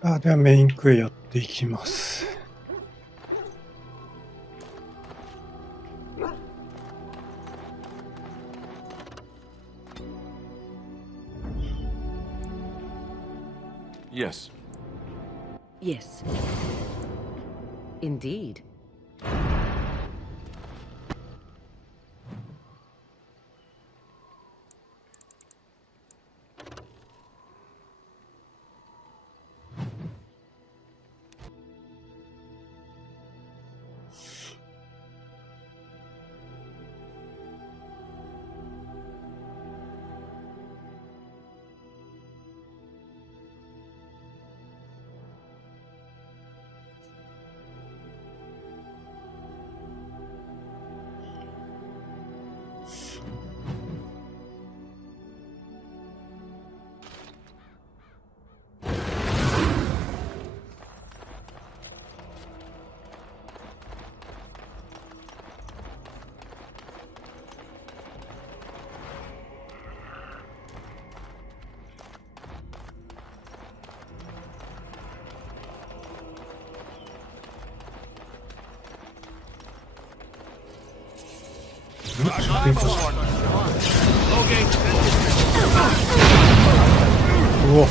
ではメインクエやっていきます。Yes. Yes. Indeed.うわ。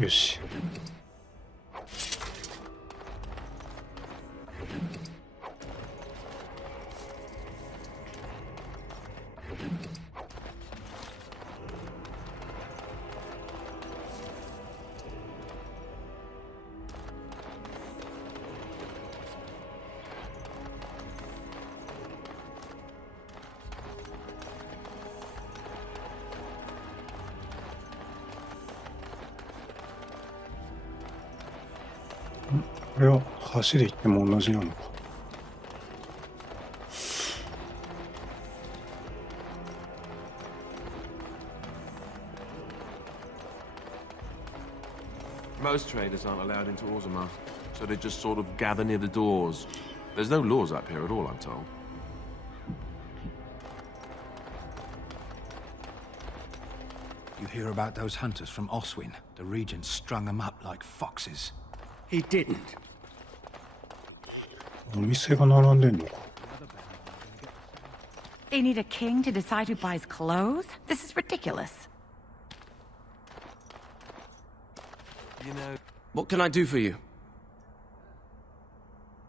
よし。これは橋で行っても同じなのか。Most traders aren't allowed into Orzammar, so they just sort of gather near the doors. There's no laws up here at all, I'm told. You hear about those hunters from Oswin? The Regent strung them up like foxes. He didn't. お店が並んでんのか。They need a king to decide who buys clothes? This is ridiculous. You know... What can I do for you?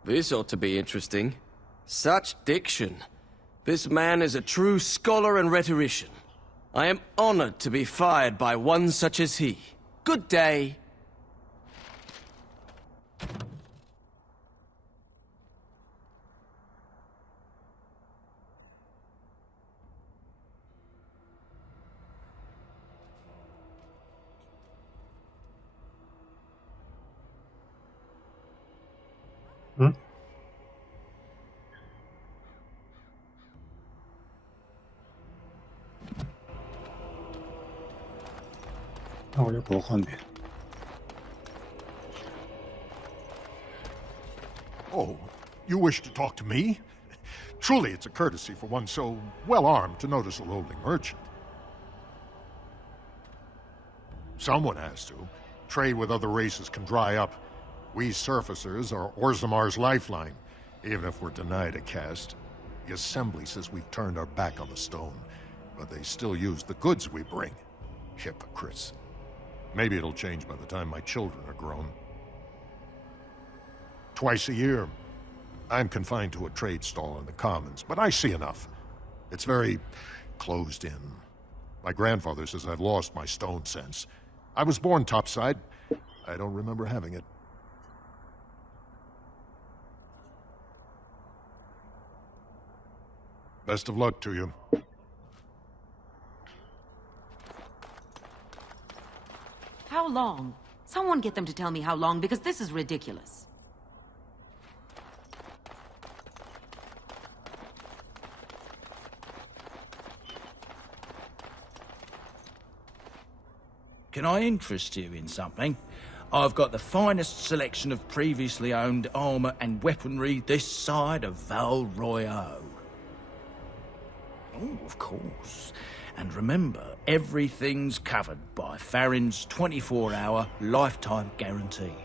This ought to be interesting. Such diction. This man is a true scholar and rhetorician. I am honored to be fired by one such as he. Good day. Hmm? なんかよくわかんねえ。Oh, you wish to talk to me? Truly, it's a courtesy for one so well-armed to notice a lowly merchant. Someone has to. Trade with other races can dry up. We surfacers are Orzammar's lifeline, even if we're denied a caste. The Assembly says we've turned our back on the stone, but they still use the goods we bring. Hypocrites. Maybe it'll change by the time my children are grown. Twice a year, I'm confined to a trade stall in the Commons, but I see enough. It's very closed in. My grandfather says I've lost my stone sense. I was born topside. I don't remember having it. Best of luck to you. How long? Someone get them to tell me how long, because this is ridiculous. Can I interest you in something? I've got the finest selection of previously owned armor and weaponry this side of Val Royeaux. Oh, of course. And remember, everything's covered by Farron's 24-hour lifetime guarantee.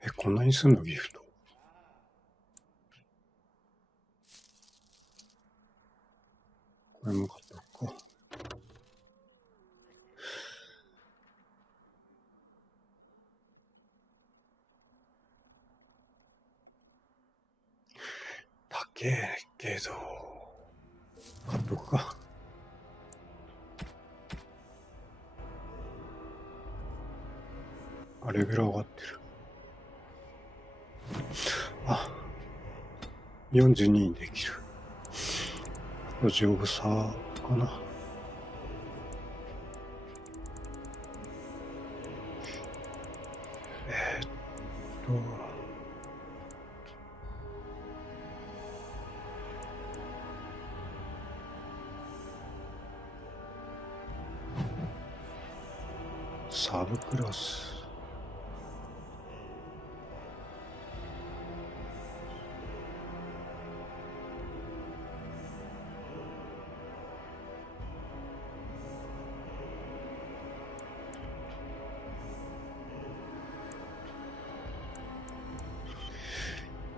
え、こんなにすんのギフト。これも買ったのか。高えけど、買っとくか。あ、レベル上がってる。あ、42にできる。あと丈夫さかな。えーっと、サブクラス。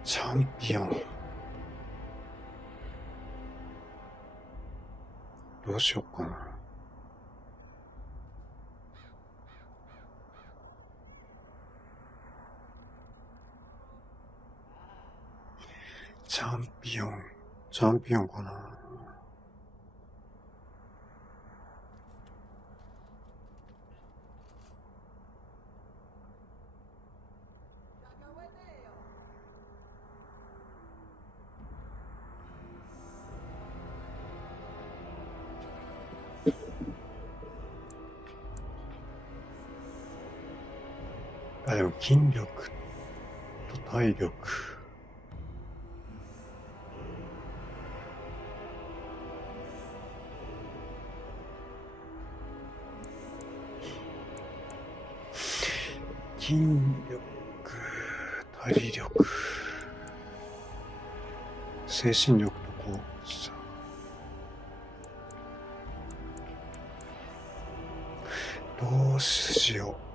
チャンピオン。どうしよっかな。チャンピオンかな。あ、でも筋力と体力。筋力、体力、精神力とこうさ。どうしよう。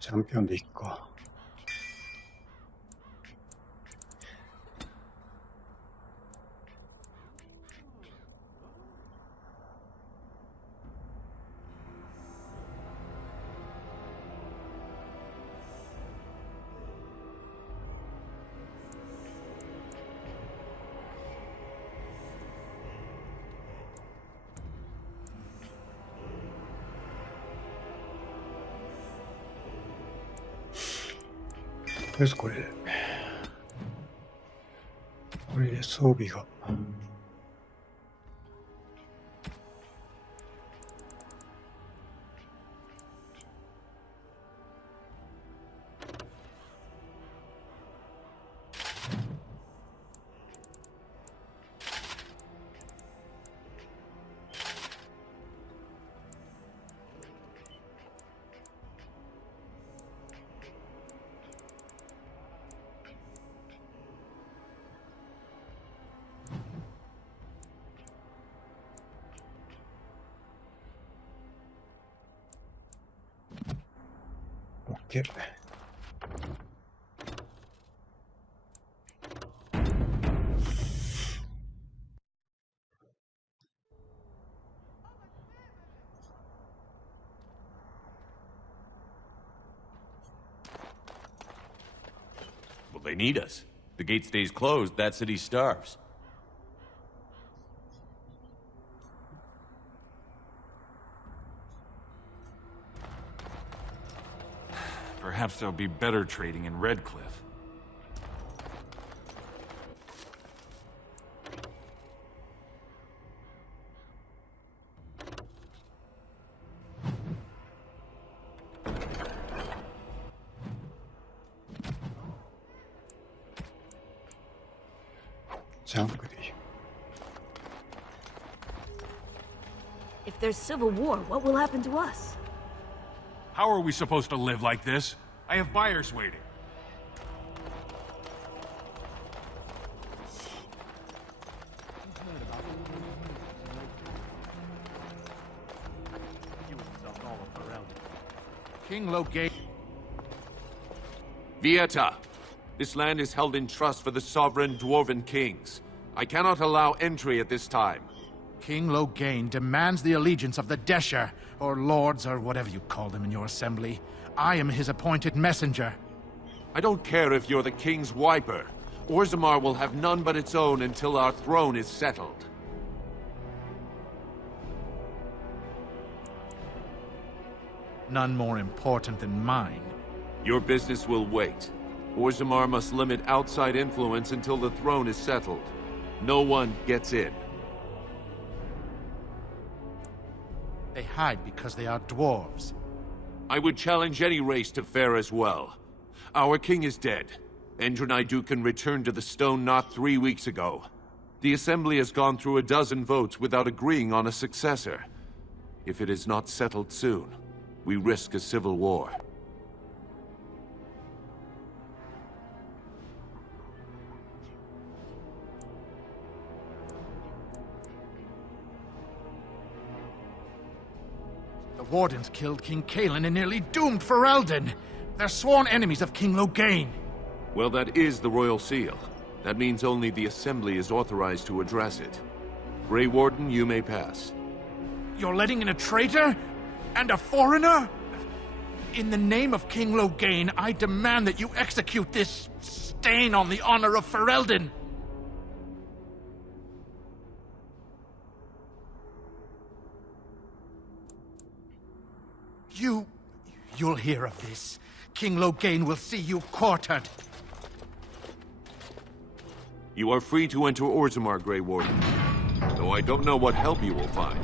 チャンピオンでいっか。とりあえずこれで。ここれで装備が。OK。Well, they need us. The gate stays closed, that city starves. Perhaps there'll be better trading in Redcliffe. If there's civil war, what will happen to us? How are we supposed to live like this? I have buyers waiting. King Loghain. Vieta, this land is held in trust for the sovereign dwarven kings. I cannot allow entry at this time. King Loghain demands the allegiance of the Desher, or lords, or whatever you call them in your assembly. I am his appointed messenger. I don't care if you're the king's wiper. Orzammar will have none but its own until our throne is settled. None more important than mine. Your business will wait. Orzammar must limit outside influence until the throne is settled. No one gets in. They hide because they are dwarves. I would challenge any race to fare as well. Our king is dead. Endrunai Dukan returned to the Stone Knot 3 weeks ago. The Assembly has gone through a dozen votes without agreeing on a successor. If it is not settled soon, we risk a civil war. The Wardens killed King Cailan and nearly doomed Ferelden. They're sworn enemies of King Loghain. Well, that is the Royal Seal. That means only the Assembly is authorized to address it. Grey Warden, you may pass. You're letting in a traitor? And a foreigner? In the name of King Loghain, I demand that you execute this stain on the honor of Ferelden. You'll hear of this. King Loghain will see you quartered. You are free to enter Orzammar, Grey Warden. Though I don't know what help you will find.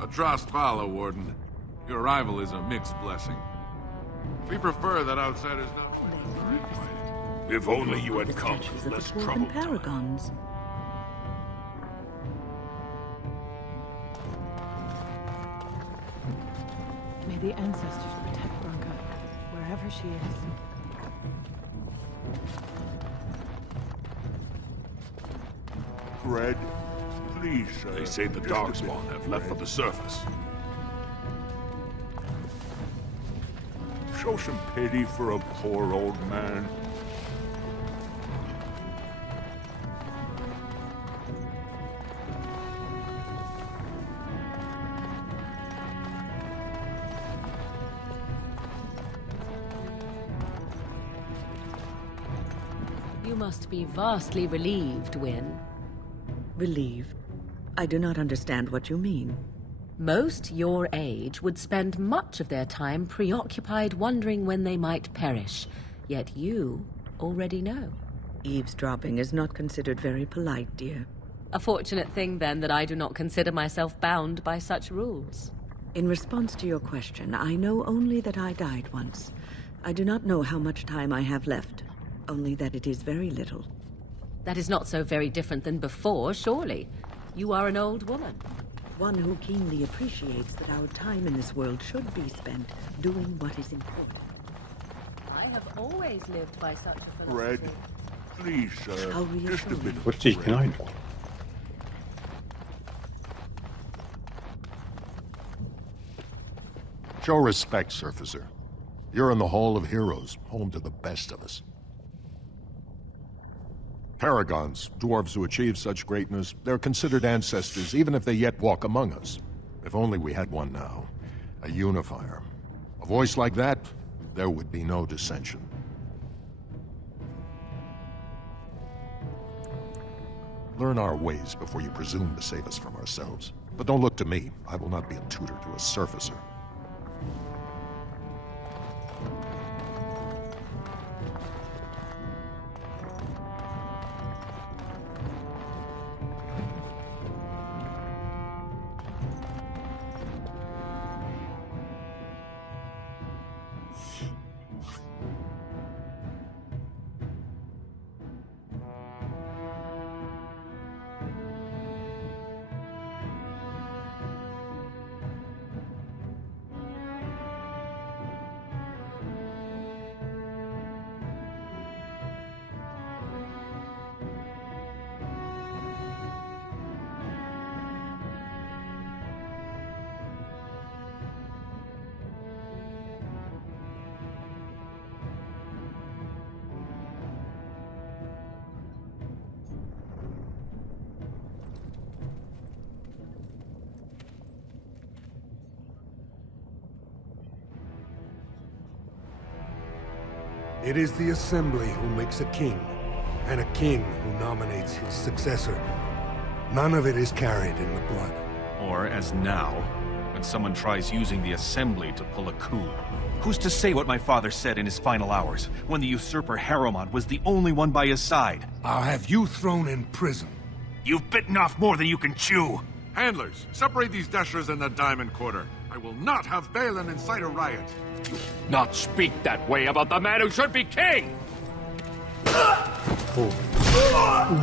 Atrast Vala, Warden. Your arrival is a mixed blessing. We prefer that outsiders not... If only you had The come statues with of less the dwarven trouble. paragons. May the ancestors protect Branka, wherever she is. Bread? Please, sir. They say the Darkspawn have left for the surface. Show some pity for a poor old man. You must be vastly relieved, Wynne. Relieved? I do not understand what you mean. Most your age would spend much of their time preoccupied wondering when they might perish. Yet you already know. Eavesdropping is not considered very polite, dear. A fortunate thing, then, that I do not consider myself bound by such rules. In response to your question, I know only that I died once. I do not know how much time I have left, only that it is very little. That is not so very different than before, surely. You are an old woman. One who keenly appreciates that our time in this world should be spent doing what is important. I have always lived by such a philosophy. Fred, please, sir. How Just a bit of What do you know? Show respect, Surfacer. You're in the Hall of Heroes, home to the best of us. Paragons, dwarves who achieve such greatness, they're considered ancestors even if they yet walk among us. If only we had one now. A unifier. A voice like that, there would be no dissension. Learn our ways before you presume to save us from ourselves. But don't look to me. I will not be a tutor to a Surfacer. It is the Assembly who makes a king, and a king who nominates his successor. None of it is carried in the blood. Or, as now, when someone tries using the Assembly to pull a coup. Who's to say what my father said in his final hours, when the usurper Harrowmont was the only one by his side? I'll have you thrown in prison. You've bitten off more than you can chew! Handlers, separate these dashers in the Diamond Quarter. I will not have Balin incite a riot. Not speak that way about the man who should be king!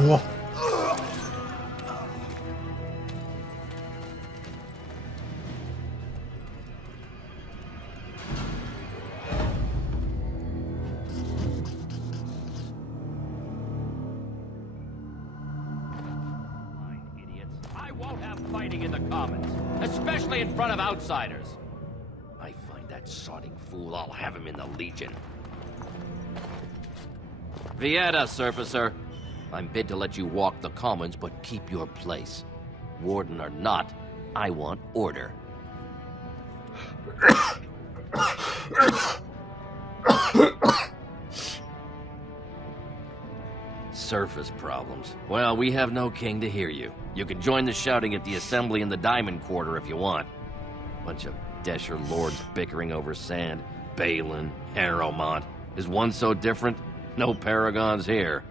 What? I won't have fighting in the Commons, especially in front of outsiders. I find that sodding fool, I'll have him in the Legion. Vieta, Surfacer. I'm bid to let you walk the Commons, but keep your place. Warden or not, I want order. Surface problems. Well, we have no king to hear you. You can join the shouting at the Assembly in the Diamond Quarter if you want. Bunch of Desher lords bickering over sand. Balin, Harrowmont. Is one so different? No paragons here.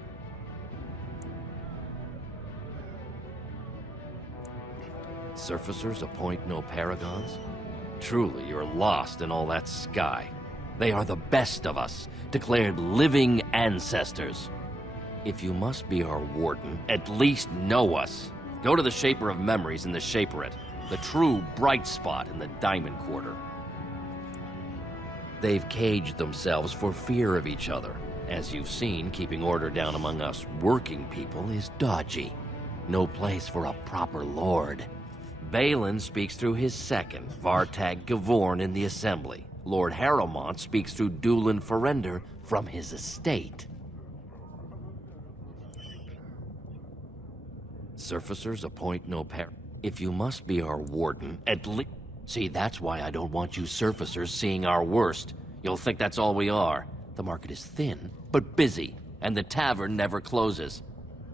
Surfacers appoint no paragons? Truly, you're lost in all that sky. They are the best of us, declared living ancestors. If you must be our warden, at least know us. Go to the Shaper of Memories in the Shaperate, the true bright spot in the Diamond Quarter. They've caged themselves for fear of each other. As you've seen, keeping order down among us working people is dodgy. No place for a proper lord. Balin speaks through his second, Vartag Gavorn, in the Assembly. Lord Harrowmont speaks through Dulin Ferender from his estate. Surfacers appoint no If you must be our warden, at least... See, that's why I don't want you surfacers seeing our worst. You'll think that's all we are. The market is thin, but busy. and the tavern never closes.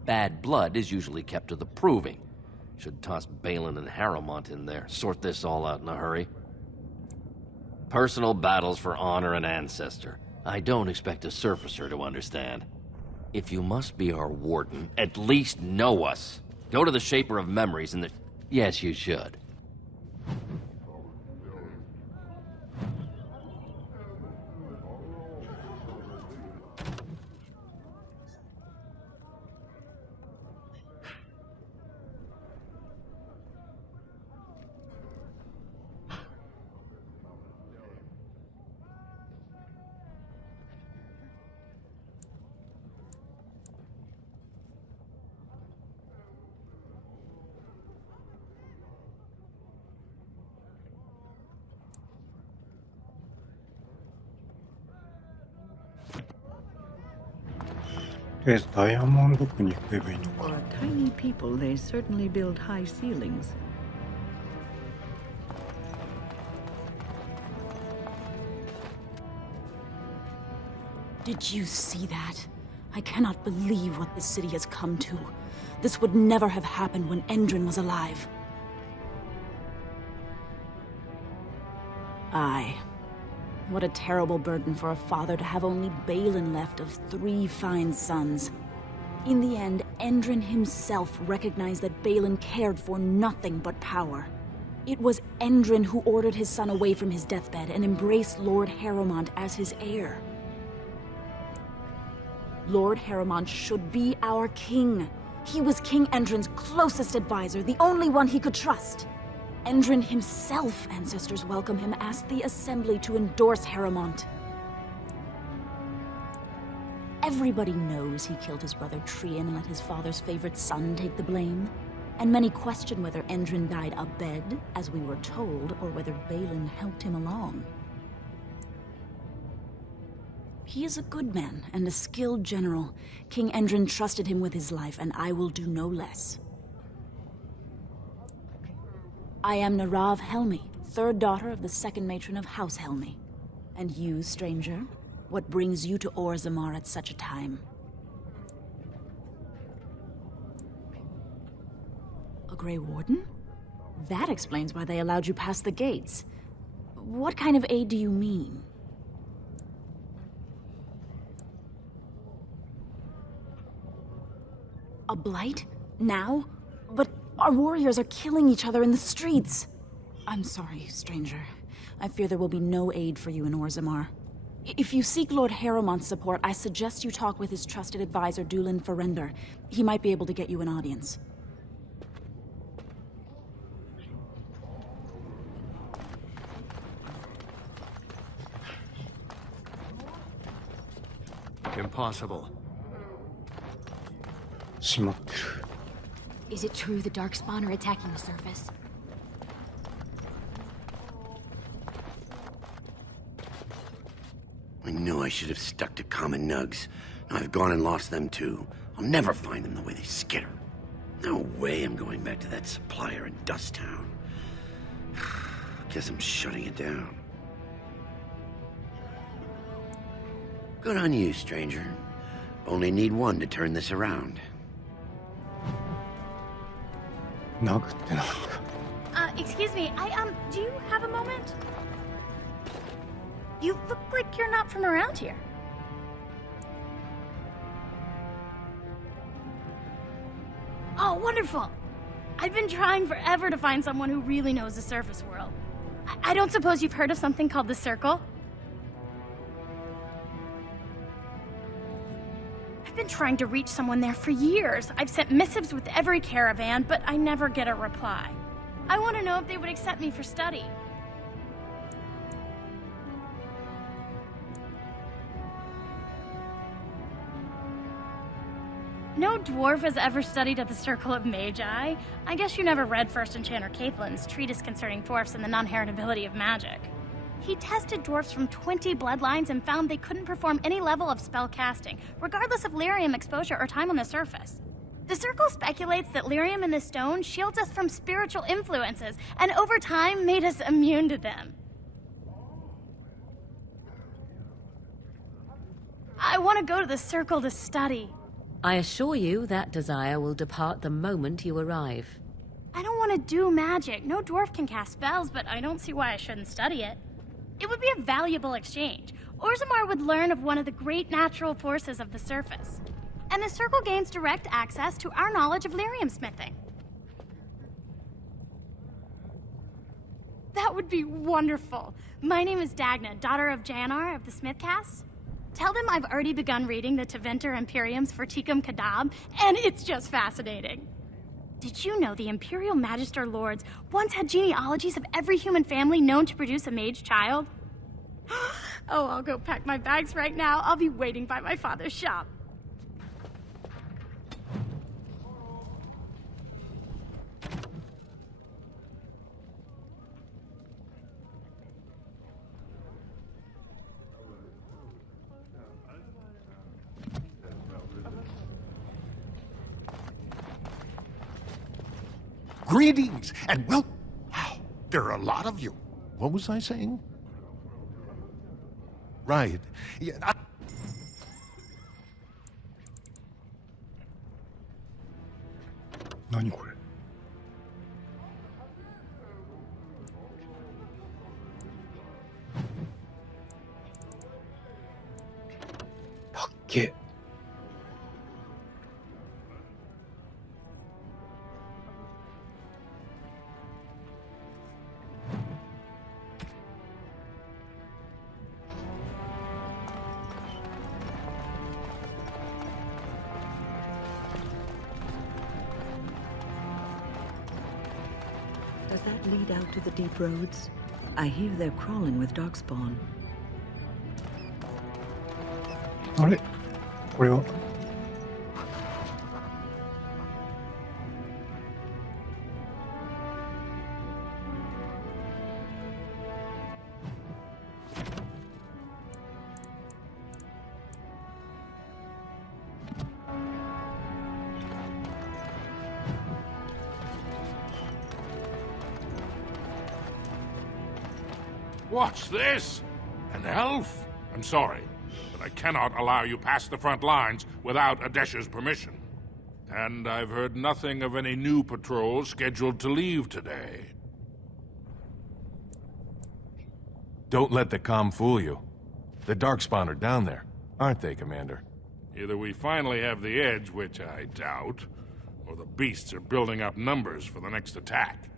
Bad blood is usually kept to the proving. Should toss Balin and Harrowmont in there, sort this all out in a hurry. Personal battles for honor and ancestor. I don't expect a surfacer to understand. If you must be our warden, at least know us. Go to the Shaper of Memories and the... Yes, you should. Diamond 区に行けばいいのか。 For tiny people, they certainly build high ceilings. Did you see that? I cannot believe what this city has come to. This would never have happened when Endrin was alive. Aye. What a terrible burden for a father to have only Balin left of 3 fine sons. In the end, Endrin himself recognized that Balin cared for nothing but power. It was Endrin who ordered his son away from his deathbed and embraced Lord Harrowmont as his heir. Lord Harrowmont should be our king. He was King Endrin's closest advisor, the only one he could trust. Endrin himself, ancestors welcome him, asked the Assembly to endorse Harrowmont. Everybody knows he killed his brother Trian and let his father's favorite son take the blame. And many question whether Endrin died abed, as we were told, or whether Balin helped him along. He is a good man and a skilled general. King Endrin trusted him with his life, and I will do no less. I am Narav Helmi, 3rd daughter of the 2nd matron of House Helmi. And you, stranger, what brings you to Orzammar at such a time? A Grey Warden? That explains why they allowed you past the gates. What kind of aid do you mean? A blight? Now? But our warriors are killing each other in the streets. I'm sorry, stranger. I fear there will be no aid for you in Orzammar. If you seek Lord Harrowmont's support, I suggest you talk with his trusted advisor, Dulin Ferender. He might be able to get you an audience. Impossible. 閉まってる。 Is it true the Darkspawn are attacking the surface? I knew I should have stuck to common nugs. Now I've gone and lost them too. I'll never find them the way they skitter. No way I'm going back to that supplier in Dust Town. Guess I'm shutting it down. Good on you, stranger. Only need one to turn this around. ナグってなんだ。 Excuse me, do you have a moment? You look like you're not from around here. Oh, wonderful! I've been trying forever to find someone who really knows the surface world. I don't suppose you've heard of something called the Circle? I've been trying to reach someone there for years. I've sent missives with every caravan, but I never get a reply. I want to know if they would accept me for study. No dwarf has ever studied at the Circle of Magi. I guess you never read First Enchanter Caitlin's treatise concerning dwarfs and the non-heritability of magic. He tested dwarfs from 20 bloodlines and found they couldn't perform any level of spell casting, regardless of lyrium exposure or time on the surface. The Circle speculates that lyrium in the stone shields us from spiritual influences, and over time made us immune to them. I want to go to the Circle to study. I assure you that desire will depart the moment you arrive. I don't want to do magic. No dwarf can cast spells, but I don't see why I shouldn't study it. It would be a valuable exchange. Orzammar would learn of one of the great natural forces of the surface. And the Circle gains direct access to our knowledge of lyrium smithing. That would be wonderful. My name is Dagna, daughter of Janar of the Smithcasts. Tell them I've already begun reading the Tevinter Imperiums for Tikum Kadab, and it's just fascinating. Did you know the Imperial Magister Lords once had genealogies of every human family known to produce a mage child? Oh, I'll go pack my bags right now. I'll be waiting by my father's shop. Greetings, and well, wow, there are a lot of you. What was I saying? Right. Yeah,何これ。たっけ。Does that lead out to the deep roads? I hear they're crawling with darkspawn. あれこれはWhat's this? An elf? I'm sorry, but I cannot allow you past the front lines without Adesha's permission. And I've heard nothing of any new patrols scheduled to leave today. Don't let the comm fool you. The Darkspawn are down there, aren't they, Commander? Either we finally have the edge, which I doubt, or the beasts are building up numbers for the next attack.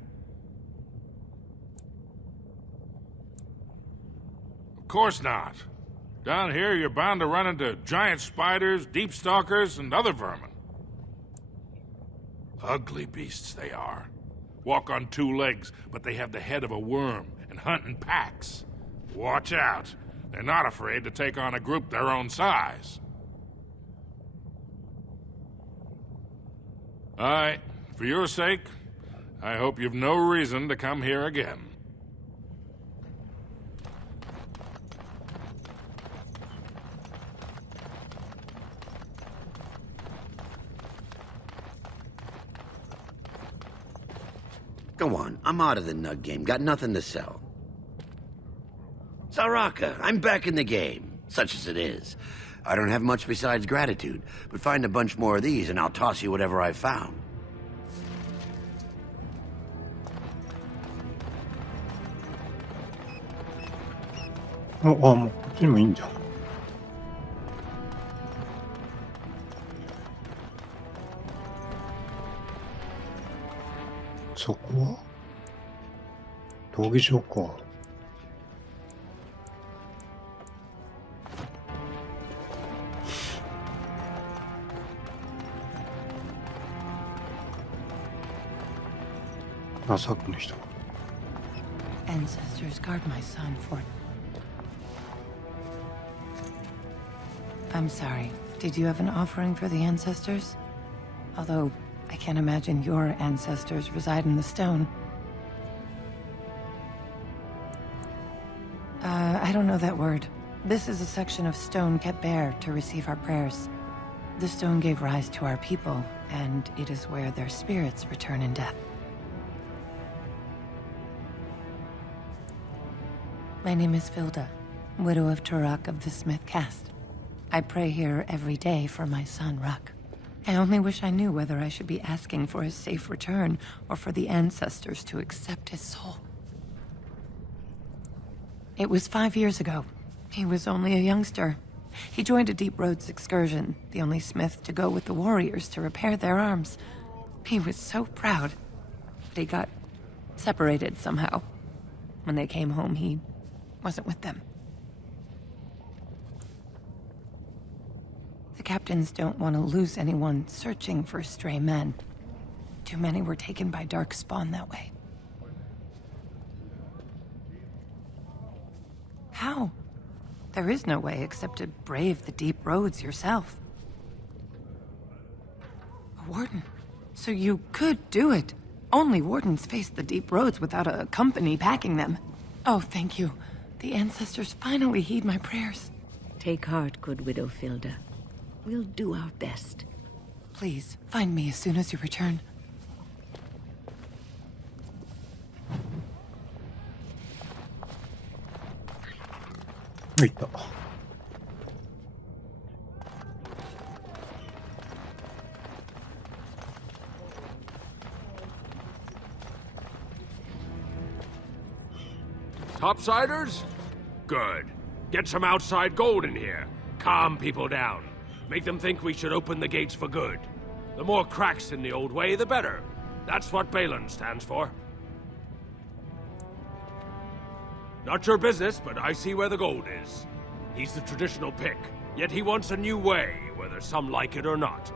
Of course not. Down here, you're bound to run into giant spiders, deep stalkers, and other vermin. Ugly beasts they are. Walk on two legs, but they have the head of a worm and hunt in packs. Watch out. They're not afraid to take on a group their own size. All right, for your sake, I hope you've no reason to come here again. Go on, I'm out of the nug game. Got nothing to sell. Saraka, I'm back in the game, such as it is. I don't have much besides gratitude, but find a bunch more of these and I'll toss you whatever I found.もうこっちにもいいんじゃん。そこは闘技場か。あ、サークの人。Ancestors guard my son for... I'm sorry. Did you have an offering for the ancestors? Although, I can't imagine your ancestors reside in the stone. I don't know that word. This is a section of stone kept bare to receive our prayers. The stone gave rise to our people, and it is where their spirits return in death. My name is Vilda, widow of Turok of the Smith caste. I pray here every day for my son, Ruck. I only wish I knew whether I should be asking for his safe return or for the ancestors to accept his soul. It was 5 years ago. He was only a youngster. He joined a Deep Roads excursion, the only smith to go with the warriors to repair their arms. He was so proud, but he got separated somehow. When they came home, he wasn't with them. The captains don't want to lose anyone searching for stray men. Too many were taken by Darkspawn that way. How? There is no way except to brave the deep roads yourself. A warden. So you could do it. Only wardens face the deep roads without a company backing them. Oh, thank you. The ancestors finally heed my prayers. Take heart, good Widow Filda. We'll do our best. Please, find me as soon as you return.いた。Topsiders? Good. Get some outside gold in here. Calm people down. Make them think we should open the gates for good. The more cracks in the old way, the better. That's what Balin stands for. Not your business, but I see where the gold is. He's the traditional pick, yet he wants a new way, whether some like it or not.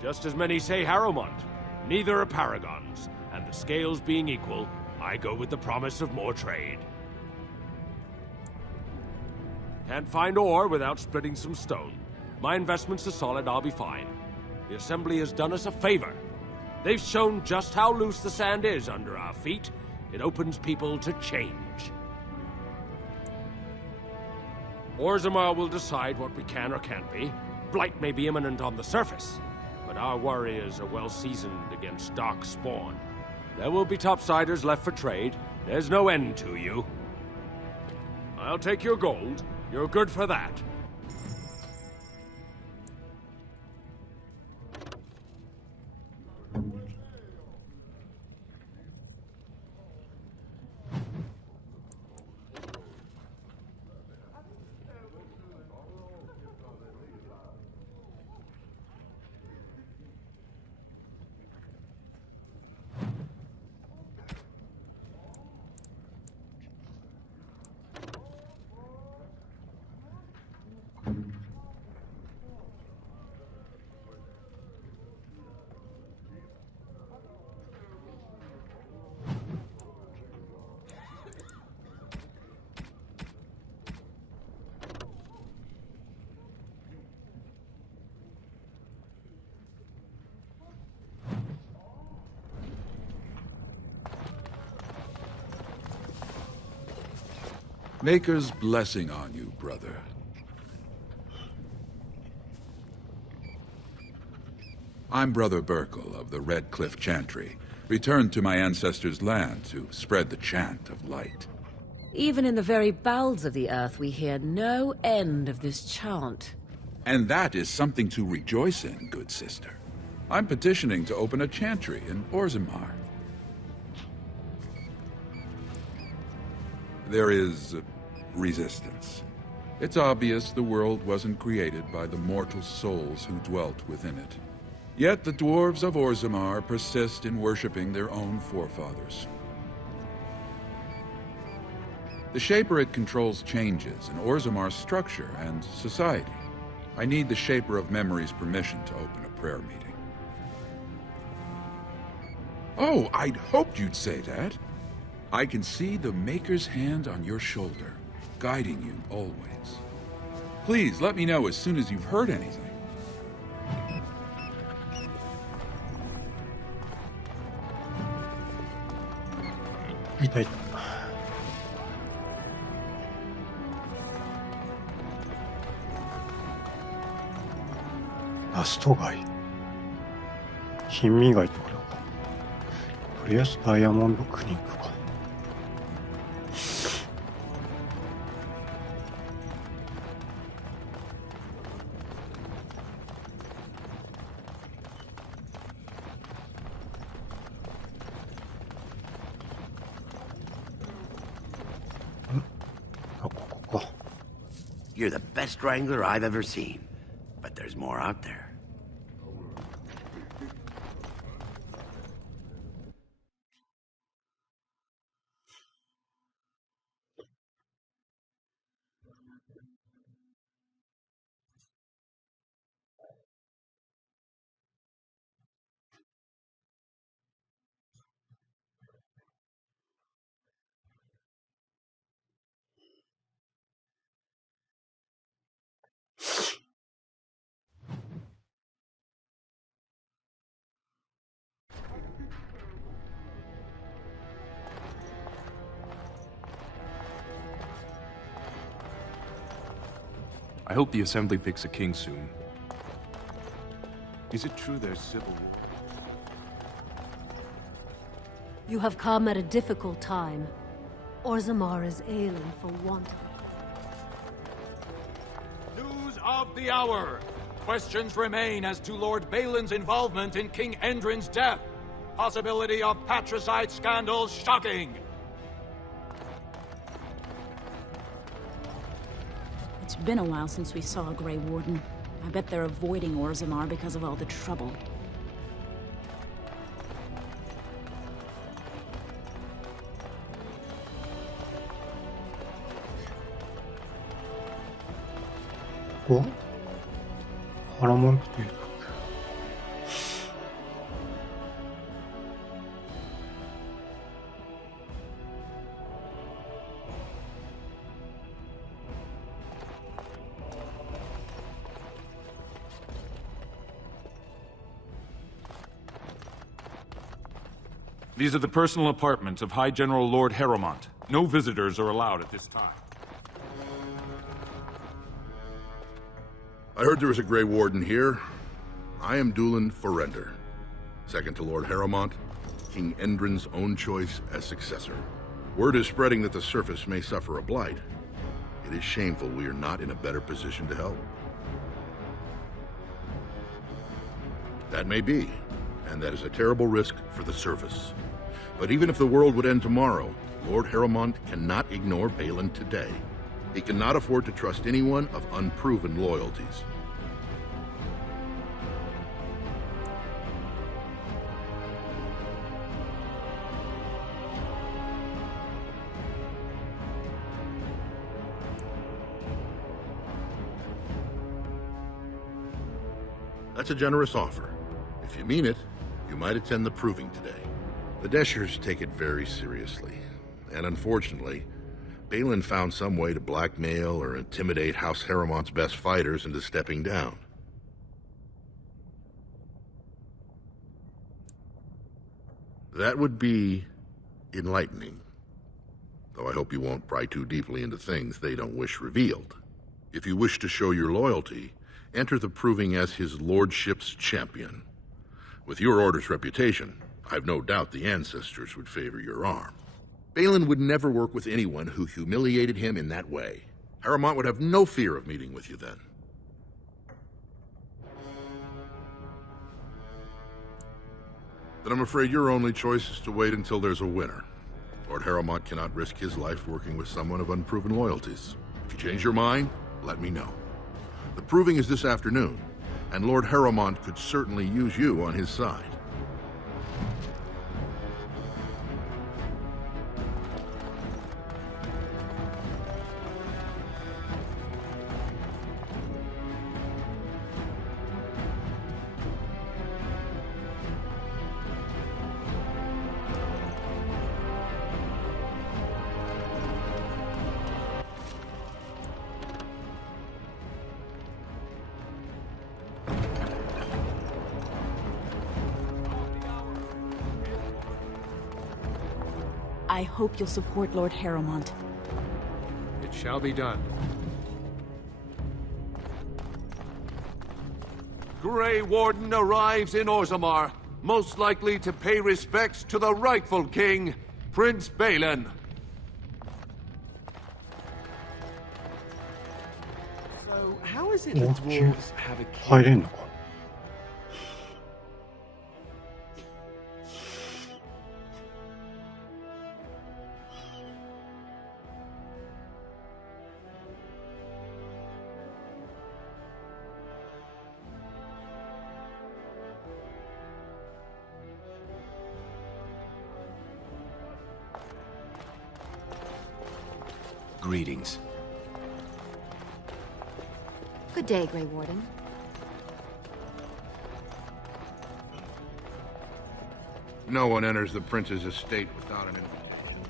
Just as many say Harrowmont. Neither are paragons, and the scales being equal, I go with the promise of more trade. Can't find ore without splitting some stone. My investments are solid, I'll be fine. The Assembly has done us a favor. They've shown just how loose the sand is under our feet. It opens people to change. Orzammar will decide what we can or can't be. Blight may be imminent on the surface, but our warriors are well seasoned against dark spawn. There will be topsiders left for trade. There's no end to you. I'll take your gold. You're good for that. Maker's blessing on you, brother. I'm Brother Burkle of the Red Cliff Chantry, returned to my ancestors' land to spread the chant of light. Even in the very bowels of the earth, we hear no end of this chant. And that is something to rejoice in, good sister. I'm petitioning to open a chantry in Orzammar. There is resistance. It's obvious the world wasn't created by the mortal souls who dwelt within it. Yet the dwarves of Orzammar persist in worshipping their own forefathers. The Shaper controls changes in Orzammar's structure and society. I need the Shaper of Memory's permission to open a prayer meeting. Oh, I'd hoped you'd say that. I can see the Maker's hand on your shoulder, guiding you always. Please let me know as soon as you've heard anything.ラスト街。金味街ってこれか。とりあえずダイヤモンドクリニックか。You're the best wrangler I've ever seen. But there's more out there. I hope the Assembly picks a king soon. Is it true there's civil war? You have come at a difficult time. Orzammar is ailing for want. News of the hour! Questions remain as to Lord Balin's involvement in King Endrin's death. Possibility of patricide scandal shocking! It's been a while since we saw a Grey Warden. I bet they're avoiding Orzammar because of all the trouble. What? Haramond toいうか。These are the personal apartments of High General Lord Harrowmont. No visitors are allowed at this time. I heard there was a Grey Warden here. I am Dulin Forrender, second to Lord Harrowmont, King Endrin's own choice as successor. Word is spreading that the surface may suffer a blight. It is shameful we are not in a better position to help. That may be, and that is a terrible risk for the surface. But even if the world would end tomorrow, Lord Harrowmont cannot ignore Balin today. He cannot afford to trust anyone of unproven loyalties. That's a generous offer. If you mean it, you might attend the proving today. The Deshers take it very seriously, and unfortunately, Balin found some way to blackmail or intimidate House Harrowmont's best fighters into stepping down. That would be enlightening, though I hope you won't pry too deeply into things they don't wish revealed. If you wish to show your loyalty, enter the proving as his lordship's champion. With your order's reputation, I've no doubt the ancestors would favor your arm. Balin would never work with anyone who humiliated him in that way. Harrowmont would have no fear of meeting with you then. Then I'm afraid your only choice is to wait until there's a winner. Lord Harrowmont cannot risk his life working with someone of unproven loyalties. If you change your mind, let me know. The proving is this afternoon, and Lord Harrowmont could certainly use you on his side. I hope you'll support Lord Harrowmont. It shall be done. Grey Warden arrives in Orzammar, most likely to pay respects to the rightful king, Prince Balin. So, how is it the dwarves have a king? 入れんのか。Greetings. Good day, Grey Warden. No one enters the prince's estate without an invitation.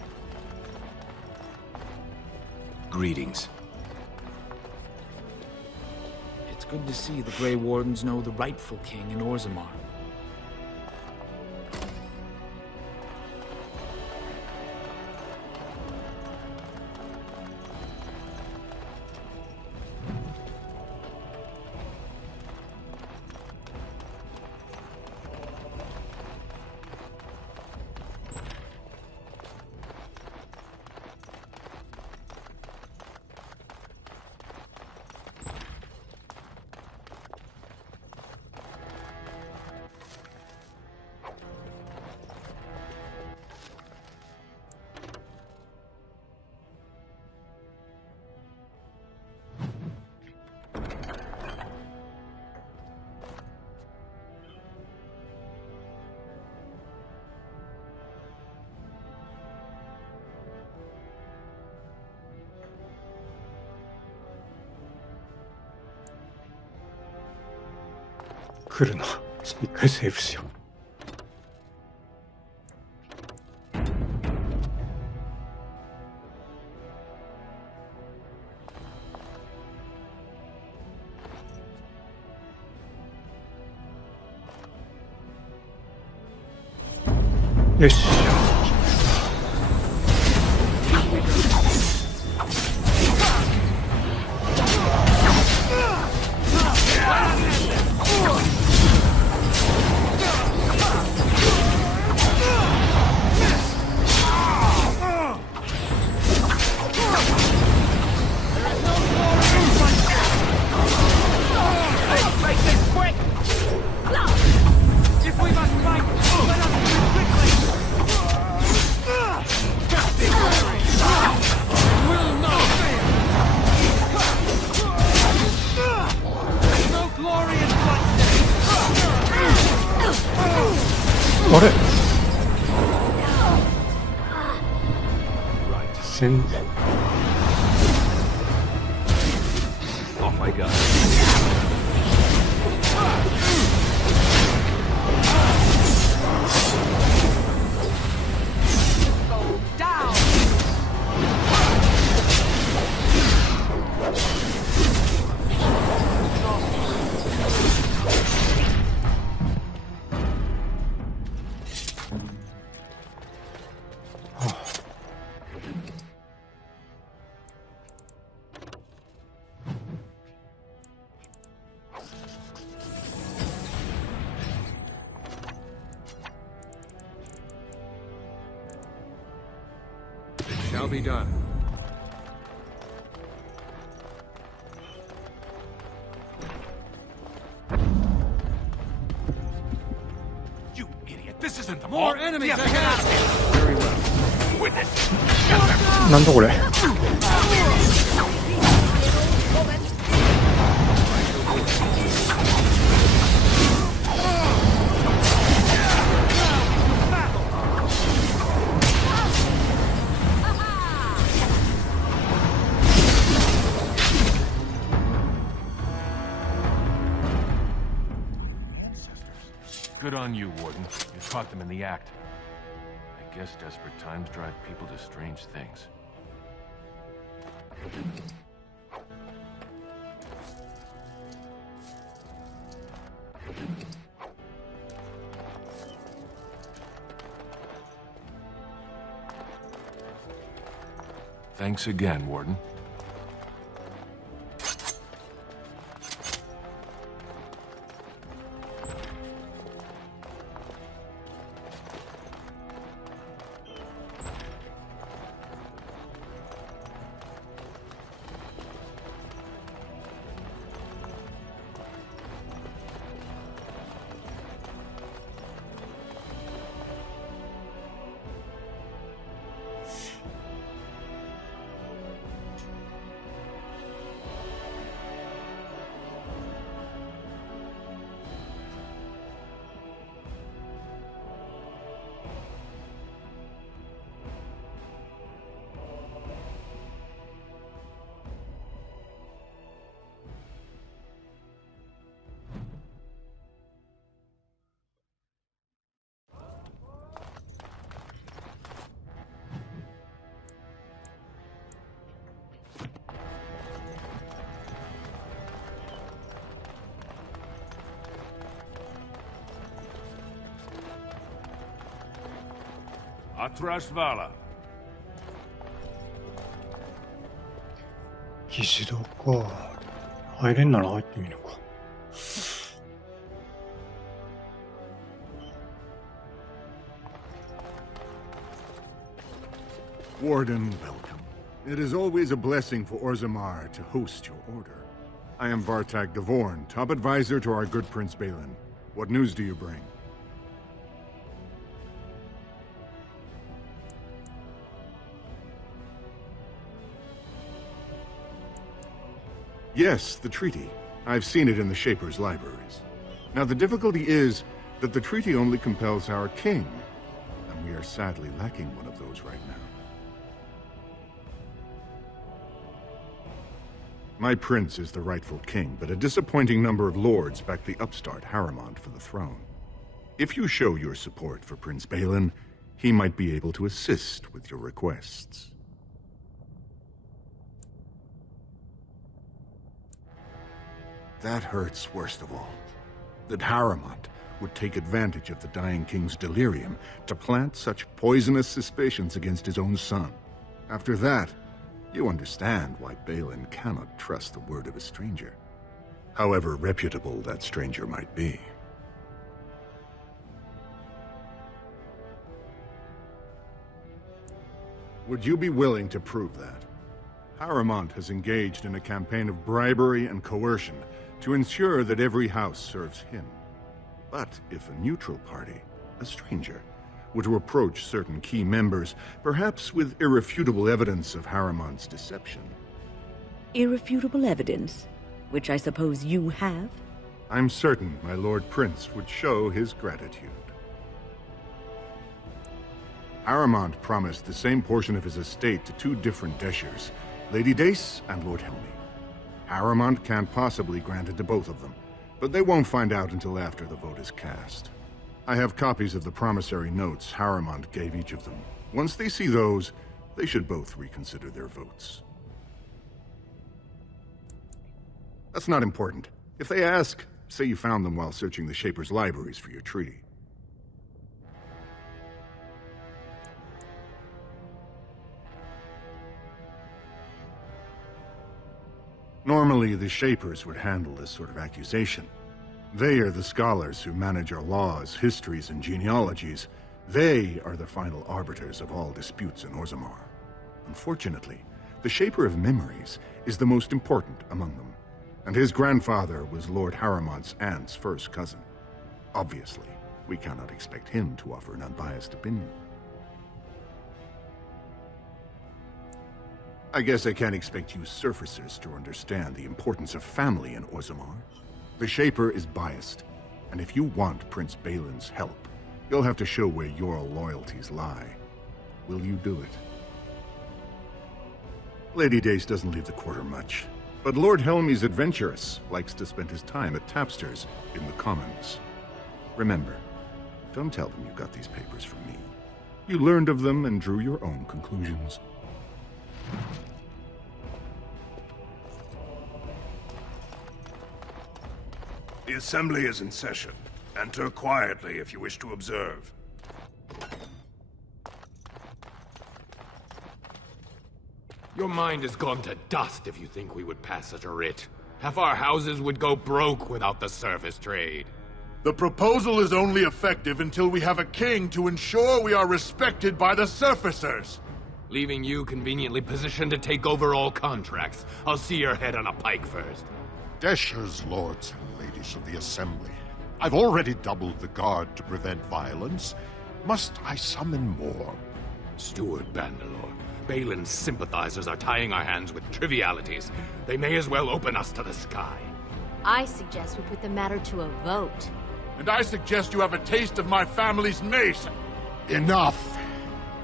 Greetings. It's good to see the Grey Wardens know the rightful king in Orzammar.来るな。ちょっと一回セーブしよう。よし。あれ全然 Oh my god. Shall be done. You idiot! This isn't the More vault. enemies Get ahead! out of here. Very well. Witness. なんだこれ。Good on you, Warden. You caught them in the act. I guess desperate times drive people to strange things. Thanks again, Warden. Atrasvala. 議事堂か。入れんなら入ってみるか。Warden, welcome. It is always a blessing for Orzammar to host your order. I am Vartag Gavorn, top advisor to our good Prince Balin. What news do you bring? Yes, the treaty. I've seen it in the Shaper's libraries. Now, the difficulty is that the treaty only compels our king, and we are sadly lacking one of those right now. My prince is the rightful king, but a disappointing number of lords back the upstart Harriman for the throne. If you show your support for Prince Balin, he might be able to assist with your requests. That hurts worst of all. That Harriman would take advantage of the dying king's delirium to plant such poisonous suspicions against his own son. After that, you understand why Balin cannot trust the word of a stranger, however reputable that stranger might be. Would you be willing to prove that? Harriman has engaged in a campaign of bribery and coercion to ensure that every house serves him. But if a neutral party, a stranger, were to approach certain key members, perhaps with irrefutable evidence of Harriman's deception. Irrefutable evidence? Which I suppose you have? I'm certain my Lord Prince would show his gratitude. Harriman promised the same portion of his estate to two different Deshers, Lady Dace and Lord Helmy. Harriman can't possibly grant it to both of them, but they won't find out until after the vote is cast. I have copies of the promissory notes Harriman gave each of them. Once they see those, they should both reconsider their votes. That's not important. If they ask, say you found them while searching the Shaper's libraries for your treaty. Normally, the Shapers would handle this sort of accusation. They are the scholars who manage our laws, histories, and genealogies. They are the final arbiters of all disputes in Orzammar. Unfortunately, the Shaper of Memories is the most important among them, and his grandfather was Lord Harriman's aunt's first cousin. Obviously, we cannot expect him to offer an unbiased opinion. I guess I can't expect you surfacers to understand the importance of family in Orzammar. The Shaper is biased, and if you want Prince Balin's help, you'll have to show where your loyalties lie. Will you do it? Lady Dace doesn't leave the quarter much, but Lord Helmy's adventurous, likes to spend his time at tapsters in the Commons. Remember, don't tell them you got these papers from me. You learned of them and drew your own conclusions. The Assembly is in session. Enter quietly if you wish to observe. Your mind has gone to dust if you think we would pass such a writ. Half our houses would go broke without the service trade. The proposal is only effective until we have a king to ensure we are respected by the surfacers. Leaving you conveniently positioned to take over all contracts. I'll see your head on a pike first. Deshers, lords and ladies of the Assembly, I've already doubled the guard to prevent violence. Must I summon more? Steward Bandalore, Balin's sympathizers are tying our hands with trivialities. They may as well open us to the sky. I suggest we put the matter to a vote. And I suggest you have a taste of my family's mace. Enough!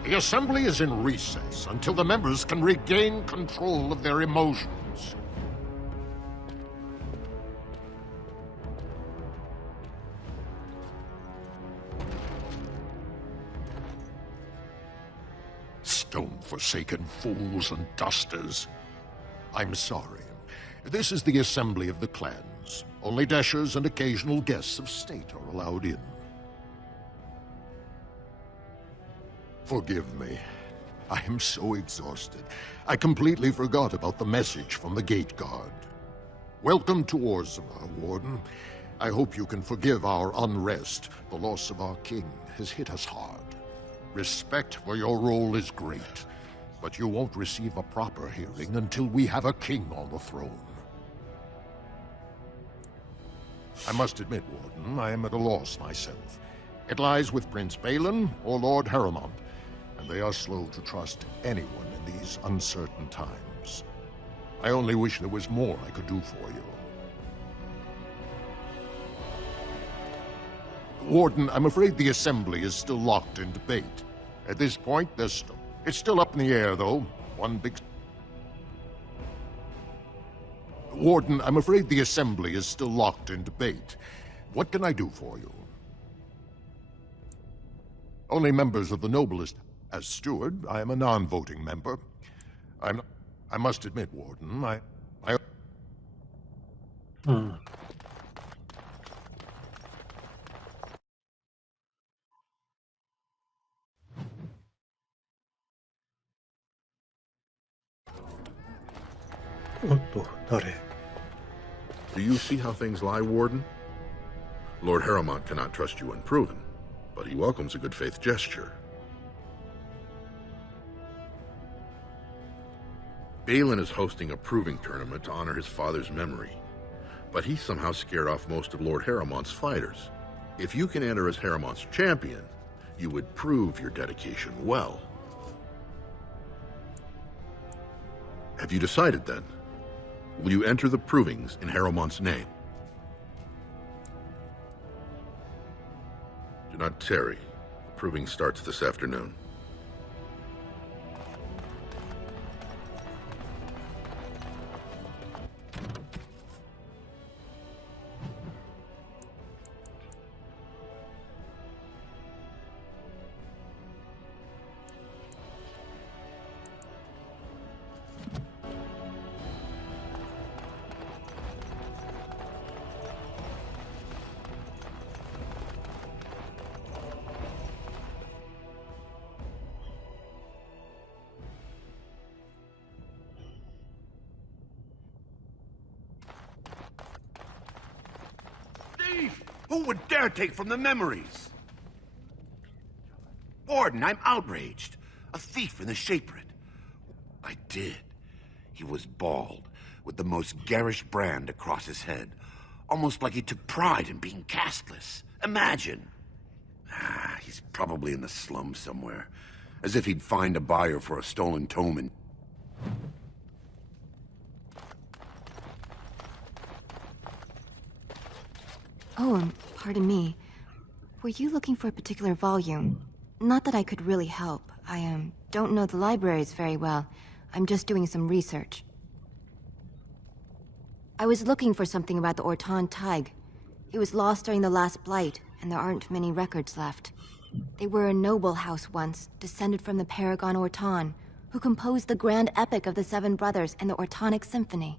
The Assembly is in recess until the members can regain control of their emotions. Stone-forsaken fools and dusters. I'm sorry. This is the Assembly of the Clans. Only Deshers and occasional guests of state are allowed in. Forgive me. I am so exhausted. I completely forgot about the message from the gate guard. Welcome to Orzammar, Warden. I hope you can forgive our unrest. The loss of our king has hit us hard. Respect for your role is great, but you won't receive a proper hearing until we have a king on the throne. I must admit, Warden, I am at a loss myself. It lies with Prince Balin or Lord Harrowmont, and they are slow to trust anyone in these uncertain times. I only wish there was more I could do for you. Warden, I'm afraid the Assembly is still locked in debate. At this point, it's still up in the air, though. Warden, I'm afraid the Assembly is still locked in debate. What can I do for you? Only members of the noblest. As steward, I am a non-voting member. I must admit, Warden, Do you see how things lie, Warden? Lord Harrowmont cannot trust you unproven, but he welcomes a good faith gesture. Balin is hosting a proving tournament to honor his father's memory, but he somehow scared off most of Lord Harrowmont's fighters. If you can enter as Harrowmont's champion, you would prove your dedication well. Have you decided then? Will you enter the provings in Harrowmont's name? Do not tarry. The proving starts this afternoon. Who would dare take from the memories? Warden, I'm outraged. A thief in the Shapered. I did. He was bald, with the most garish brand across his head. Almost like he took pride in being castless. Imagine. He's probably in the slums somewhere. As if he'd find a buyer for a stolen tome and... Oh, pardon me. Were you looking for a particular volume? Not that I could really help. I, don't know the libraries very well. I'm just doing some research. I was looking for something about the Orton Tig. It was lost during the last Blight, and there aren't many records left. They were a noble house once, descended from the Paragon Orton, who composed the grand epic of the Seven Brothers and the Ortonic Symphony.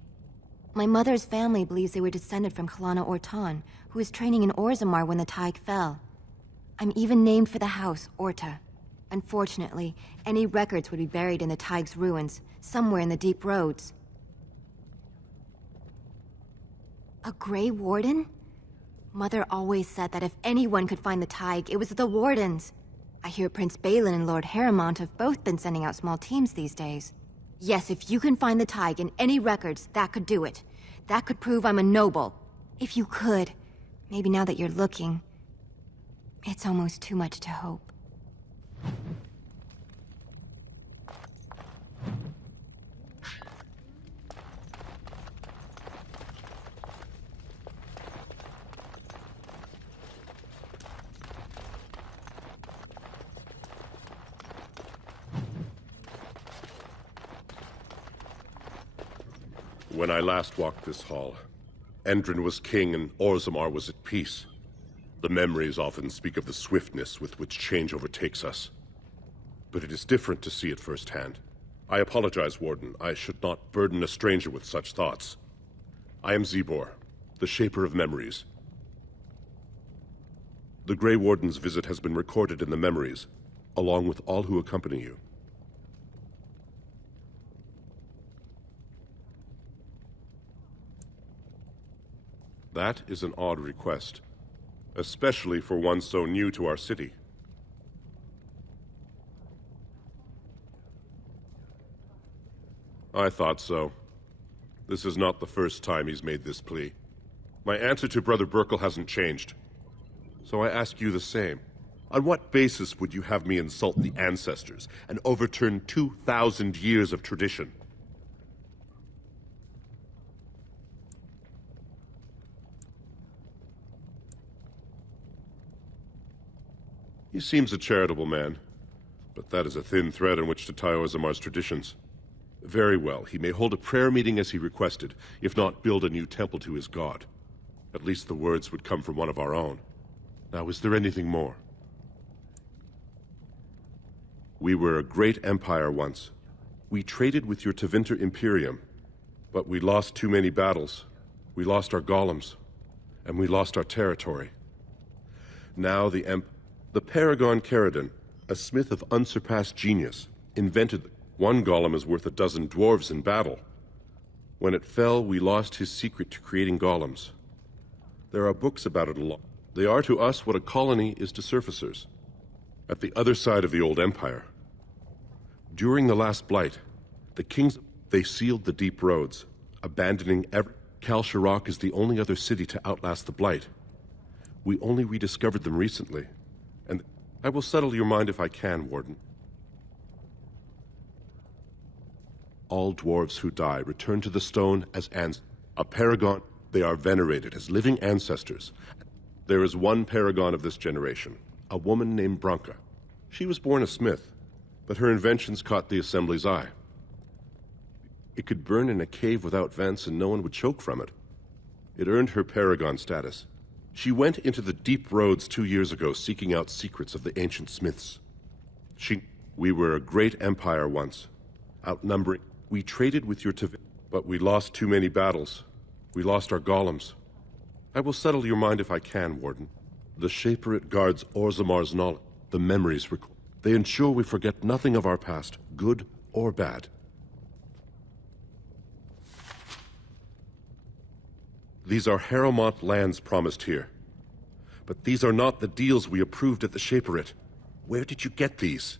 My mother's family believes they were descended from Kalana Orton, who was training in Orzammar when the Tig fell. I'm even named for the house, Orta. Unfortunately, any records would be buried in the Tig's ruins, somewhere in the deep roads. A Grey Warden? Mother always said that if anyone could find the Tig, it was the Wardens. I hear Prince Balin and Lord Harrowmont have both been sending out small teams these days. Yes, if you can find the Tig in any records, that could do it. That could prove I'm a noble. If you could. Maybe now that you're looking. It's almost too much to hope. When I last walked this hall, Endrin was king and Orzammar was at peace. The memories often speak of the swiftness with which change overtakes us. But it is different to see it firsthand. I apologize, Warden. I should not burden a stranger with such thoughts. I am Zebor, the Shaper of Memories. The Grey Warden's visit has been recorded in the memories, along with all who accompany you. That is an odd request, especially for one so new to our city. I thought so. This is not the first time he's made this plea. My answer to Brother Burkle hasn't changed. So I ask you the same. On what basis would you have me insult the ancestors and overturn 2,000 years of tradition? He seems a charitable man, but that is a thin thread on which to tie Orzamar's traditions. Very well, he may hold a prayer meeting as he requested, if not build a new temple to his god. At least the words would come from one of our own. Now, is there anything more? We were a great empire once. We traded with your Tevinter Imperium, but we lost too many battles. We lost our golems, and we lost our territory. Now the Paragon Caridon, a smith of unsurpassed genius, invented one golem is worth a dozen dwarves in battle. When it fell, we lost his secret to creating golems. There are books about it a lot. They are to us what a colony is to surfacers, at the other side of the old empire. During the last blight, the kings, they sealed the deep roads, abandoning Kal Sharok is the only other city to outlast the blight. We only rediscovered them recently, and I will settle your mind if I can, Warden. All dwarves who die return to the stone as a paragon. They are venerated as living ancestors. There is one paragon of this generation, a woman named Branka. She was born a smith, but her inventions caught the Assembly's eye. It could burn in a cave without vents and no one would choke from it. It earned her paragon status. She went into the deep roads 2 years ago seeking out secrets of the ancient smiths. We were a great empire once, outnumbering. We traded with your but we lost too many battles. We lost our golems. I will settle your mind if I can, Warden. The Shaperate guards Orzamar's knowledge, the memories. They ensure we forget nothing of our past, good or bad. These are Harrowmont lands promised here. But these are not the deals we approved at the Shaperate. Where did you get these?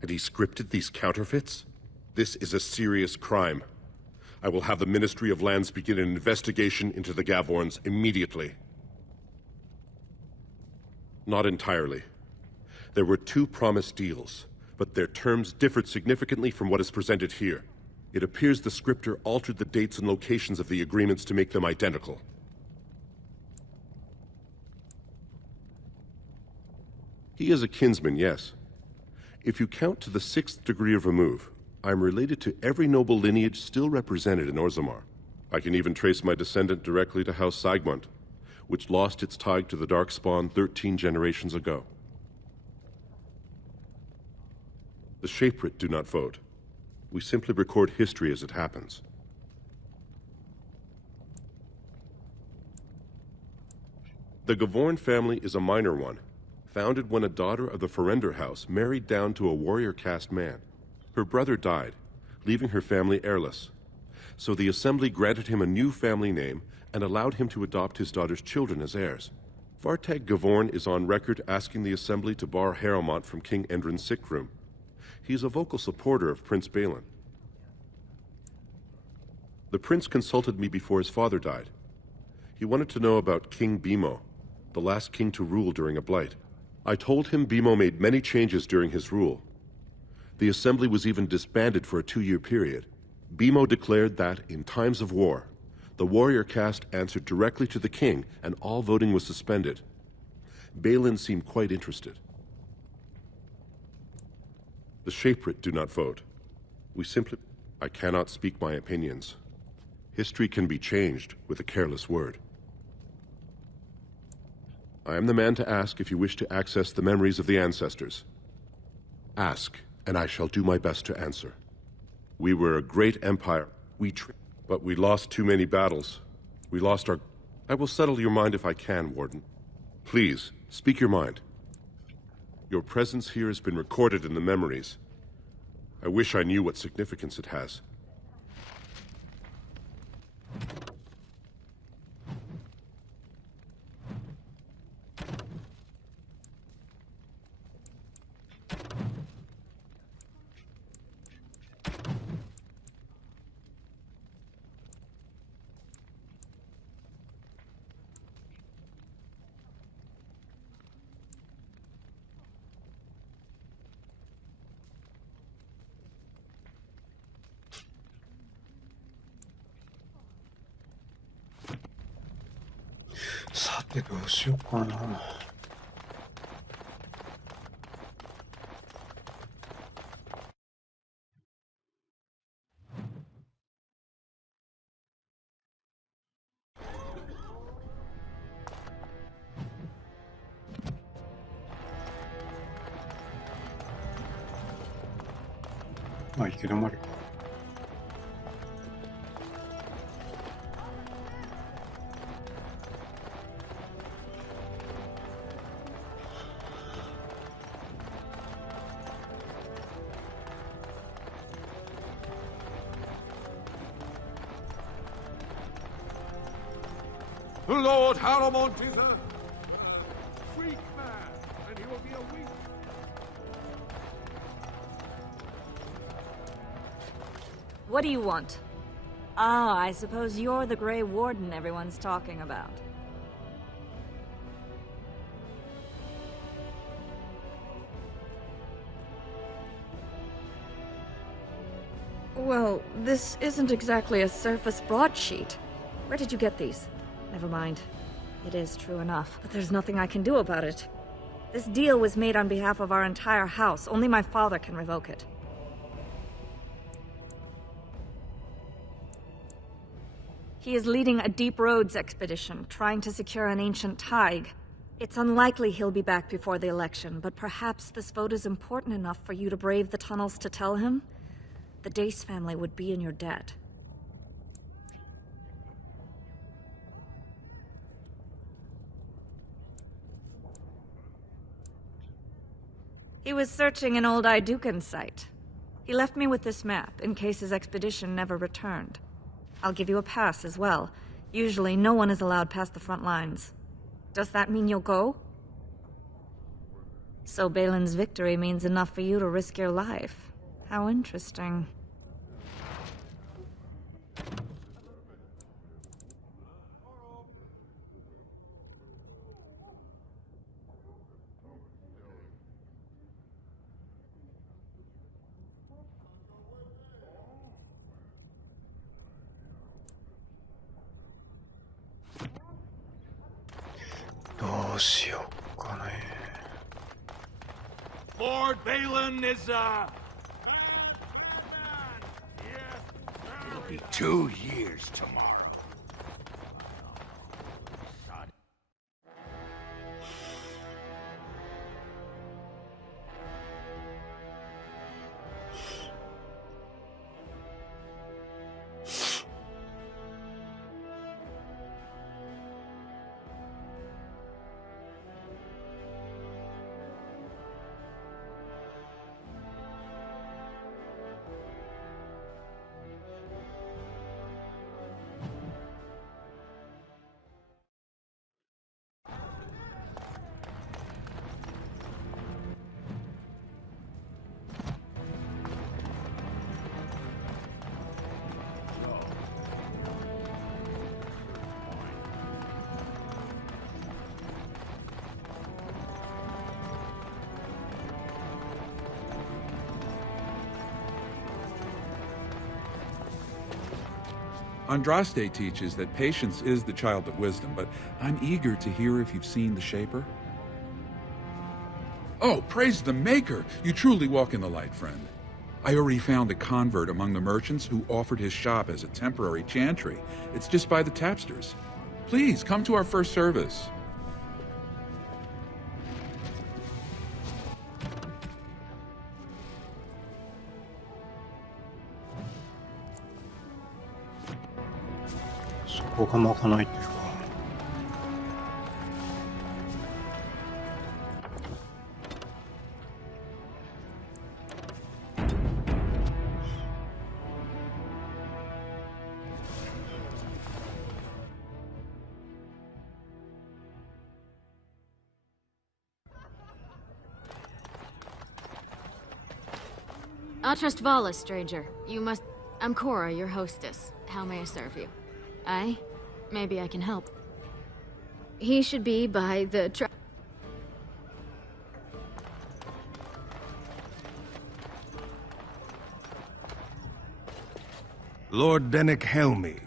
Had he scripted these counterfeits? This is a serious crime. I will have the Ministry of Lands begin an investigation into the Gavorns immediately. Not entirely. There were 2 promised deals, but their terms differed significantly from what is presented here. It appears the scripter altered the dates and locations of the agreements to make them identical. He is a kinsman, yes. If you count to the 6th degree of remove, I am related to every noble lineage still represented in Orzammar. I can even trace my descendant directly to House Sigmund, which lost its tie to the Darkspawn 13 generations ago. The Shaperate do not vote. We simply record history as it happens. The Gavorn family is a minor one, founded when a daughter of the Ferender house married down to a warrior caste man. Her brother died, leaving her family heirless. So the Assembly granted him a new family name and allowed him to adopt his daughter's children as heirs. Vartag Gavorn is on record asking the Assembly to bar Harrowmont from King Endrin's sick room. He is a vocal supporter of Prince Balin. The prince consulted me before his father died. He wanted to know about King Bimo, the last king to rule during a blight. I told him Bimo made many changes during his rule. The Assembly was even disbanded for a 2-year period. Bimo declared that, in times of war, the warrior caste answered directly to the king and all voting was suspended. Balin seemed quite interested. The Shaperate do not vote. We simply... I cannot speak my opinions. History can be changed with a careless word. I am the man to ask if you wish to access the memories of the ancestors. Ask, and I shall do my best to answer. We were a great empire. But we lost too many battles. We lost our... I will settle your mind if I can, Warden. Please, speak your mind. Your presence here has been recorded in the memories. I wish I knew what significance it has.さてどうしようかな。あ、行き止まりか。Lord Haramont is a weak man, and he will be a weak... What do you want? Ah, I suppose you're the Grey Warden everyone's talking about. Well, this isn't exactly a surface broadsheet. Where did you get these? Never mind. It is true enough, but there's nothing I can do about it. This deal was made on behalf of our entire house. Only my father can revoke it. He is leading a Deep Roads expedition, trying to secure an ancient Tig. It's unlikely he'll be back before the election, but perhaps this vote is important enough for you to brave the tunnels to tell him? The Dace family would be in your debt. He was searching an old Idukan site. He left me with this map, in case his expedition never returned. I'll give you a pass as well. Usually, no one is allowed past the front lines. Does that mean you'll go? So Balin's victory means enough for you to risk your life. How interesting. Lord Balin is, It'll be 2 years tomorrow. Andraste teaches that patience is the child of wisdom, but I'm eager to hear if you've seen the Shaper. Oh, praise the Maker! You truly walk in the light, friend. I already found a convert among the merchants who offered his shop as a temporary chantry. It's just by the tapsters. Please, come to our first service.そこがまかないっていうか、I'll trust Vala, stranger. You must... I'm Cora, your hostess. How may I serve you? Maybe I can help. He should be by the Lord Dennick Helmy.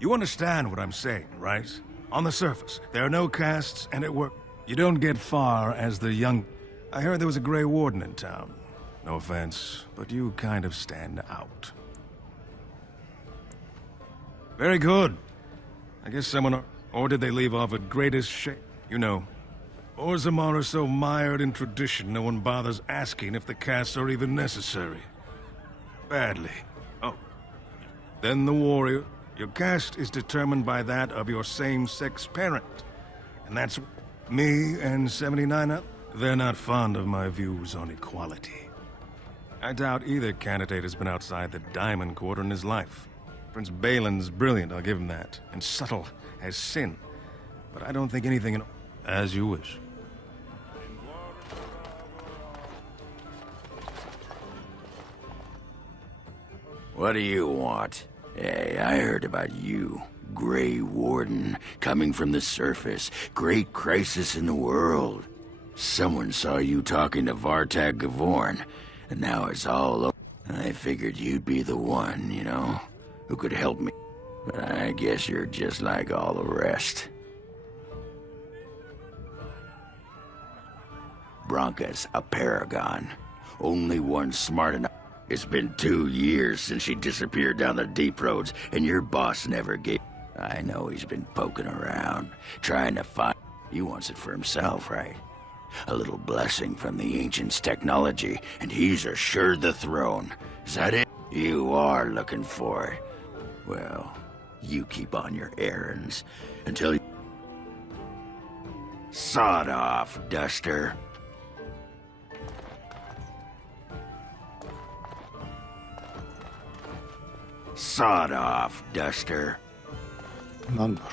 You understand what I'm saying, right? On the surface, there are no castes, and you don't get far as the young... I heard there was a Grey Warden in town. No offense, but you kind of stand out. Very good. I guess someone... Or did they leave off at greatest shape? You know, Orzammar are so mired in tradition, no one bothers asking if the castes are even necessary. Badly. Oh. Then the warrior. Your caste is determined by that of your same-sex parent. And that's me and 79 others. They're not fond of my views on equality. I doubt either candidate has been outside the Diamond Quarter in his life. Prince Balin's brilliant, I'll give him that, and subtle as sin. But I don't think anything in... As you wish. What do you want? Hey, I heard about you. Grey Warden, coming from the surface. Great crisis in the world. Someone saw you talking to Vartag Gavorn, and now it's all over. I figured you'd be the one, you know, who could help me. But I guess you're just like all the rest. Branka's a paragon. Only one smart enough. It's been 2 years since she disappeared down the deep roads, and your boss never gave... I know he's been poking around, trying to find... He wants it for himself, right? A little blessing from the ancients' technology, and he's assured the throne. Is that it? You are looking for it. Well, you keep on your errands until you... Sod off, Duster. Sod off, Duster. なんだろう。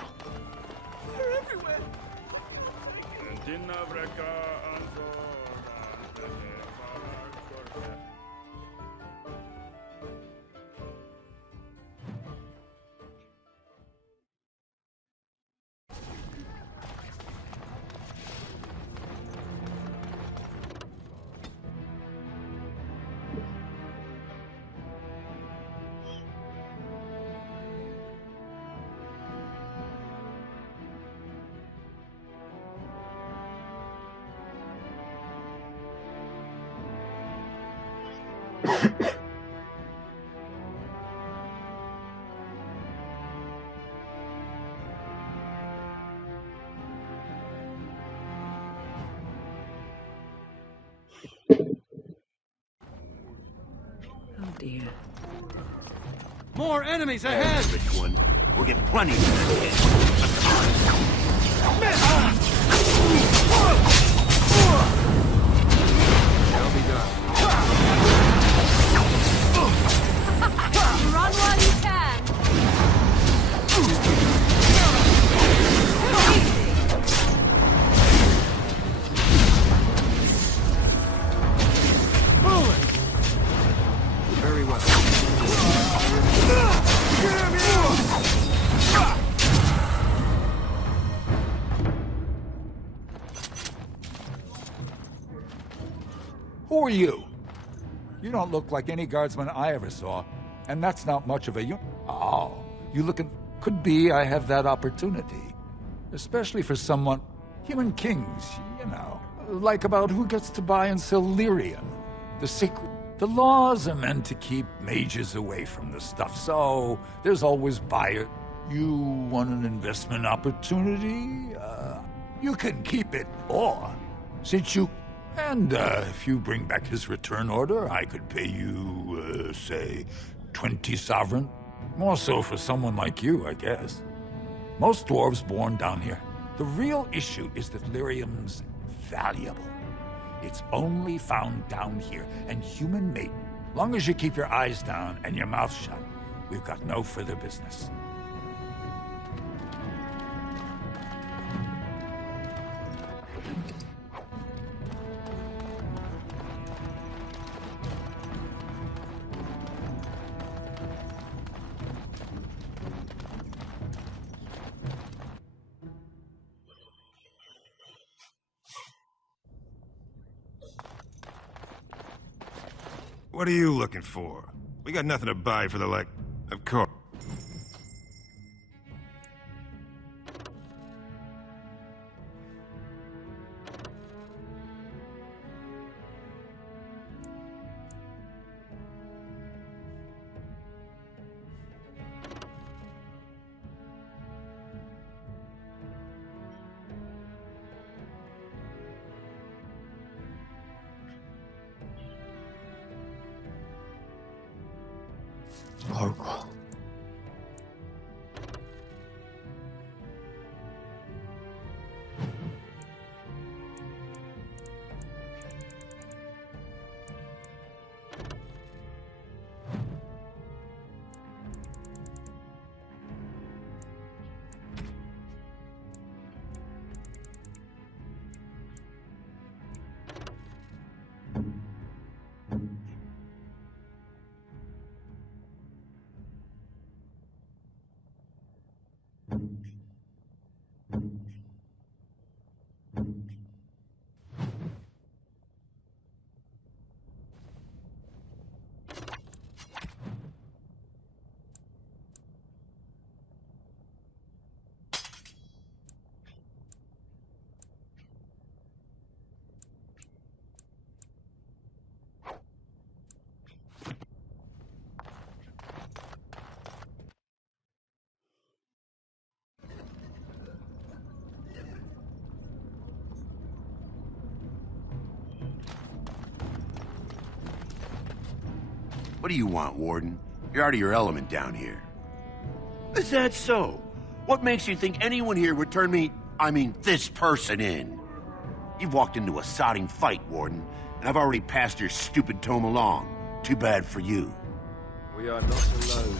Oh dear. More enemies ahead! Which one? We'll get plenty of them. Shall be done. Run while you can! Very well. Who are you? You don't look like any guardsman I ever saw, and that's not much of a Oh, you looking... Could be I have that opportunity. Especially for someone... Human kings, you know. Like about who gets to buy and sell lyrium. The secret... The laws are meant to keep mages away from the stuff, so there's always buyer. You want an investment opportunity? You can keep it, or since you... And if you bring back his return order, I could pay you, say, 20 sovereign. More so for someone like you, I guess. Most dwarves born down here. The real issue is that lyrium's valuable. It's only found down here, and human-made. Long as you keep your eyes down and your mouth shut, we've got no further business. What are you looking for? We got nothing to buy for the like... Of course.買うか。What do you want, Warden? You're out of your element down here. Is that so? What makes you think anyone here would turn me, I mean this person in? You've walked into a sodding fight, Warden, and I've already passed your stupid tome along. Too bad for you. We are not alone.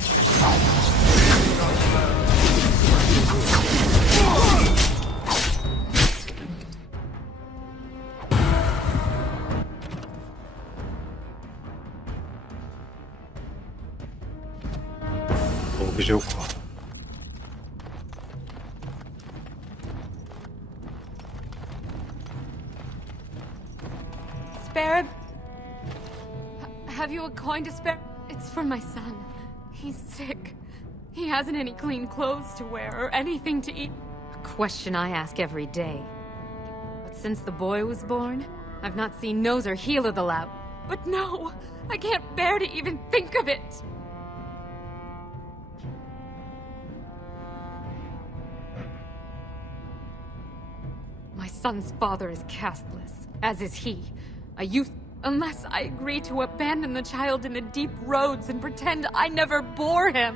Spare him? Have you a coin to spare? It's for my son. He's sick. He hasn't any clean clothes to wear or anything to eat. A question I ask every day. But since the boy was born, I've not seen nose or heel of the lout. But no! I can't bear to even think of it! My son's father is castless, as is he. A youth, unless I agree to abandon the child in the deep roads and pretend I never bore him.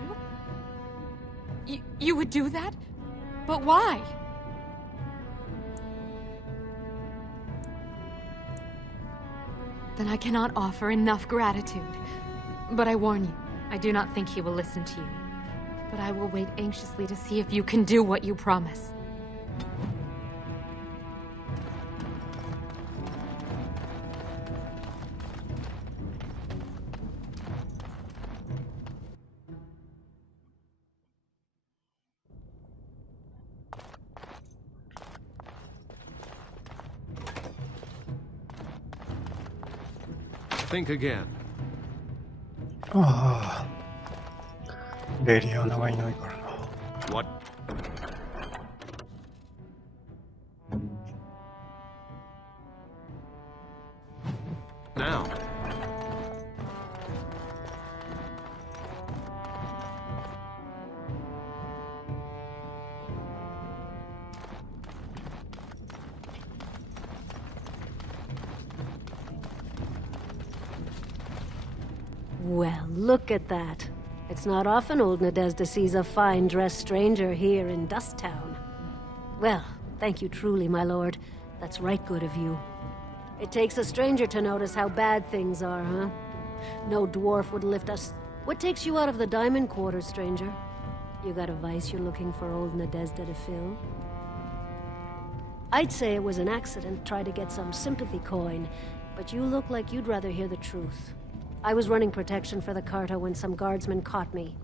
You would do that? But why? Then I cannot offer enough gratitude. But I warn you, I do not think he will listen to you. But I will wait anxiously to see if you can do what you promise. Think again. ああ。レリアナがいないからな。What? Now. Well, look at that. It's not often old Nadezhda sees a fine-dressed stranger here in Dust Town. Well, thank you truly, my lord. That's right good of you. It takes a stranger to notice how bad things are, huh? No dwarf would lift us. What takes you out of the diamond quarters, stranger? You got a vice you're looking for old Nadezhda to fill? I'd say it was an accident, try to get some sympathy coin, but you look like you'd rather hear the truth. I was running protection for the Carta when some guardsmen caught me.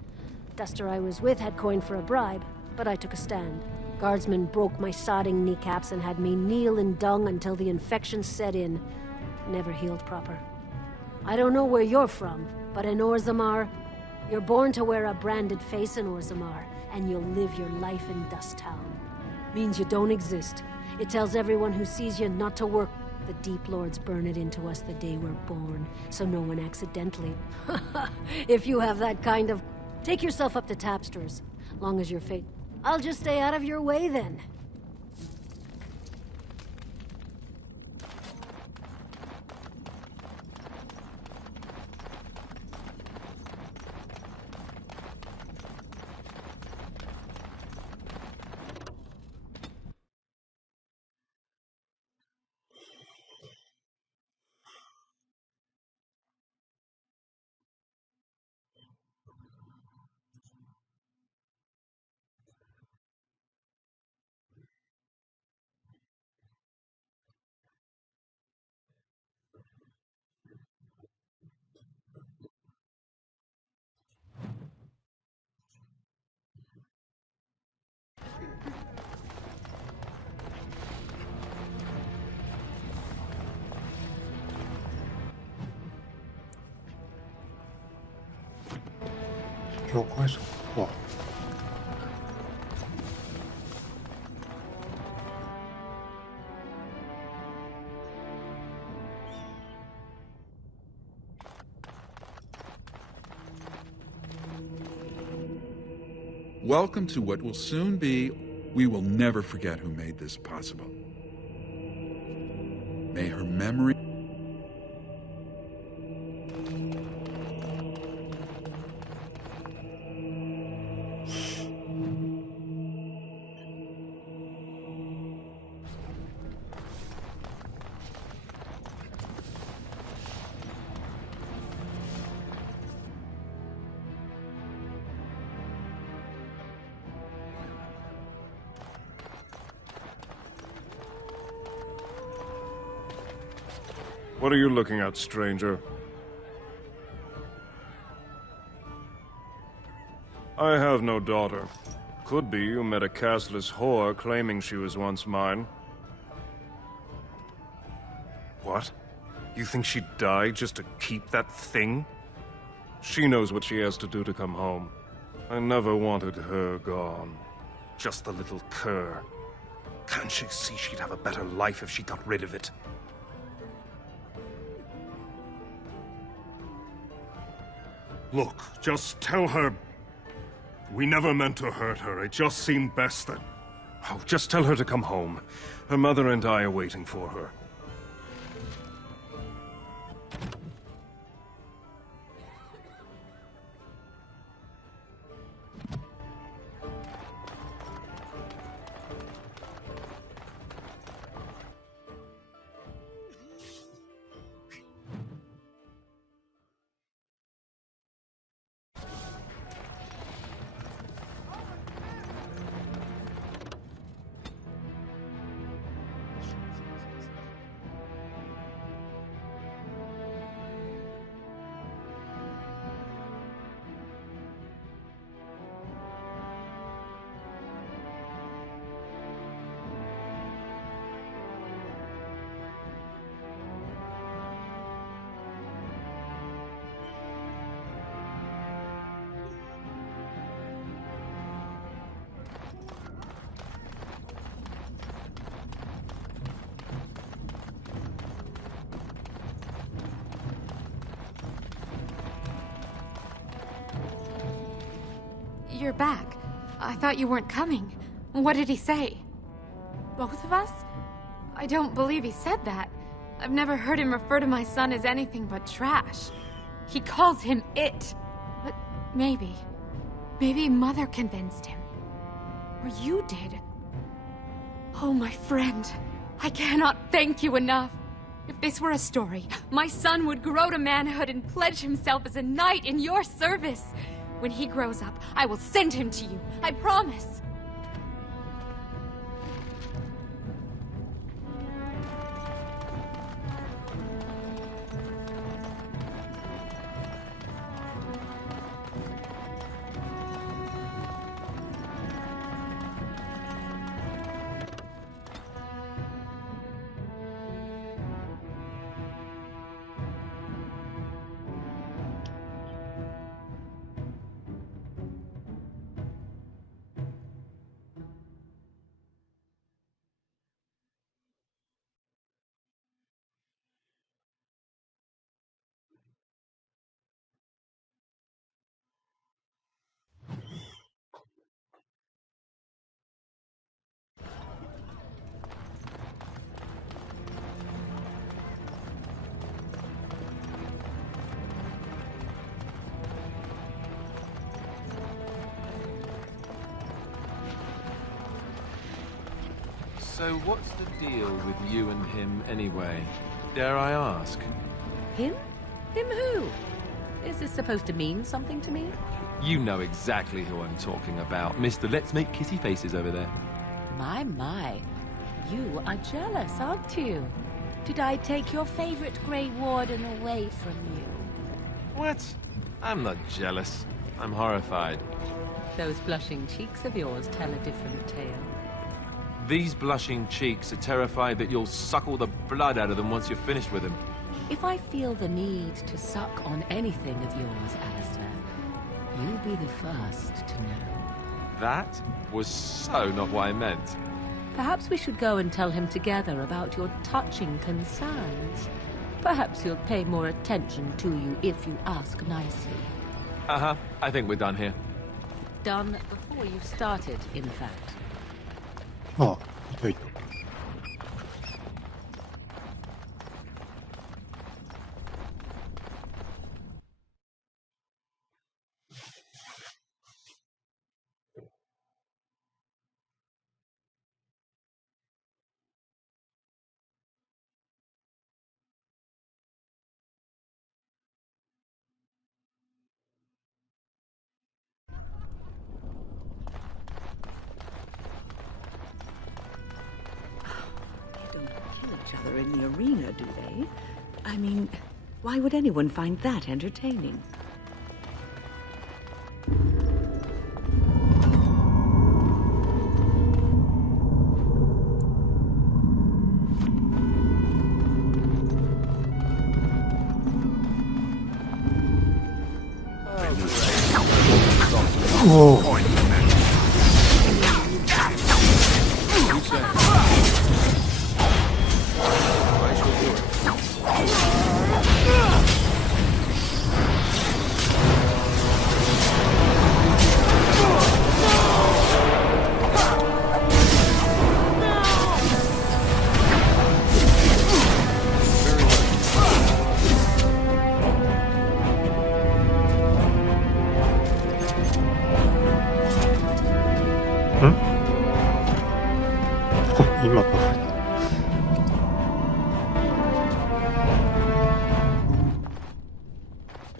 Duster I was with had coin for a bribe, but I took a stand. Guardsmen broke my sodding kneecaps and had me kneel in dung until the infection set in. Never healed proper. I don't know where you're from, but in Orzammar, you're born to wear a branded face in Orzammar, and you'll live your life in Dust Town. Means you don't exist. It tells everyone who sees you not to work. The Deep Lords burn it into us the day we're born, so no one accidentally. If you have that kind of... Take yourself up to Tapster's. Long as you're I'll just stay out of your way then. Welcome to what will soon be. We will never forget who made this possible. May her memory... What are you looking at, stranger? I have no daughter. Could be you met a castless whore claiming she was once mine. What? You think she'd die just to keep that thing? She knows what she has to do to come home. I never wanted her gone. Just the little cur. Can't she see she'd have a better life if she got rid of it? Look, just tell her... We never meant to hurt her. It just seemed best that... Oh, just tell her to come home. Her mother and I are waiting for her. You're back. I thought you weren't coming. What did he say? Both of us? I don't believe he said that. I've never heard him refer to my son as anything but trash. He calls him it. But maybe Mother convinced him. Or you did. Oh, my friend. I cannot thank you enough. If this were a story, my son would grow to manhood and pledge himself as a knight in your service. When he grows up, I will send him to you. I promise. So what's the deal with you and him anyway? Dare I ask? Him? Him who? Is this supposed to mean something to me? You know exactly who I'm talking about, Mr. Let's Make Kissy Faces over there. My. You are jealous, aren't you? Did I take your favorite Grey Warden away from you? What? I'm not jealous. I'm horrified. Those blushing cheeks of yours tell a different tale. These blushing cheeks are terrified that you'll suck all the blood out of them once you're finished with them. If I feel the need to suck on anything of yours, Alistair, you'll be the first to know. That was so not what I meant. Perhaps we should go and tell him together about your touching concerns. Perhaps he'll pay more attention to you if you ask nicely. Uh-huh. I think we're done here. Done before you started, in fact. Oh, wait. Each other in the arena, do they? I mean, why would anyone find that entertaining? Oh.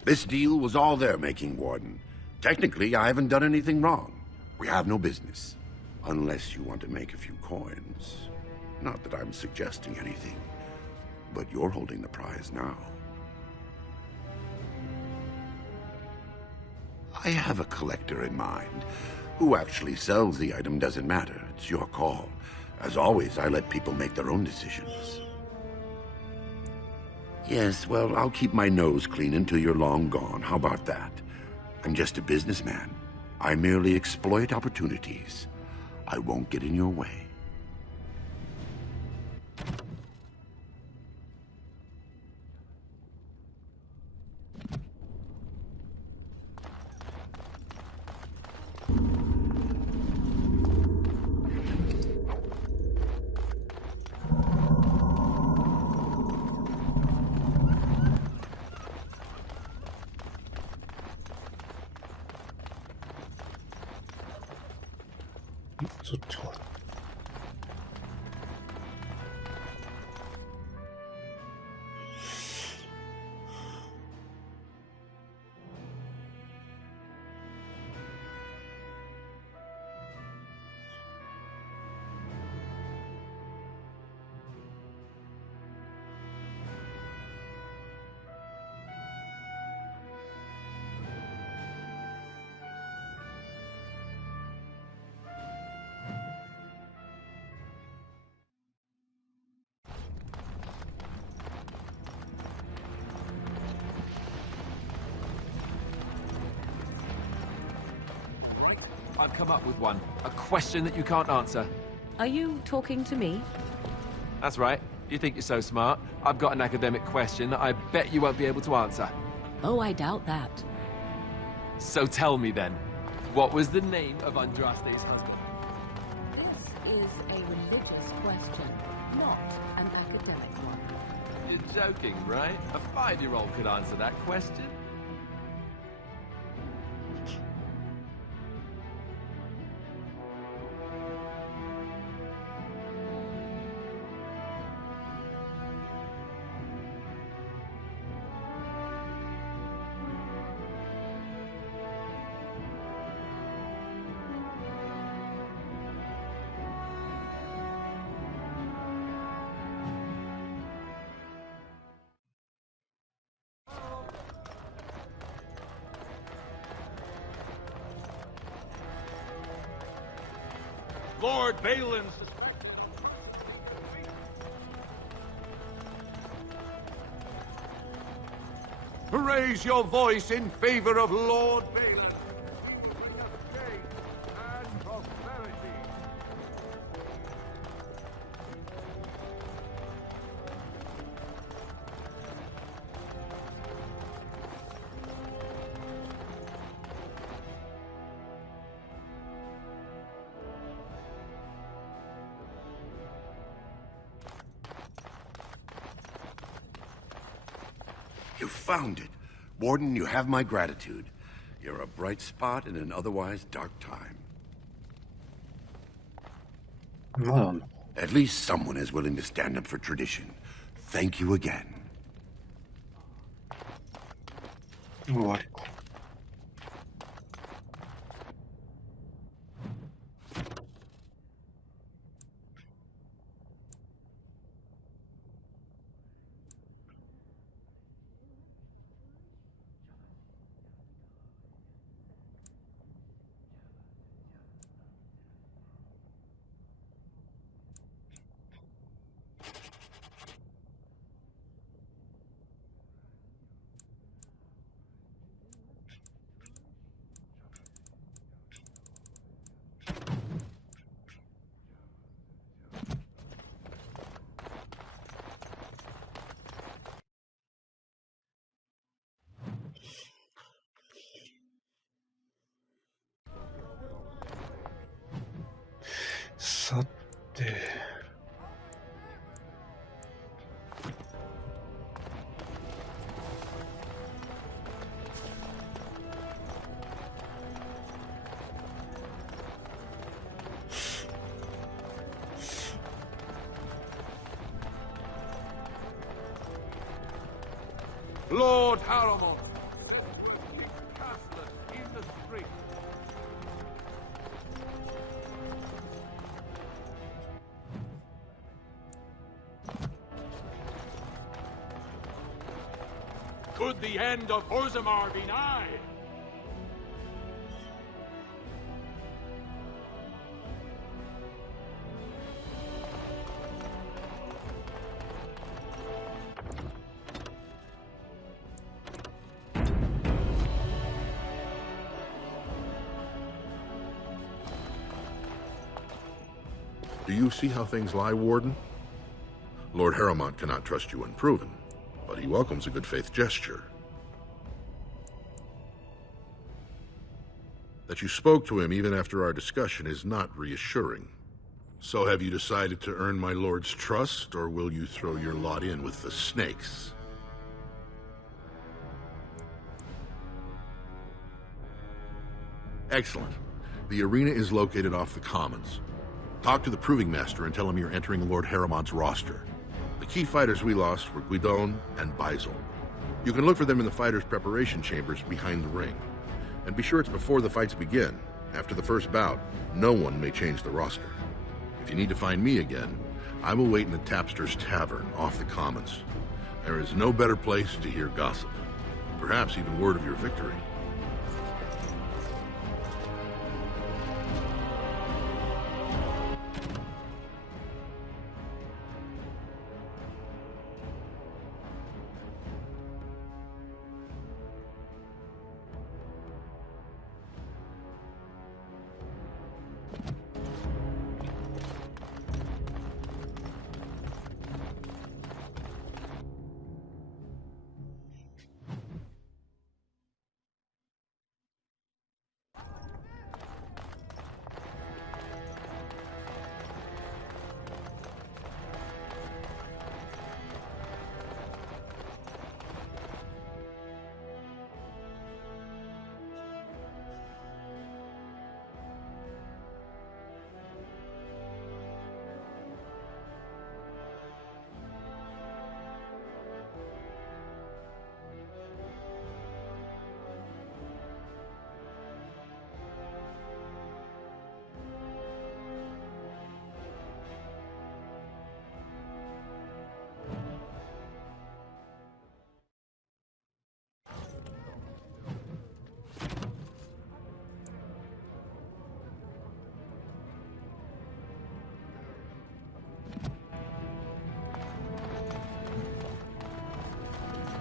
This deal was all their making, Warden. Technically, I haven't done anything wrong. We have no business. Unless you want to make a few coins. Not that I'm suggesting anything, but you're holding the prize now. I have a collector in mind. Who actually sells the item doesn't matter. It's your call. As always, I let people make their own decisions. Yes, well, I'll keep my nose clean until you're long gone. How about that? I'm just a businessman. I merely exploit opportunities. I won't get in your way. 좋죠. I've come up with one. A question that you can't answer. Are you talking to me? That's right. You think you're so smart. I've got an academic question that I bet you won't be able to answer. Oh, I doubt that. So tell me then, what was the name of Andraste's husband? This is a religious question, not an academic one. You're joking, right? A 5-year-old could answer that question. Lord Balin suspected. Raise your voice in favor of Lord Balin. And prosperity. You found it. Warden, you have my gratitude. You're a bright spot in an otherwise dark time. At least someone is willing to stand up for tradition. Thank you again. What?さて。Lord Harrowmont, said to have kicked castless in the street. Could the end of Orzammar be nigh? Do you see how things lie, Warden? Lord Harrowmont cannot trust you unproven, but he welcomes a good faith gesture. That you spoke to him even after our discussion is not reassuring. So have you decided to earn my lord's trust, or will you throw your lot in with the snakes? Excellent. The arena is located off the Commons. Talk to the Proving Master and tell him you're entering Lord Harrowmont's roster. The key fighters we lost were Guidon and Beisel. You can look for them in the fighters' preparation chambers behind the ring. And be sure it's before the fights begin. After the first bout, no one may change the roster. If you need to find me again, I will wait in the Tapster's Tavern off the Commons. There is no better place to hear gossip. Perhaps even word of your victory.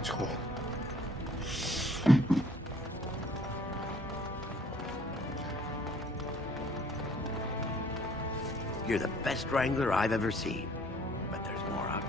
저거. You're the best wrangler I've ever seen. But there's more out there.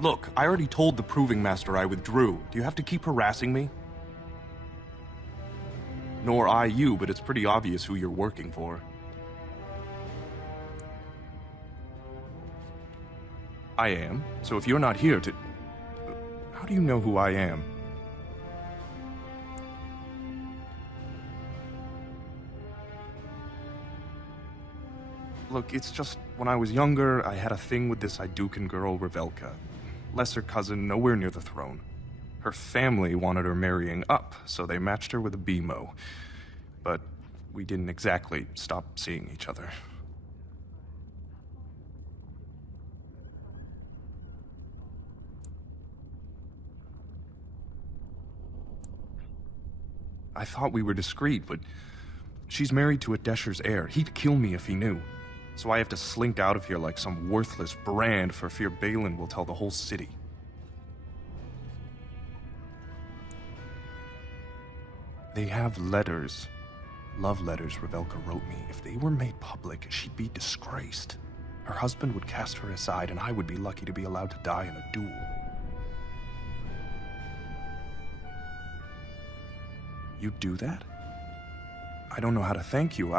Look, I already told the Proving Master I withdrew. Do you have to keep harassing me? Nor I you, but it's pretty obvious who you're working for. I am. So if you're not here to... How do you know who I am? Look, it's just, when I was younger, I had a thing with this Idukan girl, Revelka. Lesser cousin, nowhere near the throne. Her family wanted her marrying up, so they matched her with a BMO. But we didn't exactly stop seeing each other. I thought we were discreet, but she's married to a Desher's heir. He'd kill me if he knew. So I have to slink out of here like some worthless brand for fear Balin will tell the whole city. They have letters. Love letters Revelka wrote me. If they were made public, she'd be disgraced. Her husband would cast her aside, and I would be lucky to be allowed to die in a duel. You'd do that? I don't know how to thank you.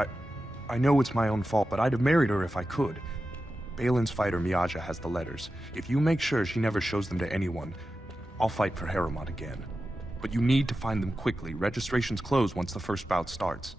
I know it's my own fault, but I'd have married her if I could. Balin's fighter Miaja has the letters. If you make sure she never shows them to anyone, I'll fight for Harriman again. But you need to find them quickly. Registrations close once the first bout starts.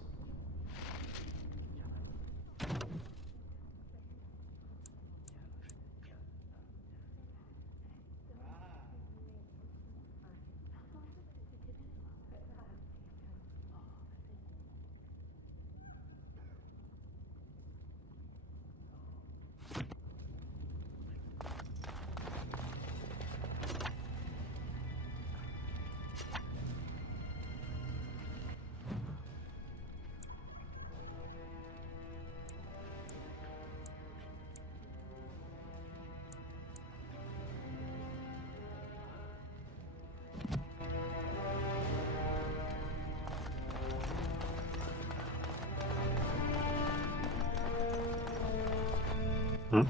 응?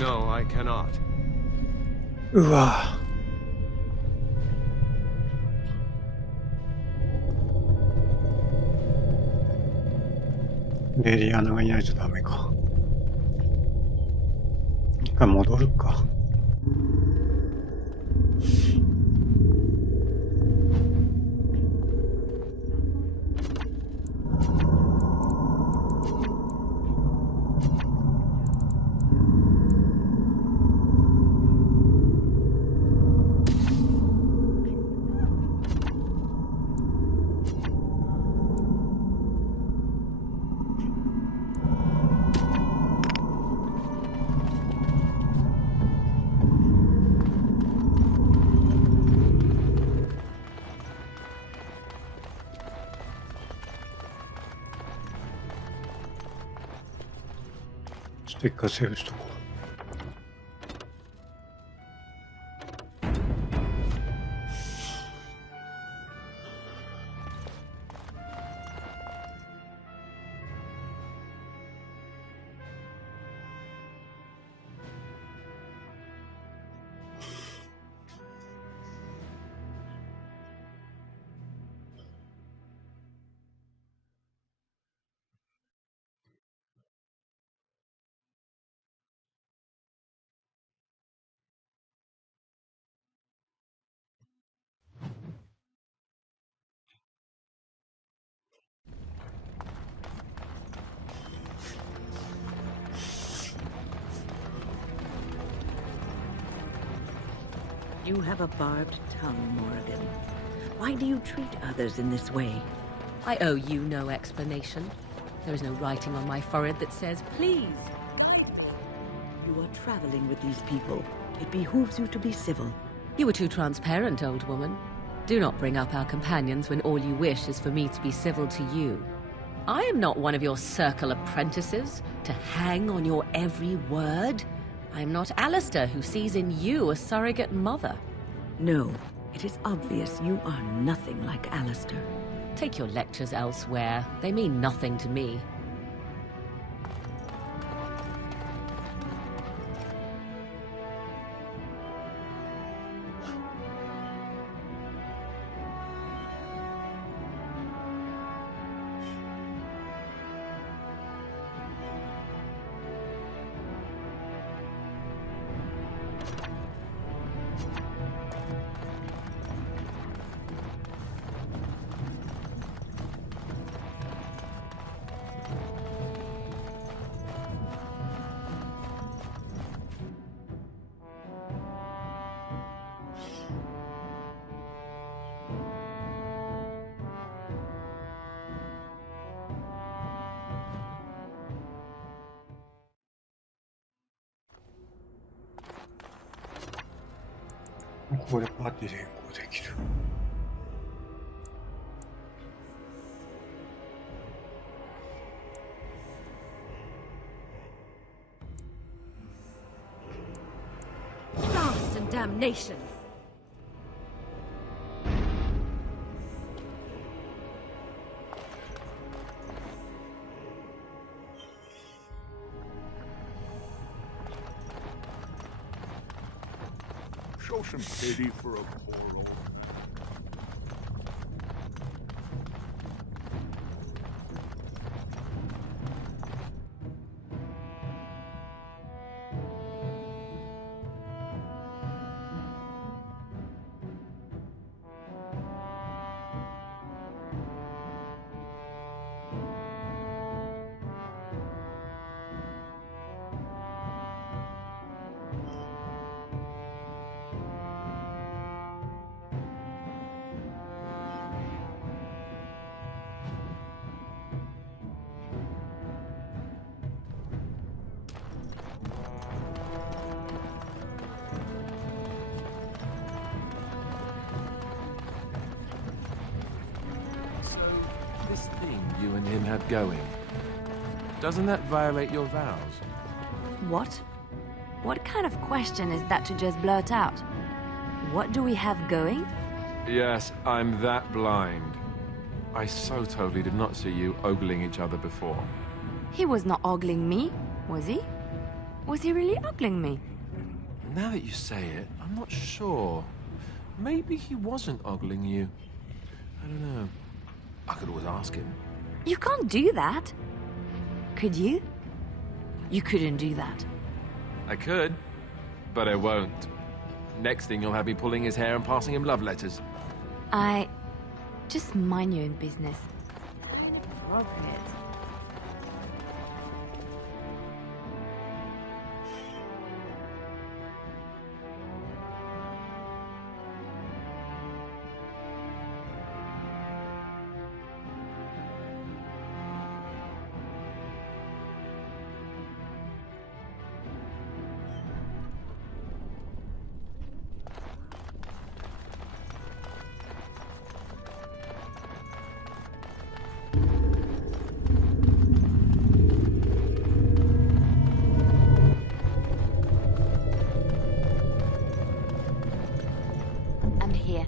No, I cannot. 우와. レリアナがいないとダメか。一回戻るか。ちょっと一回セーブしとこう。You have a barbed tongue, Morrigan. Why do you treat others in this way? I owe you no explanation. There is no writing on my forehead that says, please. You are traveling with these people. It behooves you to be civil. You were too transparent, old woman. Do not bring up our companions when all you wish is for me to be civil to you. I am not one of your circle apprentices, to hang on your every word. I am not Alistair, who sees in you a surrogate mother. No, it is obvious you are nothing like Alistair. Take your lectures elsewhere. They mean nothing to me.ここでパーティーで変更できる。Blast and damnation! Show some pity for a poor old man. This thing you and him had going, doesn't that violate your vows? What? What kind of question is that to just blurt out? What do we have going? Yes, I'm that blind. I so totally did not see you ogling each other before. He was not ogling me, was he? Was he really ogling me? Now that you say it, I'm not sure. Maybe he wasn't ogling you. I don't know. I could always ask him. You can't do that. Could you? You couldn't do that. I could, but I won't. Next thing you'll have me pulling his hair and passing him love letters. Just mind your own business. Appropriate. And here.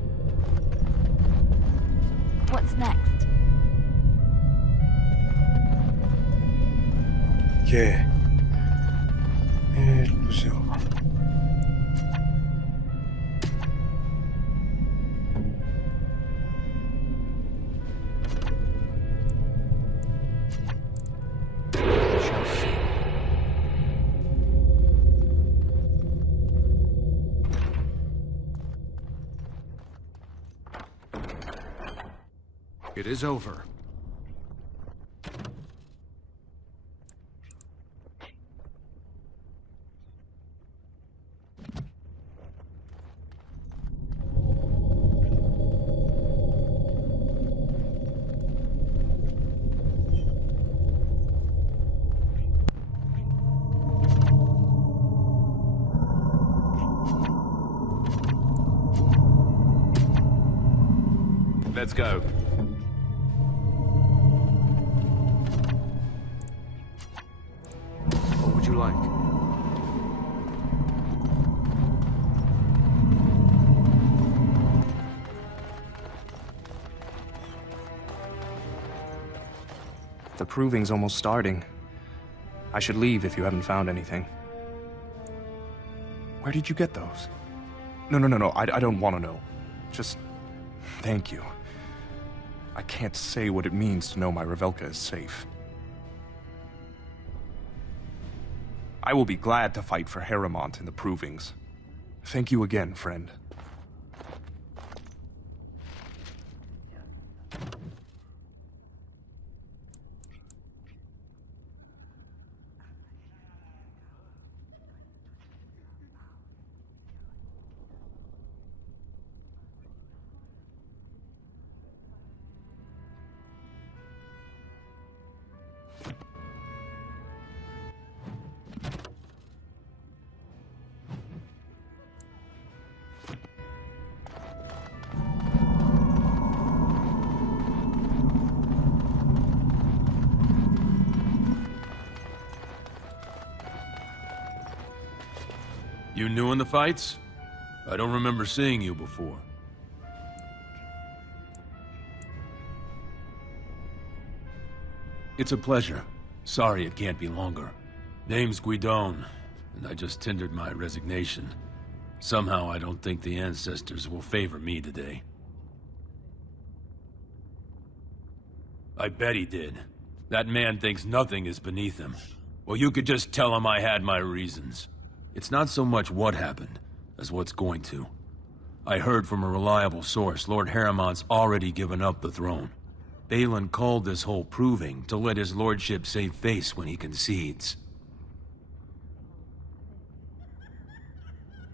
What's next? 이게 보세요. It is over. Let's go. What would you like? The proving's almost starting. I should leave if you haven't found anything. Where did you get those? No, I don't want to know. Just thank you. I can't say what it means to know my Revelka is safe. I will be glad to fight for Harrimont in the provings. Thank you again, friend. You new in the fights? I don't remember seeing you before. It's a pleasure. Sorry it can't be longer. Name's Guidon, and I just tendered my resignation. Somehow I don't think the ancestors will favor me today. I bet he did. That man thinks nothing is beneath him. Well, you could just tell him I had my reasons. It's not so much what happened, as what's going to. I heard from a reliable source Lord Harrimont's already given up the throne. Balin called this whole proving to let his lordship save face when he concedes.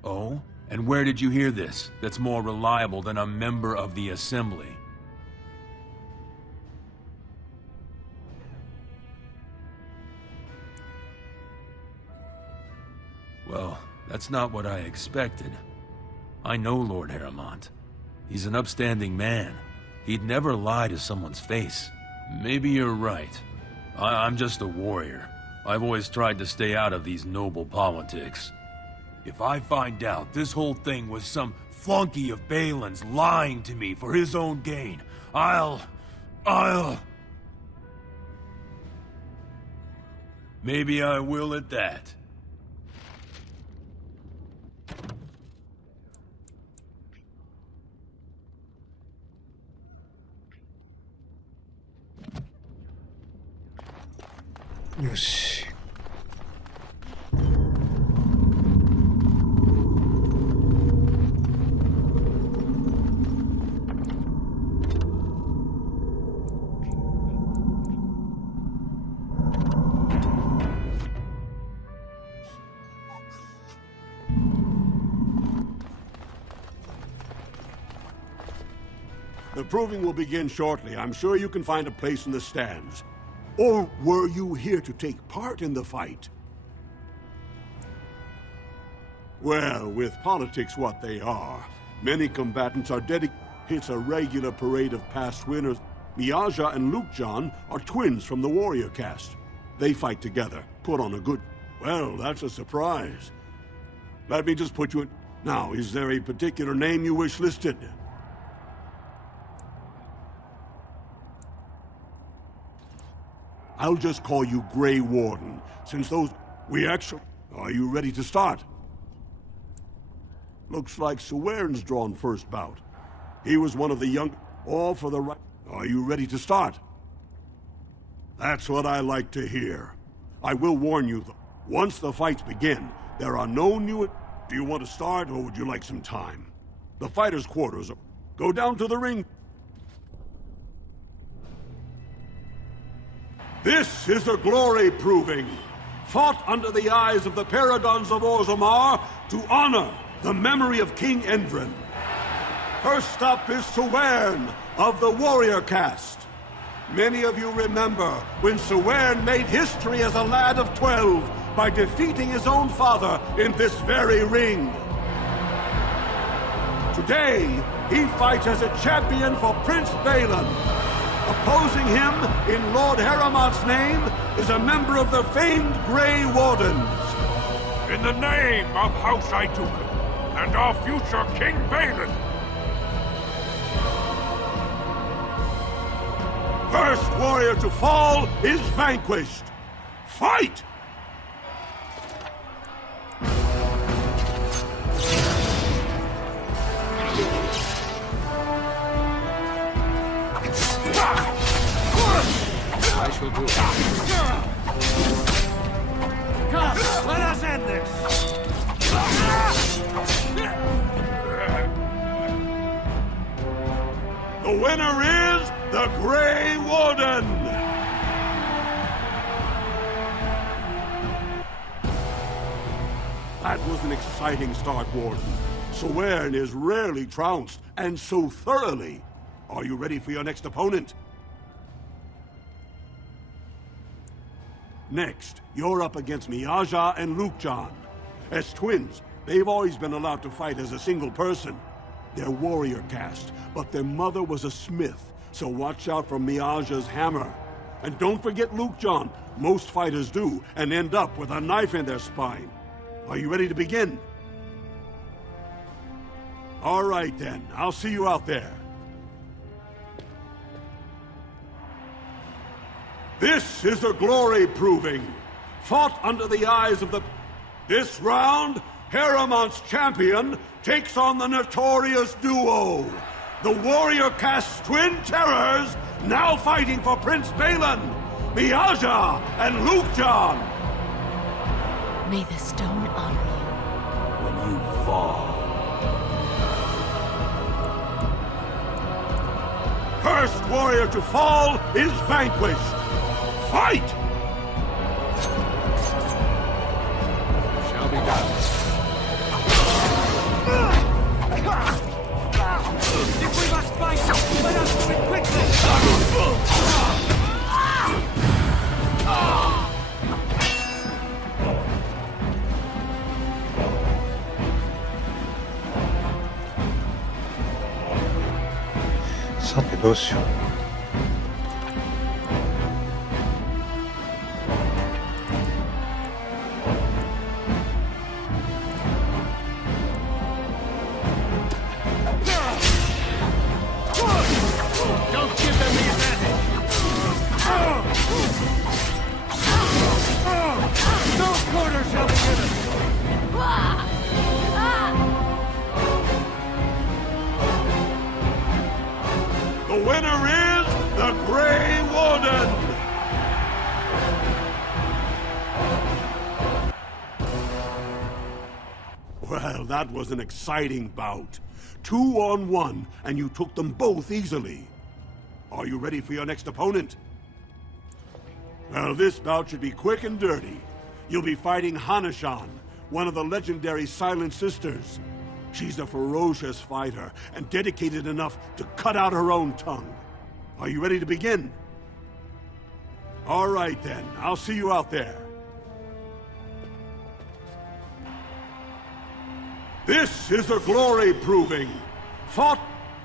Oh? And where did you hear this that's more reliable than a member of the Assembly? Well, that's not what I expected. I know Lord Harrimont. He's an upstanding man. He'd never lie to someone's face. Maybe you're right. I'm just a warrior. I've always tried to stay out of these noble politics. If I find out this whole thing was some flunky of Balin's lying to me for his own gain, I'll... Maybe I will at that. よし。The proving will begin shortly. I'm sure you can find a place in the stands. Or were you here to take part in the fight? Well, with politics what they are, many combatants are dedicated. It's a regular parade of past winners. Miaja and Lukejan are twins from the warrior caste. They fight together, put on a good... Well, that's a surprise. Let me just put you in... Now, is there a particular name you wish listed? I'll just call you Grey Warden, since those... We actually... Are you ready to start? Looks like Suwern's drawn first bout. He was one of the young... All for the right... Are you ready to start? That's what I like to hear. I will warn you, though. Once the fights begin, there are no new... Do you want to start, or would you like some time? The fighters' quarters are... Go down to the ring. This is a glory proving, fought under the eyes of the Paragons of Orzammar to honor the memory of King Endrin. First up is Suwern of the warrior caste. Many of you remember when Suwern made history as a lad of 12 by defeating his own father in this very ring. Today, he fights as a champion for Prince Balin. Opposing him, in Lord Heramont's name, is a member of the famed Grey Wardens. In the name of House Aituken and our future King Balin. First warrior to fall is vanquished. Fight! I shall do it. Come, let us end this! The winner is the Grey Warden! That was an exciting start, Warden. Suwern is rarely trounced, and so thoroughly. Are you ready for your next opponent? Next, you're up against Miaja and Lukejan. As twins, they've always been allowed to fight as a single person. They're warrior caste, but their mother was a smith, so watch out for Miaja's hammer. And don't forget Lukejan. Most fighters do, and end up with a knife in their spine. Are you ready to begin? All right then, I'll see you out there. This is a glory proving, fought under the eyes of the... This round, Heramont's champion takes on the notorious duo, the warrior caste twin terrors, now fighting for Prince Balin, Miaja and Lukejan. May the stone honor you when you fall. First warrior to fall is vanquished. Fight! Shall be done. If we must fight, let us do it quickly!さてどうしよう。The winner is the Grey Warden! Well, that was an exciting bout. 2-on-1, and you took them both easily. Are you ready for your next opponent? Well, this bout should be quick and dirty. You'll be fighting Hanashan, one of the legendary Silent Sisters. She's a ferocious fighter, and dedicated enough to cut out her own tongue. Are you ready to begin? All right, then. I'll see you out there. This is a glory proving. Fought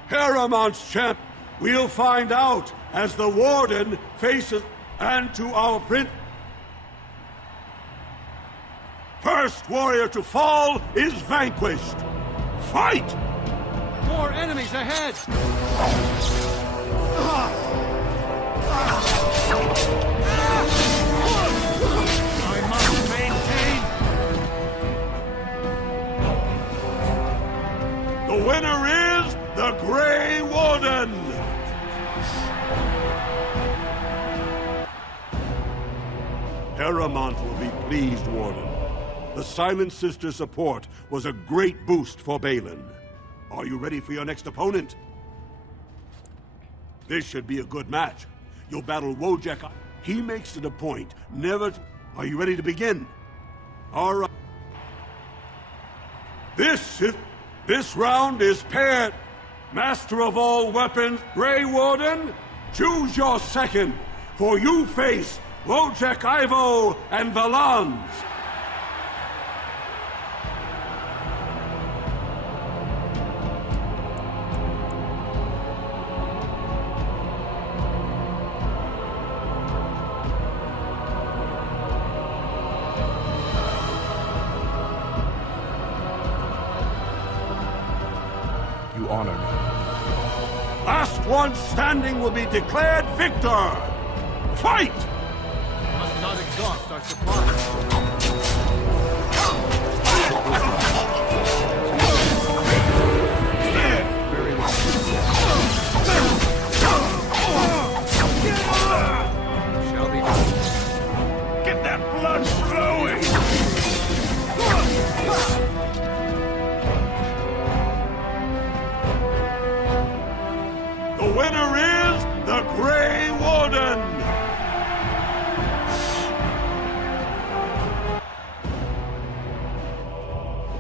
Paramount's champ. We'll find out as the Warden faces... And to our print... First warrior to fall is vanquished. Fight! More enemies ahead! I must maintain. The winner is the Grey Warden! Paramount will be pleased, Warden. The Silent Sister's support was a great boost for Balin. Are you ready for your next opponent? This should be a good match. You'll battle Wojek. He makes it a point never to... Are you ready to begin? All right. This round is paired. Master of all weapons, Grey Warden, choose your second, for you face Wojek Ivo and Valans. You honor me. Last one standing will be declared victor. Fight! Must not exhaust our supplies. Very well. Shall be done. Get that blood flowing! The winner is the Grey Warden!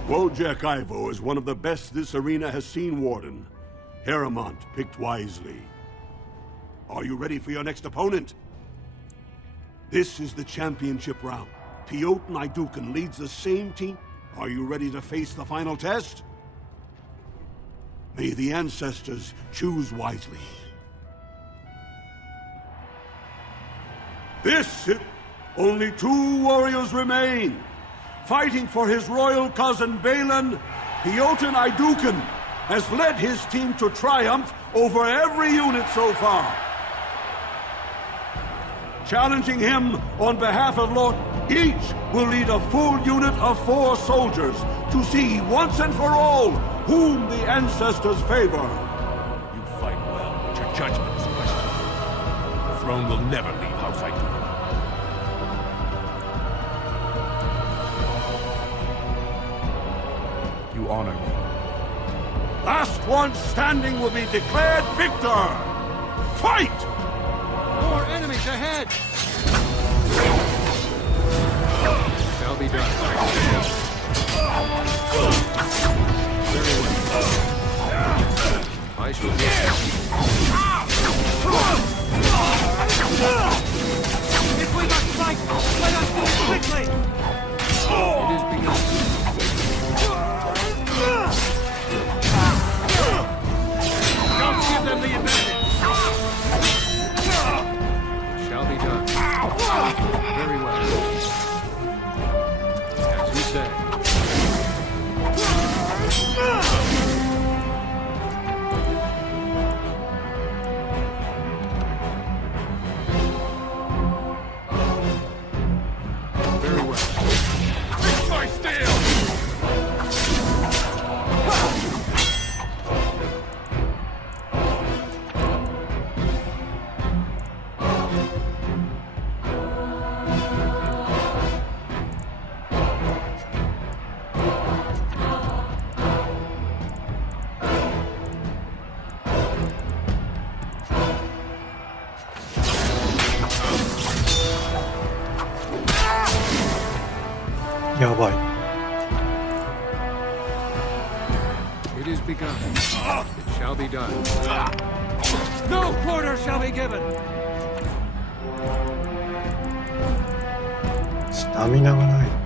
Wojek Ivo is one of the best this arena has seen, Warden. Paramount picked wisely. Are you ready for your next opponent? This is the championship round. Piotr Naidukan leads the same team. Are you ready to face the final test? May the ancestors choose wisely. Only 2 warriors remain. Fighting for his royal cousin Balin, Piotr Naidukan has led his team to triumph over every unit so far. Challenging him on behalf of Lord, each will lead a full unit of 4 soldiers to see once and for all whom the ancestors favor. You fight well, but your judgment is questioned. The throne will never leave House Aidukan. You honor me. Last one standing will be declared victor. Fight! More enemies ahead! Shall be done. Very well. I shall do If we must fight, let us do it quickly! It is begun. Don't give them the advantage! It shall be done. Very well. As you say. ばい。 It is begun. It shall be done. No quarter shall be given. スタミナがないのか。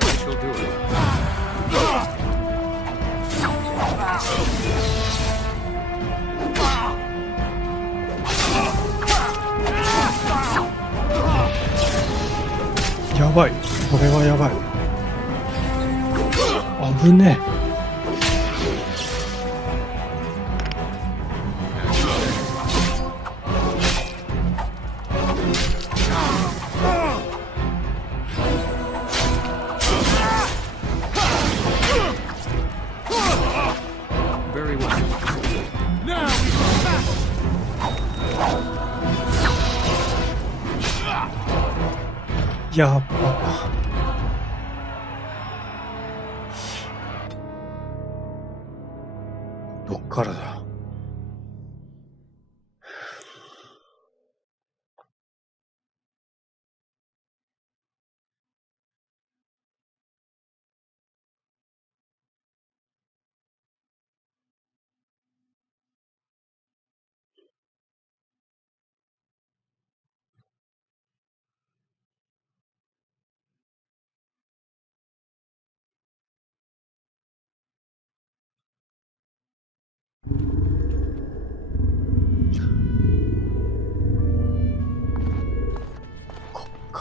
I shall do it. やばい。これはやばい。危ねえ。 Very well. Now we やっば。どっからだ。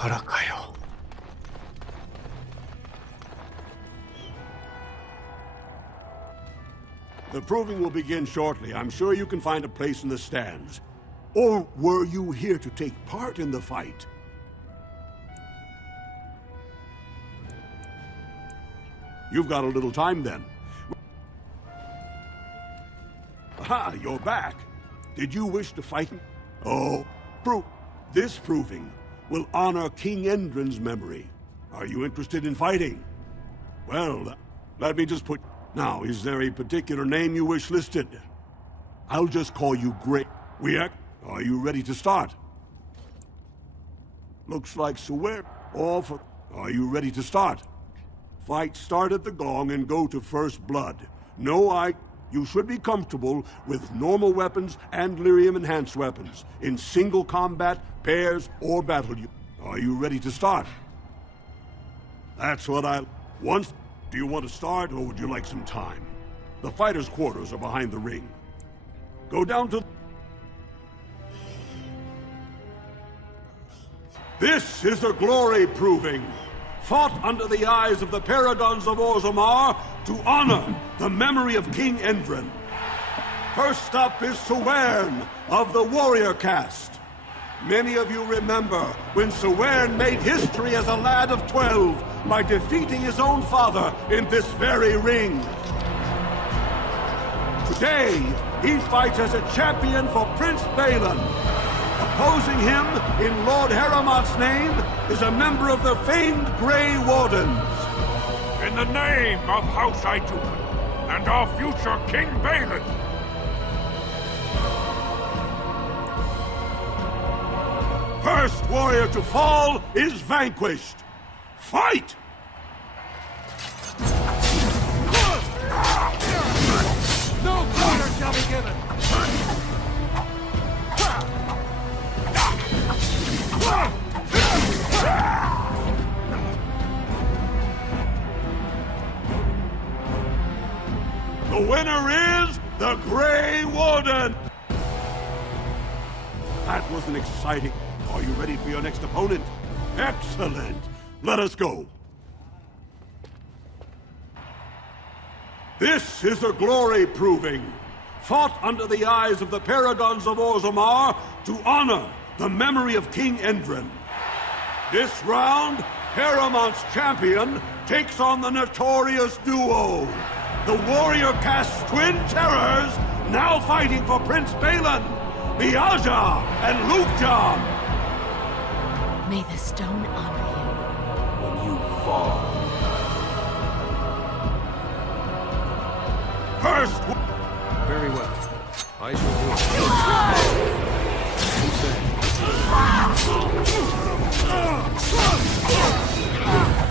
からかよ。 The proving will begin shortly. I'm sure you can find a place in the stands. Or were you here to take part in the fight? You've got a little time then. Aha, you're back. Did you wish to fight him? Oh, this proving will honor King Endrin's memory. Are you interested in fighting? Well, let me just put... Now, is there a particular name you wish listed? I'll just call you Great. Are you ready to start? Looks like Swear. Are you ready to start? Fight start at the gong and go to first blood. You should be comfortable with normal weapons and lyrium enhanced weapons in single combat, pairs, or battle. Are you ready to start? That's what Do you want to start, or would you like some time? The fighters' quarters are behind the ring. Go down to... This is a glory proving, fought under the eyes of the Paragons of Orzammar to honor the memory of King Endrin. First up is Sewern of the Warrior Caste. Many of you remember when Sewern made history as a lad of 12 by defeating his own father in this very ring. Today, he fights as a champion for Prince Balin. Opposing him, in Lord Heramont's name, is a member of the famed Grey Wardens. In the name of House Aituken and our future King Balin. First warrior to fall is vanquished. Fight! no quarter shall be given. The winner is the Grey Warden! That was an exciting... Are you ready for your next opponent? Excellent! Let us go. This is a glory proving, fought under the eyes of the Paragons of Orzammar to honor the memory of King Endrin. This round, Heramont's champion takes on the notorious duo, the Warrior Caste Twin Terrors, now fighting for Prince Balin, Miaja and Lukja. May the stone honor you when you fall. First... Very well. I shall do it. You say.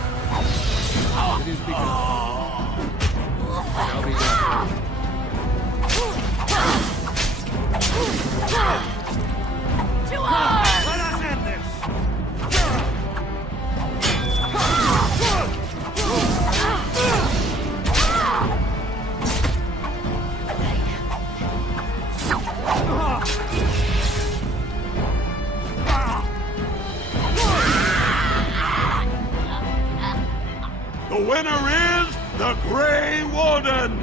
winner is the Grey Warden!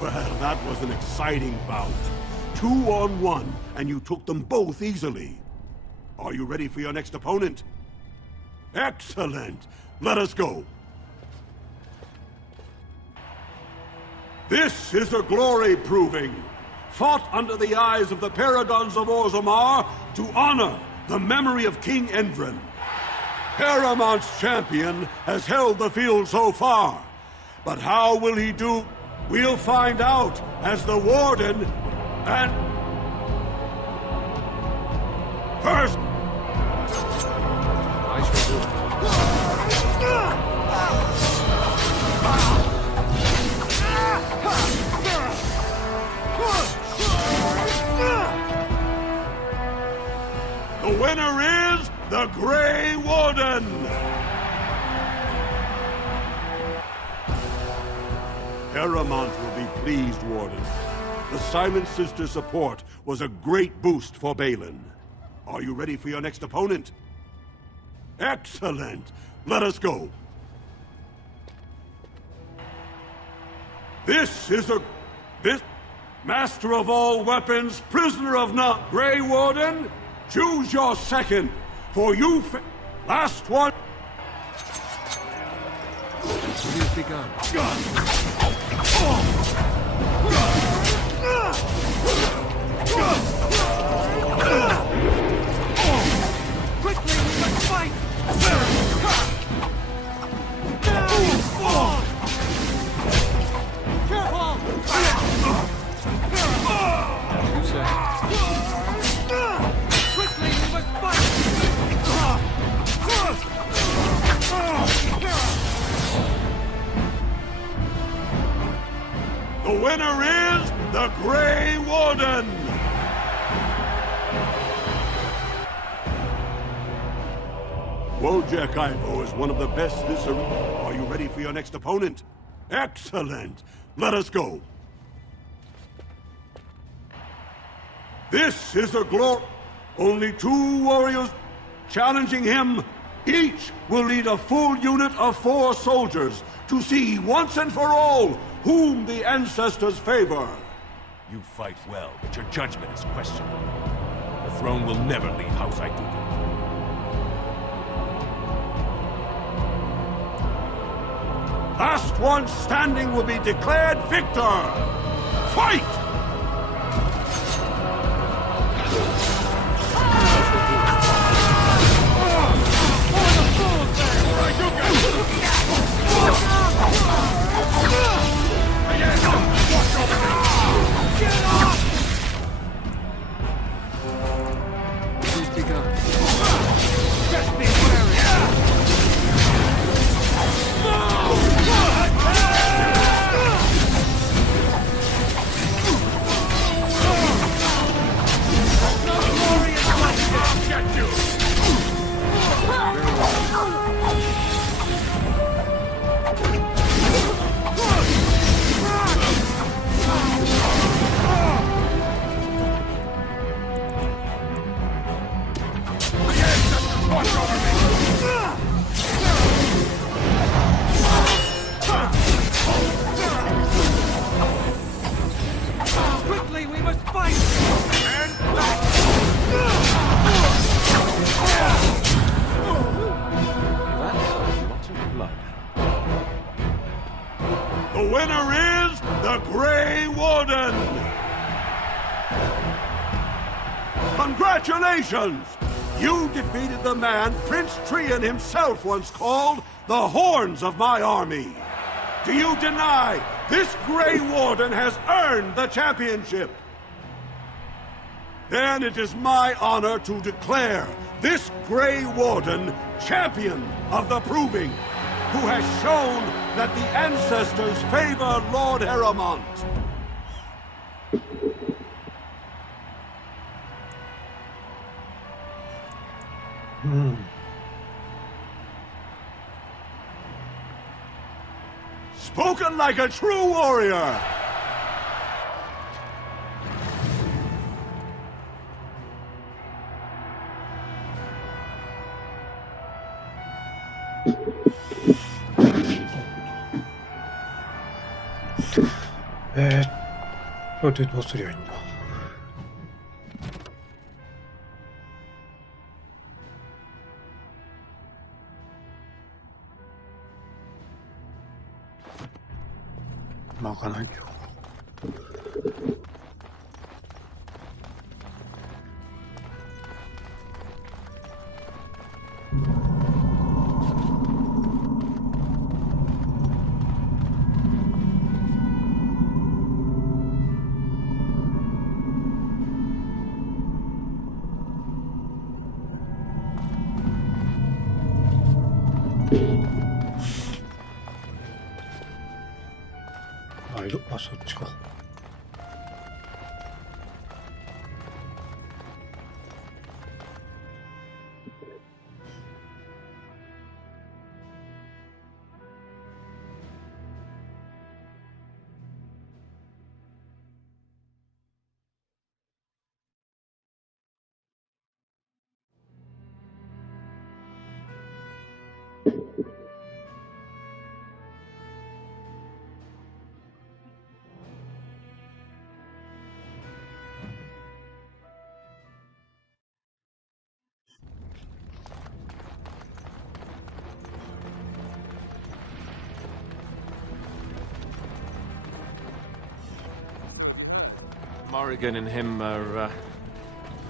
Well, that was an exciting bout. 2-on-1, and you took them both easily. Are you ready for your next opponent? Excellent! Let us go. This is a glory proving, fought under the eyes of the Paragons of Orzammar to honor the memory of King Endrin. Paramount's champion has held the field so far, but how will he do? We'll find out as the Warden and... First... I shall do it. The winner is the Grey Warden! Paramount will be pleased, Warden. The Silent Sister's support was a great boost for Balin. Are you ready for your next opponent? Excellent! Let us go. This Master of all weapons, prisoner of none, Grey Warden, choose your second, for you last one. It is begun. Quickly, we must fight! Careful! 2 seconds. Quickly, we must fight! The winner is the Grey Warden! Wojak Ivo is one of the best this arena. Are you ready for your next opponent? Excellent! Let us go. This is a only 2 warriors challenging him. Each will lead a full unit of 4 soldiers to see once and for all whom the ancestors favor. You fight well, but your judgment is questionable. The throne will never leave House Aiduki. Last one standing will be declared victor. Fight! It is begun. Just be wary! Get you! Quickly, we must fight! And back! Lots of blood. The winner is the Grey Warden! Congratulations! You defeated the man Prince Trian himself once called the Horns of my army. Do you deny this Grey Warden has earned the championship? Then it is my honor to declare this Grey Warden champion of the Proving, who has shown that the ancestors favor Lord Heremont. Spoken like a true warrior! これでどうすりゃいいんだ。まかないよ。あ、そっちか。Morrigan and him are,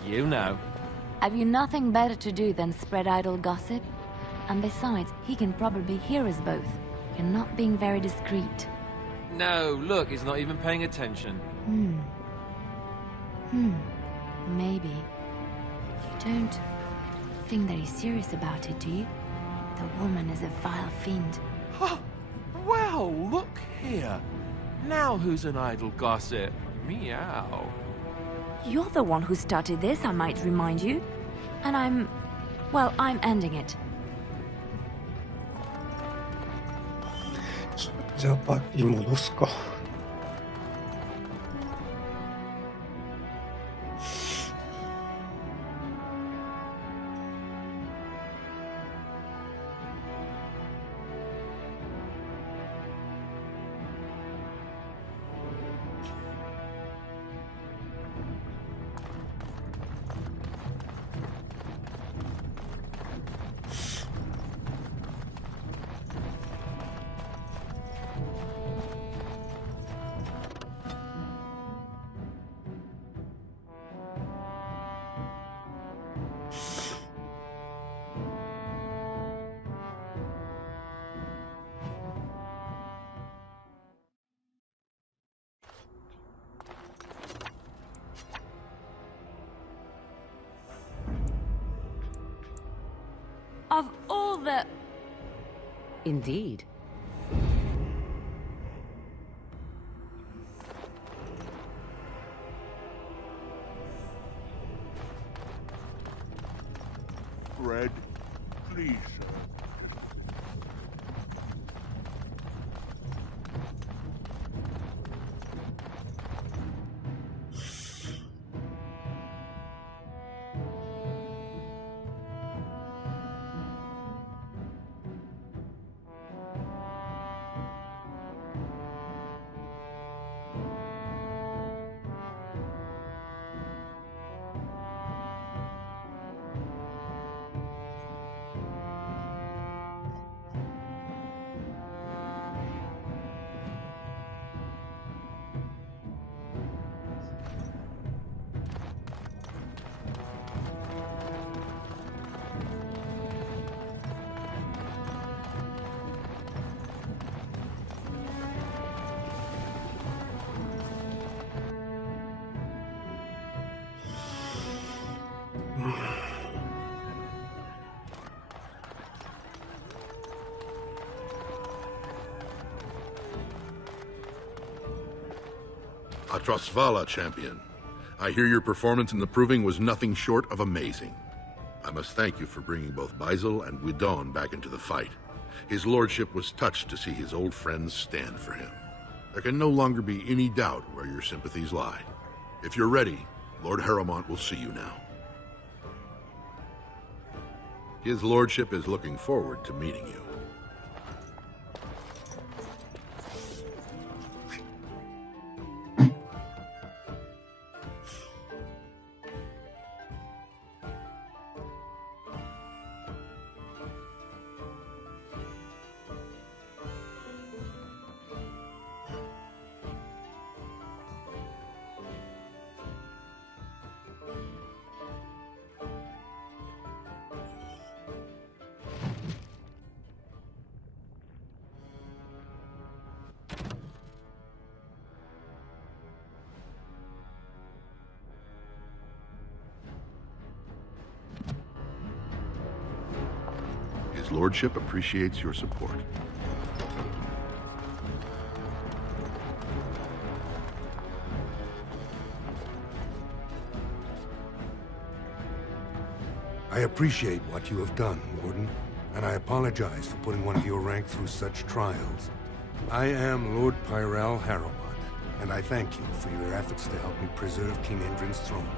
you know. Have you nothing better to do than spread idle gossip? And besides, he can probably hear us both. You're not being very discreet. No, look, he's not even paying attention. Maybe. You don't think that he's serious about it, do you? The woman is a vile fiend. Well, look here. Now who's an idle gossip? Meow. You're the one who started this, I might remind you. And I'm ending it. じゃあパーティー戻すか。Of all the... Indeed. Bread, please, sir. Atrasvala, champion. I hear your performance in the proving was nothing short of amazing. I must thank you for bringing both Baisel and Guidon back into the fight. His lordship was touched to see his old friends stand for him. There can no longer be any doubt where your sympathies lie. If you're ready, Lord Harrowmont will see you now. His lordship is looking forward to meeting you. His lordship appreciates your support. I appreciate what you have done, Warden, and I apologize for putting one of your rank through such trials. I am Lord Pyrell Harrowmont, and I thank you for your efforts to help me preserve King Endrin's throne.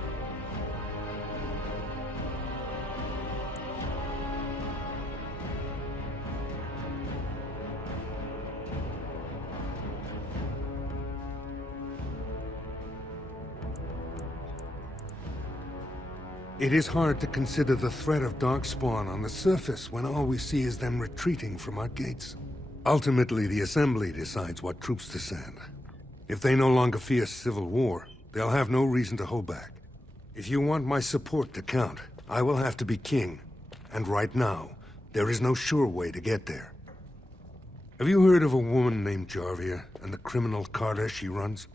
It is hard to consider the threat of Darkspawn on the surface when all we see is them retreating from our gates. Ultimately, the Assembly decides what troops to send. If they no longer fear civil war, they'll have no reason to hold back. If you want my support to count, I will have to be king. And right now, there is no sure way to get there. Have you heard of a woman named Jarvia and the criminal carter she runs?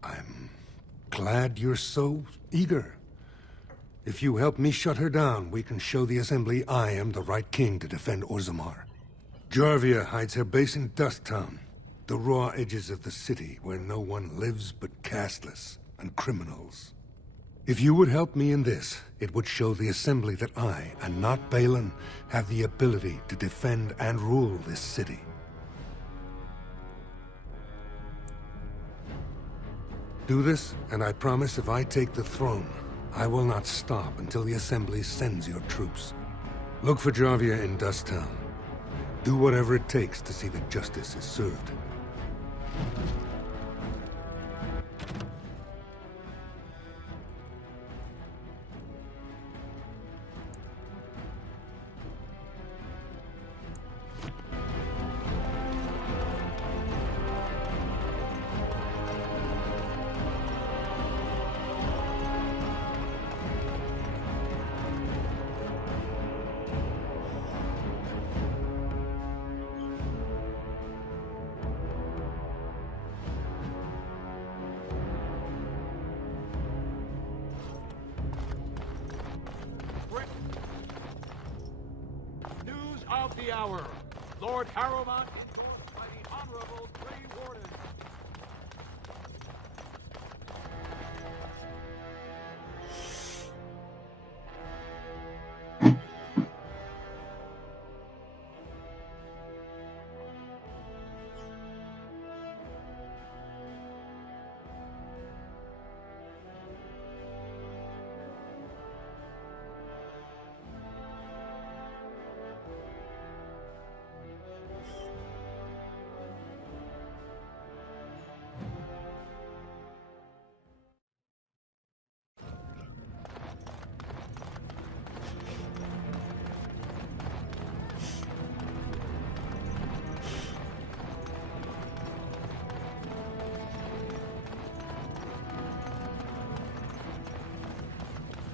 I'm glad you're so eager. If you help me shut her down, we can show the Assembly I am the right king to defend Orzammar. Jarvia hides her base in Dust Town, the raw edges of the city where no one lives but casteless and criminals. If you would help me in this, it would show the Assembly that I, and not Balin, have the ability to defend and rule this city. Do this, and I promise if I take the throne, I will not stop until the Assembly sends your troops. Look for Jarvia in Dust Town. Do whatever it takes to see that justice is served. Of the hour, Lord Harrowmont endorsed by the Honorable Grey Warden.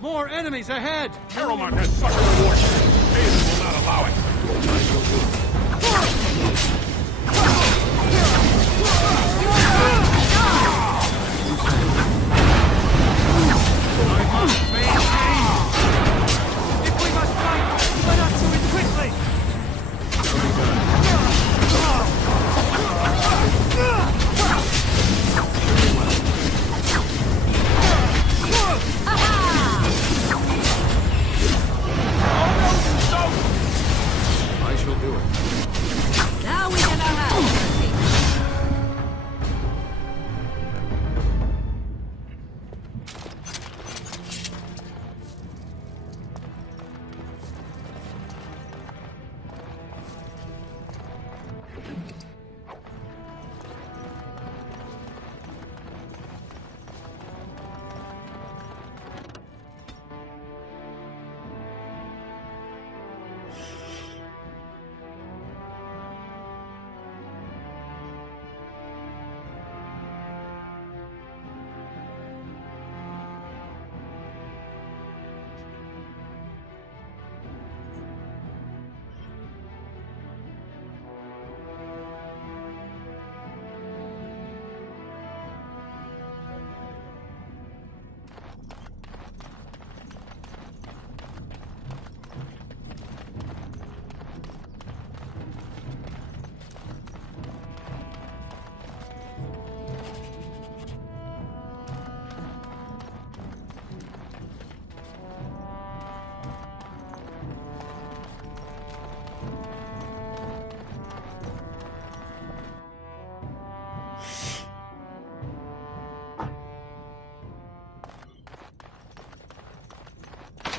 More enemies ahead! Harrowmont has suffered a warning. Balin will not allow it. I must maintain! If we must fight, let us do it quickly! I shall do it. Now we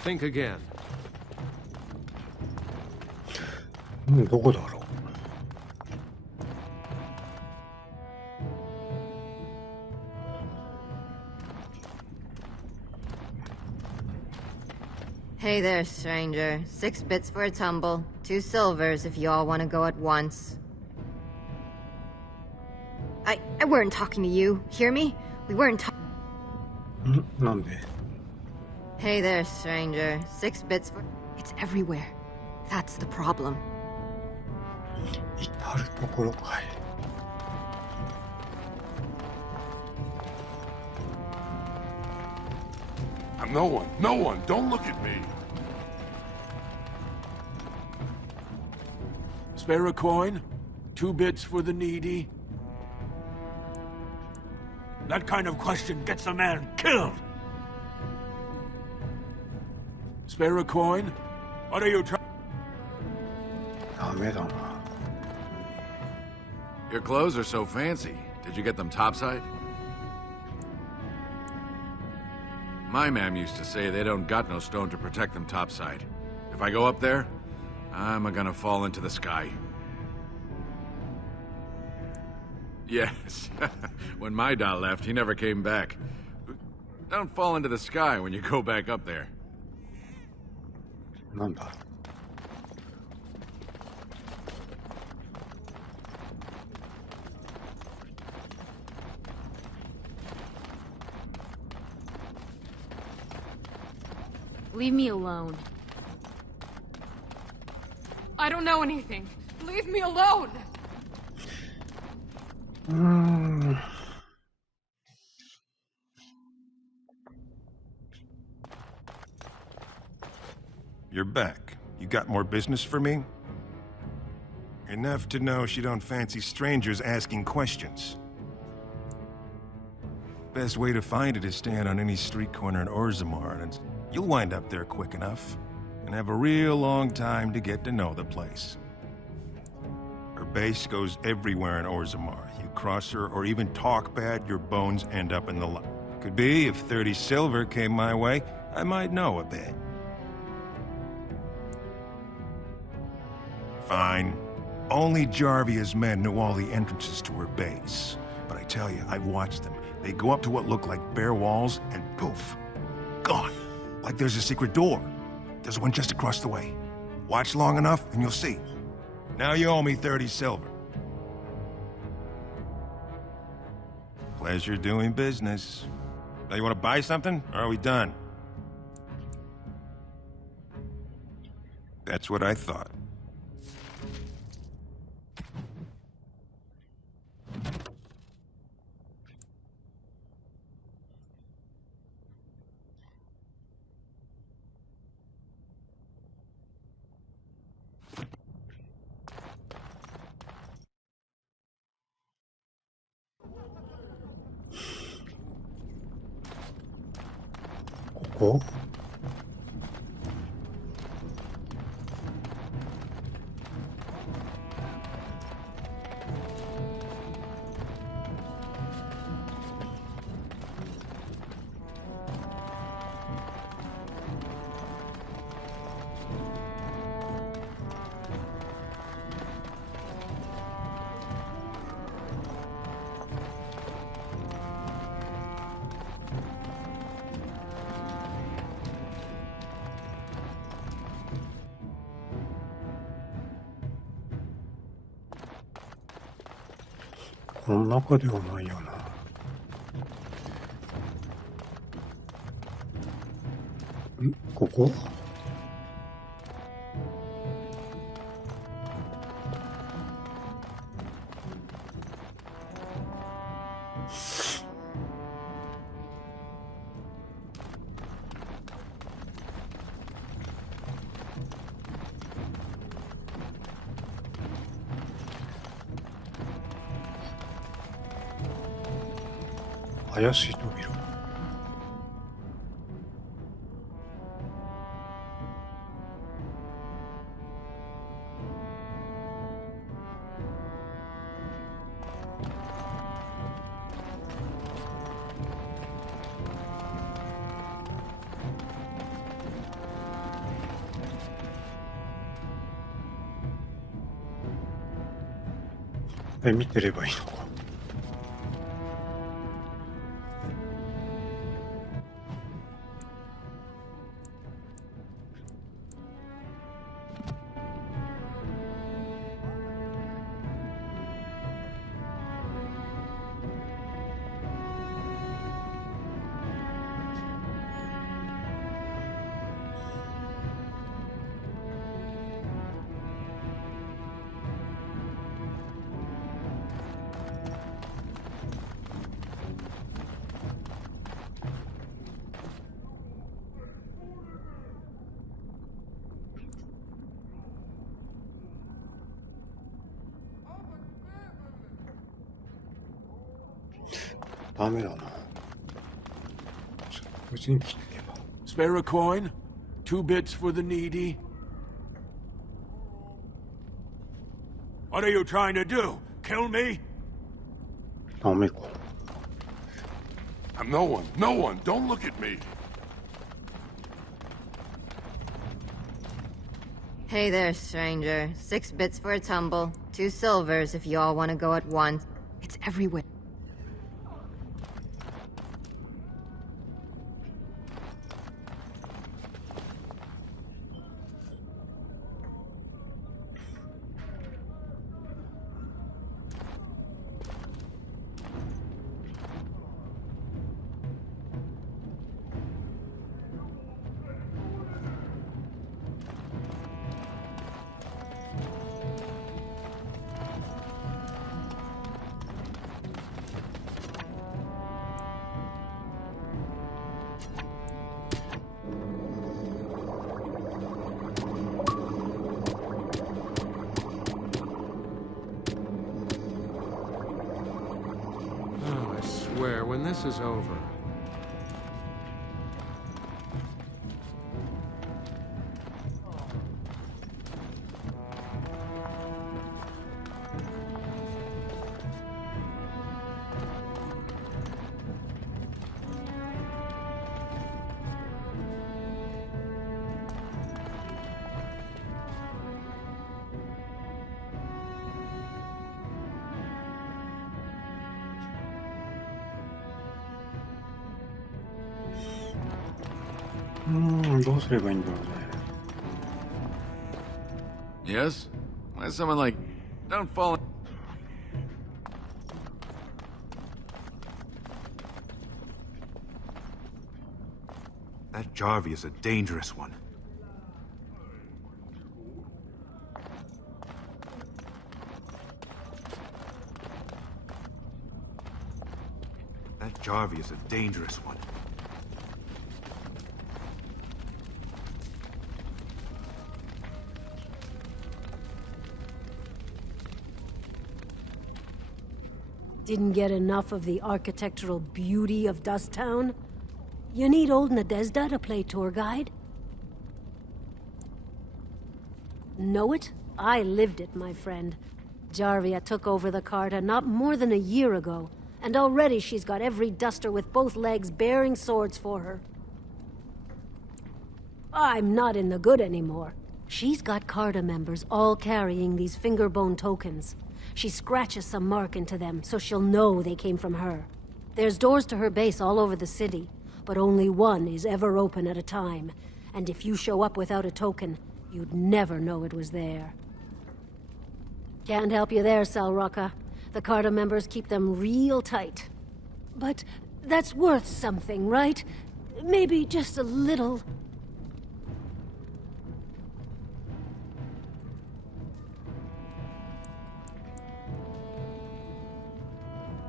Think again. どこだろう。Hey there, stranger. 6 bits for a tumble. 2 silvers if you all want to go at once. I weren't talking to you. Hear me? We weren't talking. なんで Hey there, stranger. 6 bits for... It's everywhere. That's the problem. 至るところかい。No one, no one, don't look at me. Spare a coin? 2 bits for the needy? That kind of question gets a man killed. Spare a coin? What are you trying? ダメだな。 Your clothes are so fancy. Did you get them topside? My mam used to say they don't got no stone to protect them topside. If I go up there, I'm gonna fall into the sky. Yes. When my dad left, he never came back. Don't fall into the sky when you go back up there. なんだ Leave me alone. I don't know anything. Leave me alone! You're back. You got more business for me? Enough to know she don't fancy strangers asking questions. Best way to find it is stand on any street corner in Orzammar, and you'll wind up there quick enough, and have a real long time to get to know the place. Her base goes everywhere in Orzammar. You cross her or even talk bad, your bones end up in the lot. Could be, if 30 silver came my way, I might know a bit. Fine. Only Jarvia's men know all the entrances to her base. But I tell you, I've watched them. They go up to what look like bare walls, and poof, gone. Like there's a secret door. There's one just across the way. Watch long enough, and you'll see. Now you owe me 30 silver. Pleasure doing business. Now you want to buy something, or are we done? That's what I thought. Oh.「この中ではないよな」ここ怪しい扉。ぱい見てればいいのか。ダメだな。こいつに切ってけば。 Spare a coin? 2 bits for the needy? What are you trying to do? Kill me? ダメか。 I'm no one. No one. Don't look at me. Hey there, stranger. 6 bits for a tumble. 2 silvers if you all want to go at once. It's everywhere. When this is over. Yes? Why is someone like... Don't fall... That Jarvie is a dangerous one. That Jarvie is a dangerous one. Didn't get enough of the architectural beauty of Dust Town? You need old Nadezda to play tour guide? Know it? I lived it, my friend. Jarvia took over the Carta not more than a year ago, and already she's got every duster with both legs bearing swords for her. I'm not in the good anymore. She's got Carta members all carrying these fingerbone tokens. She scratches some mark into them, so she'll know they came from her. There's doors to her base all over the city, but only one is ever open at a time. And if you show up without a token, you'd never know it was there. Can't help you there, Salrocca. The Carta members keep them real tight. But that's worth something, right? Maybe just a little...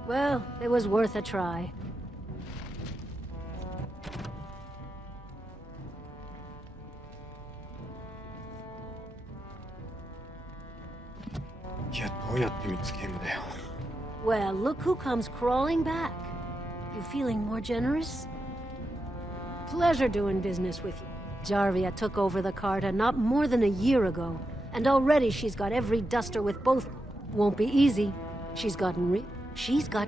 Well, it was worth a try. Well, look who comes crawling back. You feeling more generous? Pleasure doing business with you. Jarvia took over the Carta not more than a year ago, and already she's got every duster with both. Won't be easy. She's got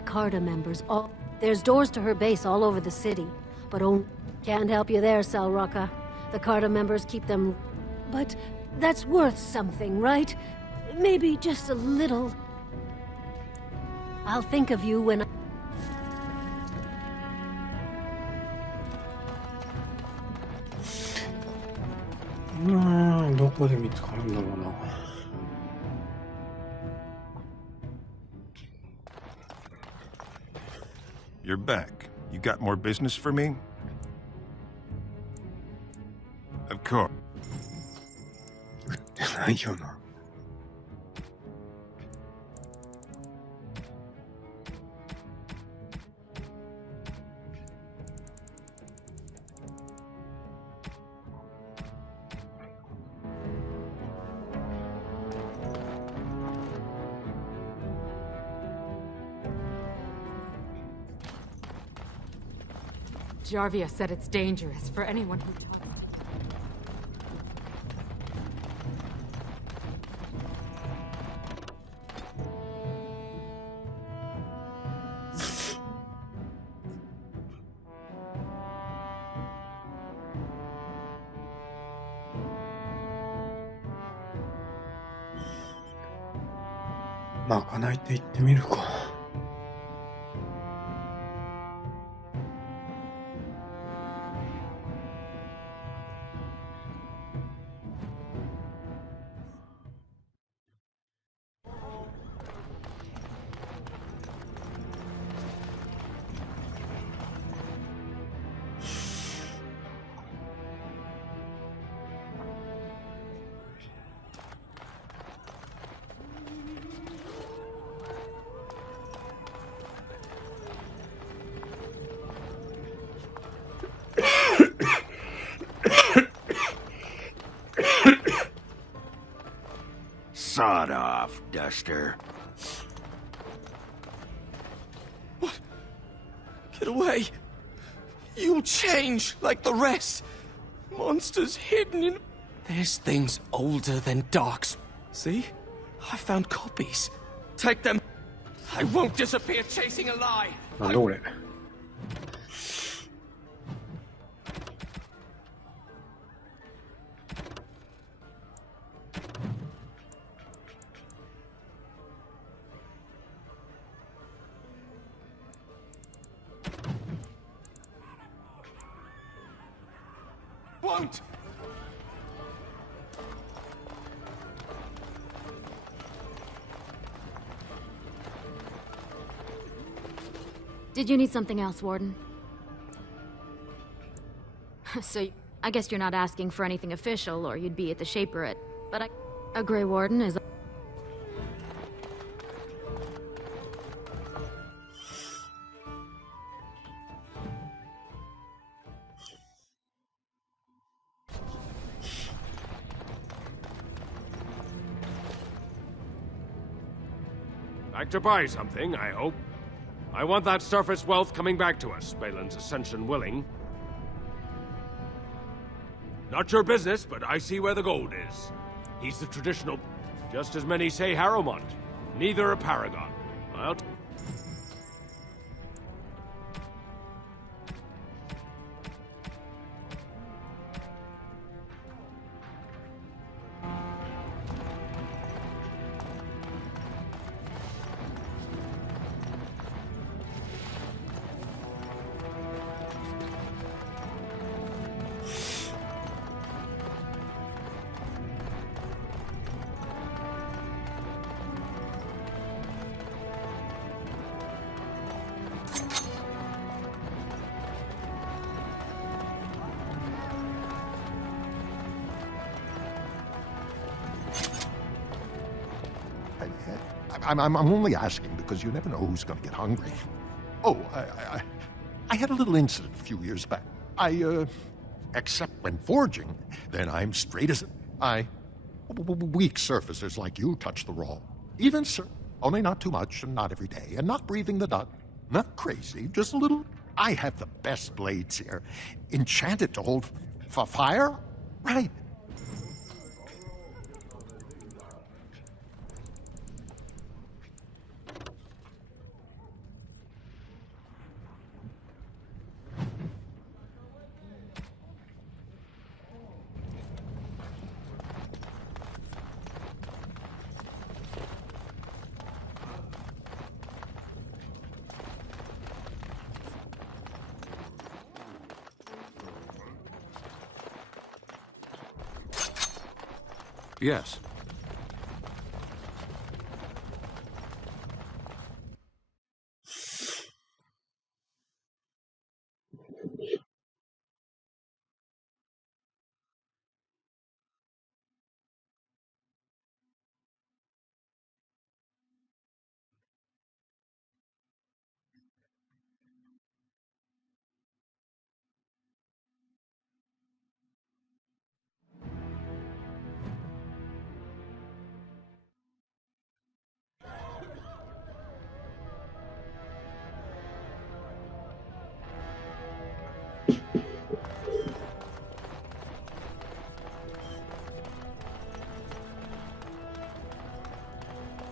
Carta members all... There's doors to her base all over the city, but can't help you there, Salrocca. The Carta members keep them... But that's worth something, right? Maybe just a little... I'll think of you when I... どこで見つかるんだろうな。You're back. You got more business for me? Of course. 売ってないよな。Jarvia said it's dangerous for anyone who talks.「まかない」って言ってみるか。Sod off, Duster. What? Get away. You'll change like the rest. Monsters hidden in... There's things older than Darks. See? I found copies. Take them. I won't disappear chasing a lie. なんだこれ。Won't. Did you need something else, Warden? So, I guess you're not asking for anything official, or you'd be at the Shaperate. But a Grey Warden is... Like to buy something, I hope. I want that surface wealth coming back to us, Balin's ascension willing. Not your business, but I see where the gold is. He's the traditional... Just as many say Harrowmont. Neither a paragon. Well... I'm only asking because you never know who's going to get hungry. Oh, I had a little incident a few years back. Except when forging, then I'm straight as... Weak surfacers like you touch the raw. Even, sir, only not too much and not every day, and not breathing the dust. Not crazy, just a little... I have the best blades here. Enchanted to hold fire? Right. Yes.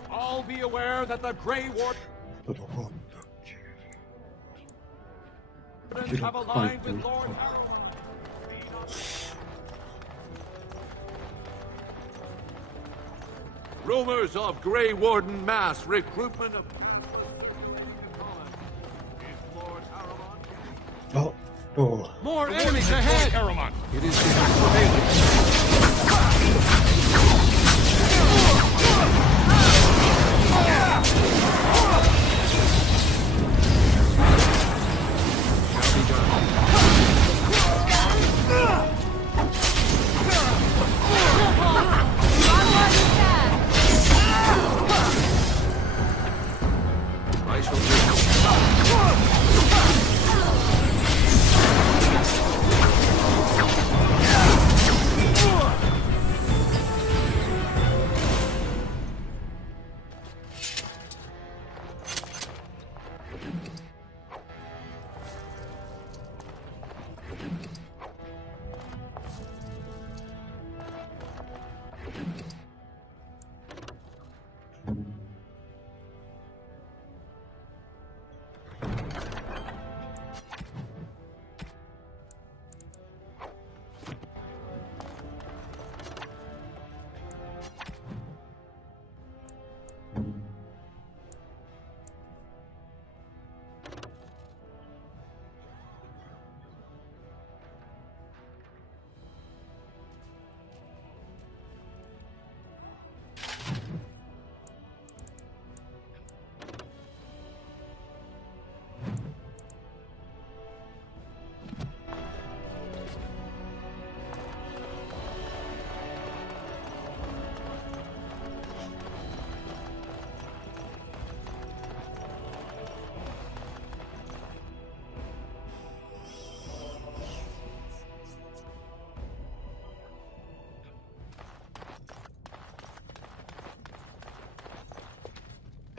All be aware that the Grey Warden have aligned with Lord Rumors of Grey Warden mass recruitment of... Oh, oh. More enemies ahead! It is the activation. I shall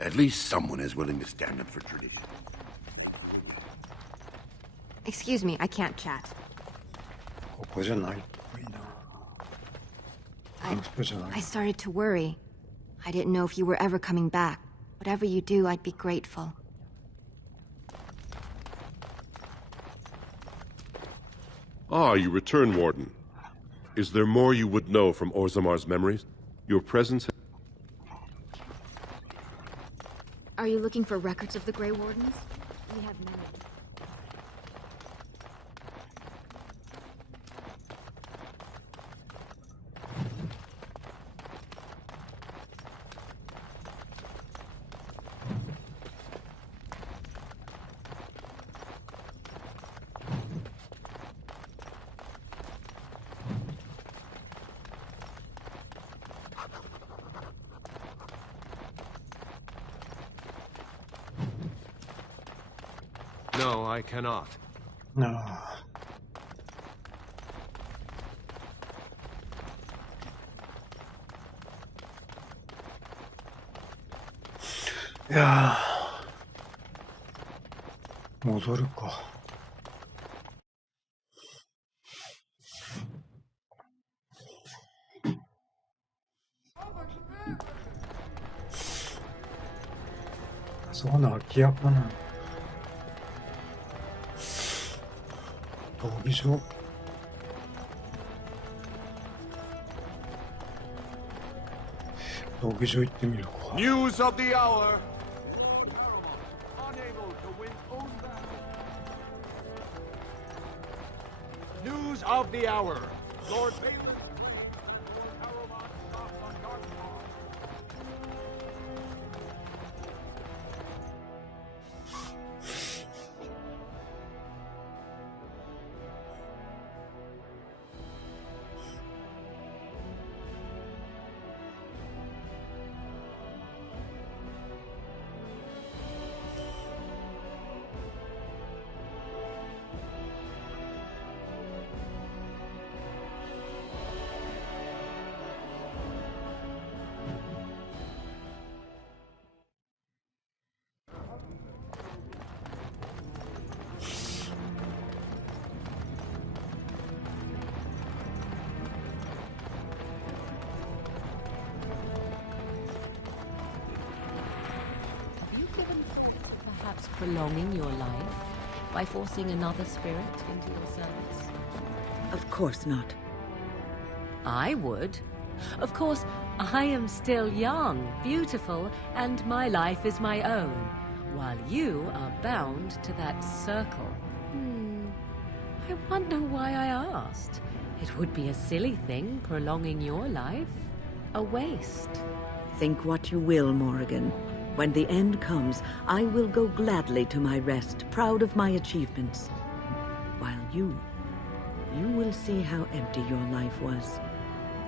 At least someone is willing to stand up for tradition. Excuse me, I can't chat. ここじゃない。いいな。ここじゃない。 I started to worry. I didn't know if you were ever coming back. Whatever you do, I'd be grateful. Ah, you return, Warden. Is there more you would know from Orzamar's memories? Your presence... Are you looking for records of the Grey Wardens? We have many. No, I cannot. No. Yeah. 戻るか。そうな、空き家かな。闘技場。闘技場行ってみるか。News of the hour. News of the hour. Lord Balin. prolonging your life by forcing another spirit into your service? Of course not. I would. Of course, I am still young, beautiful, and my life is my own, while you are bound to that circle. I wonder why I asked. It would be a silly thing, prolonging your life. A waste. Think what you will, Morrigan. When the end comes, I will go gladly to my rest, proud of my achievements. While you will see how empty your life was.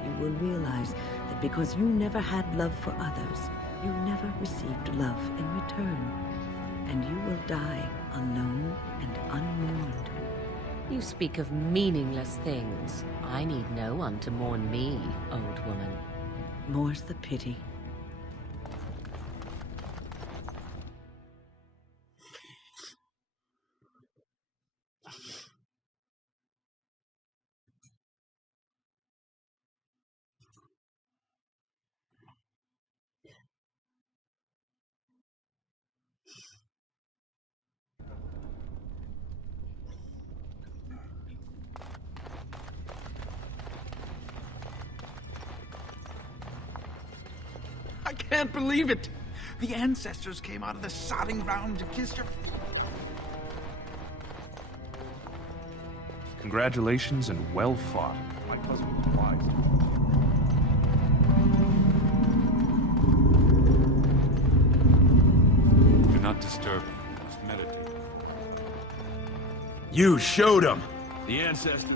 You will realize that because you never had love for others, you never received love in return. And you will die alone and unmourned. You speak of meaningless things. I need no one to mourn me, old woman. More's the pity. I can't believe it! The ancestors came out of the sodding ground to kiss your feet. Congratulations and well fought. My cousin was wise. Do not disturb me. Just meditate. You showed them! The ancestors.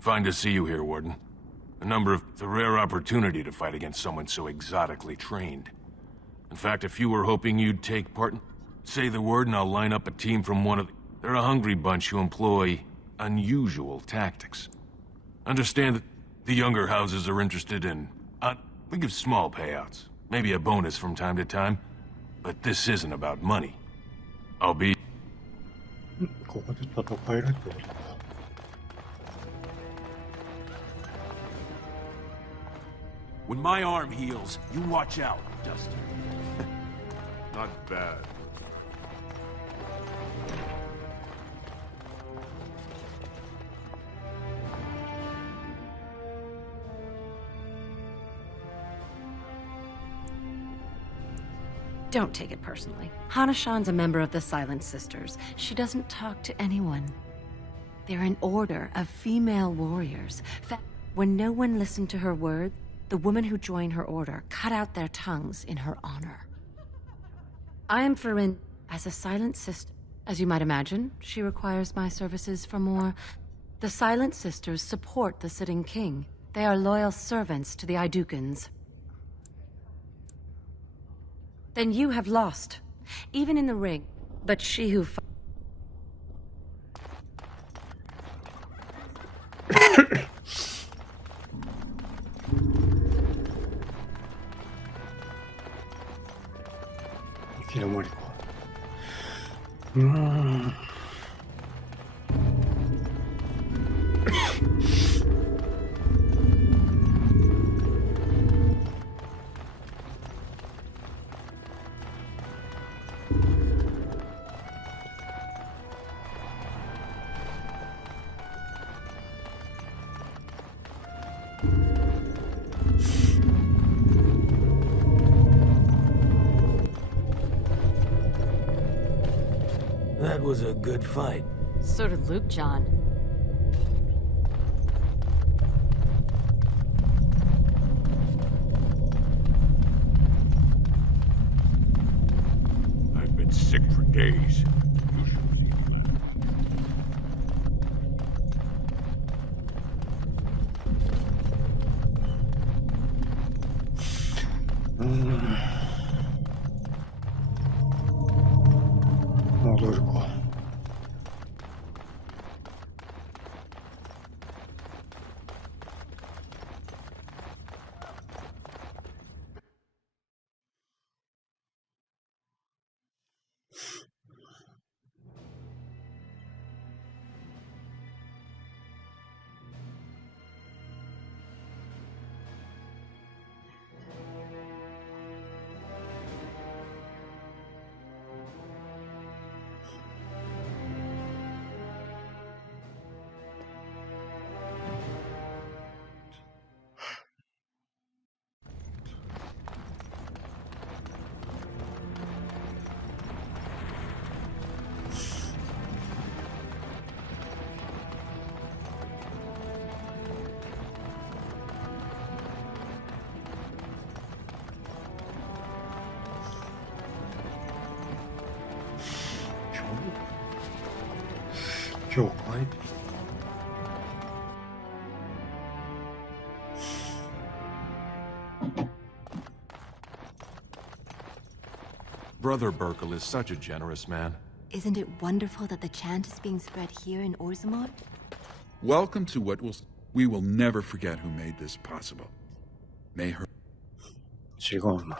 Fine to see you here, Warden. It's a rare opportunity to fight against someone so exotically trained. In fact, if you were hoping you'd take part, say the word and I'll line up a team from one of the... They're a hungry bunch who employ unusual tactics. Understand that the younger houses are interested in... we give small payouts, maybe a bonus from time to time, but this isn't about money. I'll be... ここで戦えるってことか。When my arm heals, you watch out, Duster. Not bad. Don't take it personally. Hana-shan's a member of the Silent Sisters. She doesn't talk to anyone. They're an order of female warriors. When no one listened to her word, the women who joined her order cut out their tongues in her honor. I am Farin as a Silent Sister. As you might imagine, she requires my services for more. The Silent Sisters support the sitting king. They are loyal servants to the Idukans. Then you have lost, even in the ring. But she who... That was a good fight. So did Luke, John. I've been sick for days. You should see that. 戻るか。Brother Burkle is such a generous man. Isn't it wonderful that the chant is being spread here in Orzammar? Welcome to what we will never forget who made this possible. May her... 즐거운 날.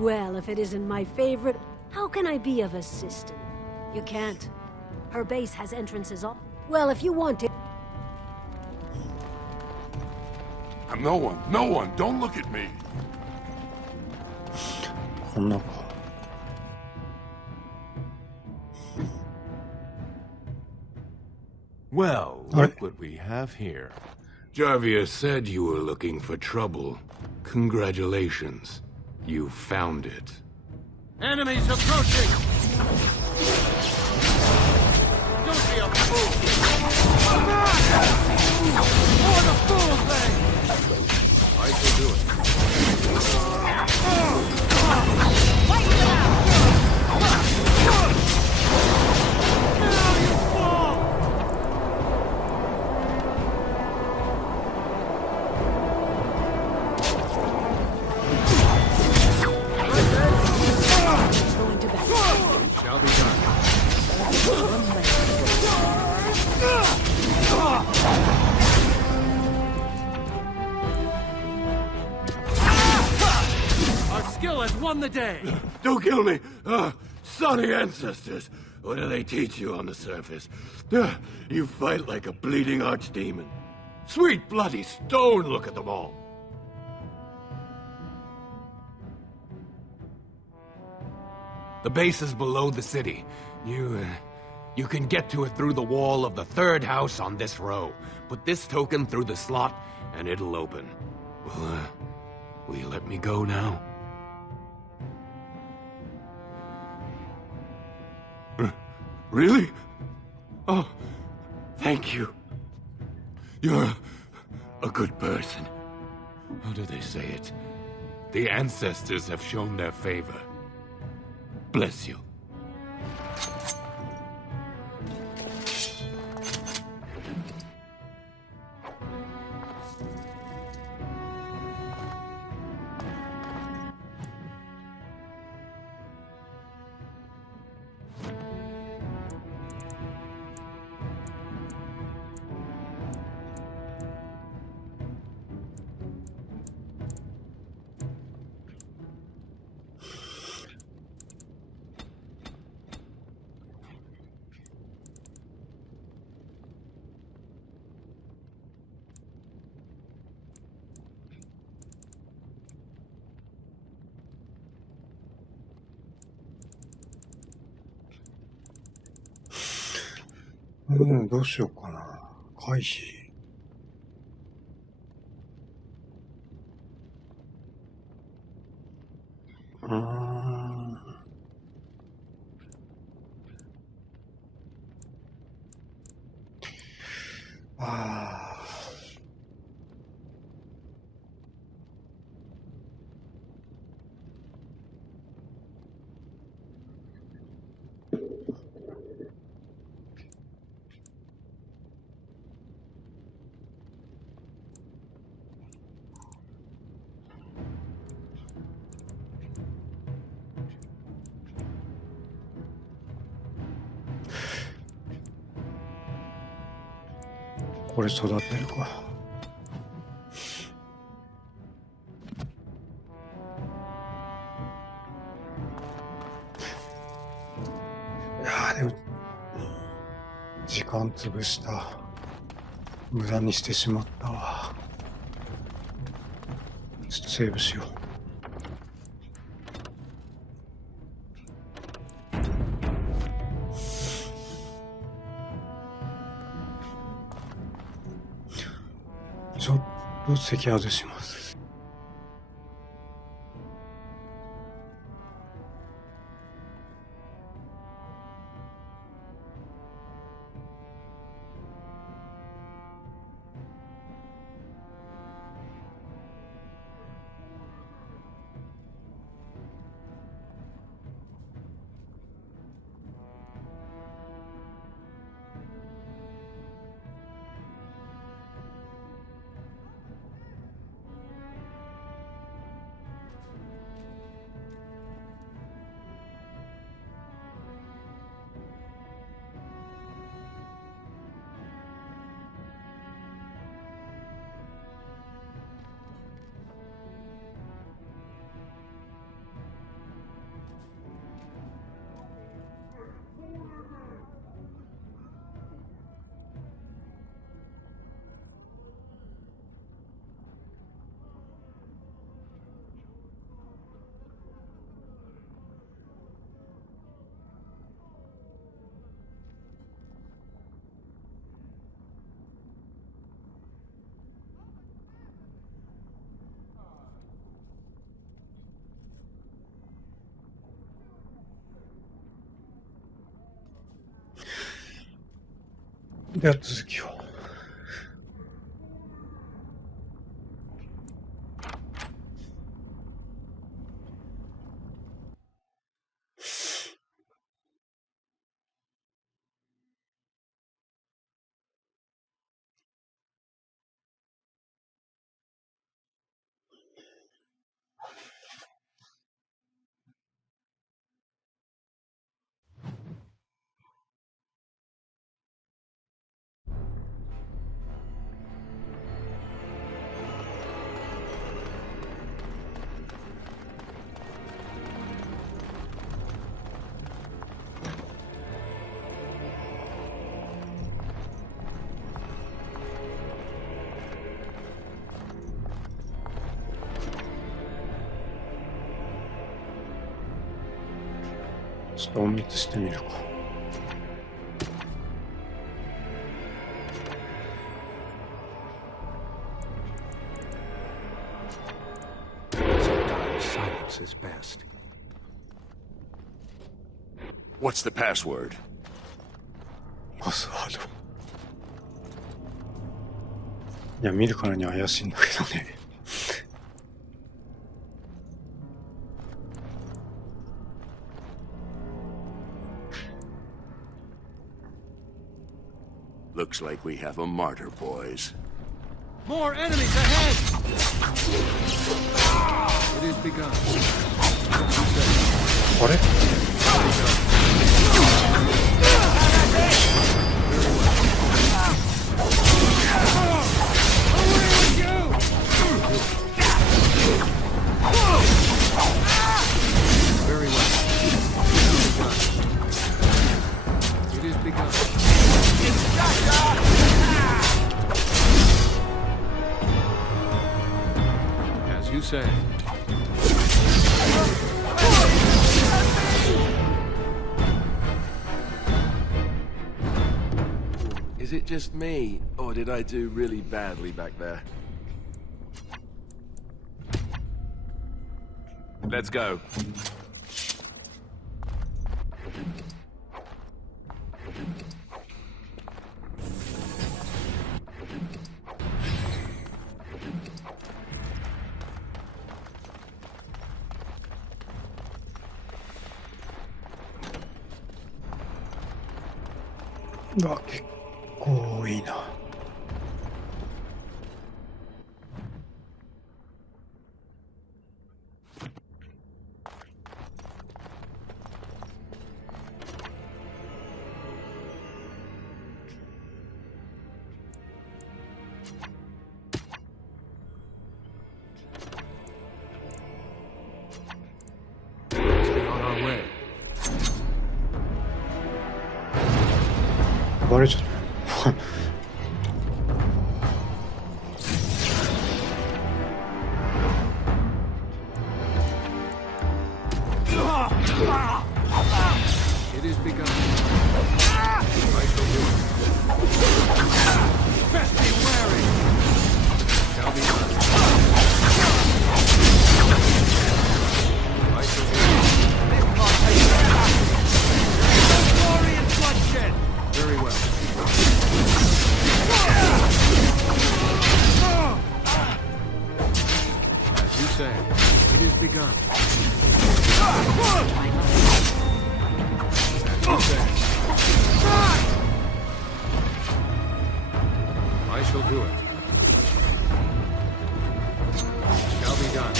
Well, if it isn't my favorite, how can I be of assistance? You can't. Her base has entrances all. Well, if you want it. I'm no one, don't look at me. Well, look what we have here. Jarvia said you were looking for trouble. Congratulations. You found it. Enemies approaching! Don't be a fool! For the fool's sake! I shall do it. Shall be done. Our skill has won the day! Don't kill me! Sonny ancestors! What do they teach you on the surface? You fight like a bleeding archdemon. Sweet bloody stone, look at them all! The base is below the city. You can get to it through the wall of the third house on this row. Put this token through the slot, and it'll open. Will you let me go now? Really? Oh, thank you. You're a good person. How do they say it? The ancestors have shown their favor. Bless you. 음, どうしようかな。回避。これ育てるか。潰した。無駄にしてしまったわ。ちょっとセーブしよう。ちょっと席外します。では続きを。ちょっと隠密してみるか。Silence is best. What's the password? パスワード。いや、見るからには怪しいんだけどね。Looks like we have a martyr, boys. More enemies ahead! It is begun. あれVery well. It is begun. As you say. Is it just me, or did I do really badly back there? Let's go.うわ、結構いいな。バレちゃった。It is begun. I shall do it. Best be wary. Shall be done. I shall do it. This part takes no glory and bloodshed. Very well. As you say, it is begun. I shall do it. Shall be done.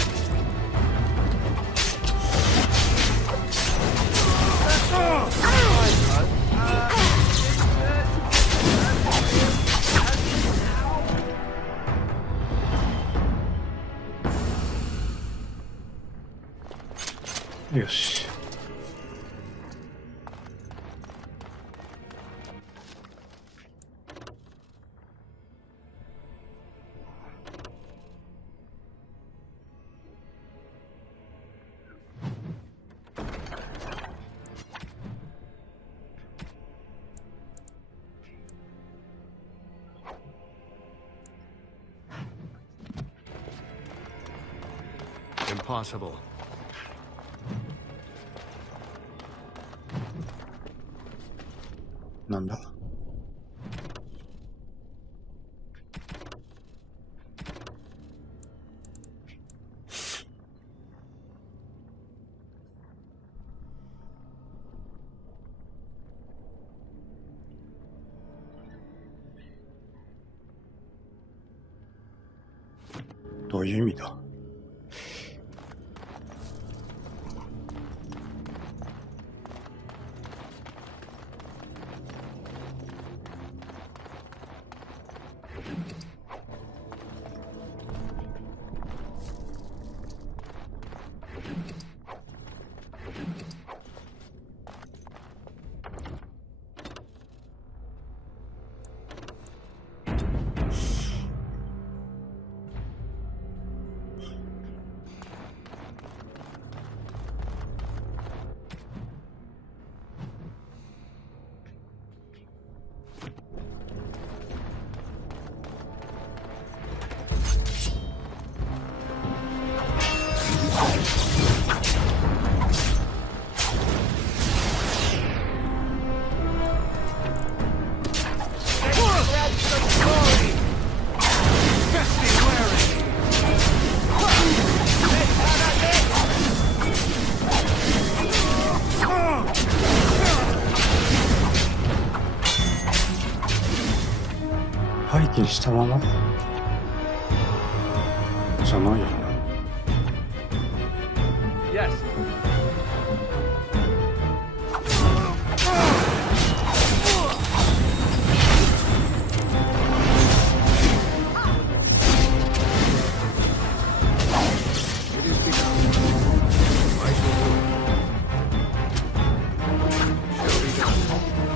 よし。Impossible.なんだ。どういう意味だ。廃棄にしたままじゃないよな。Yes. It is begun. I shall do it. Shall be done.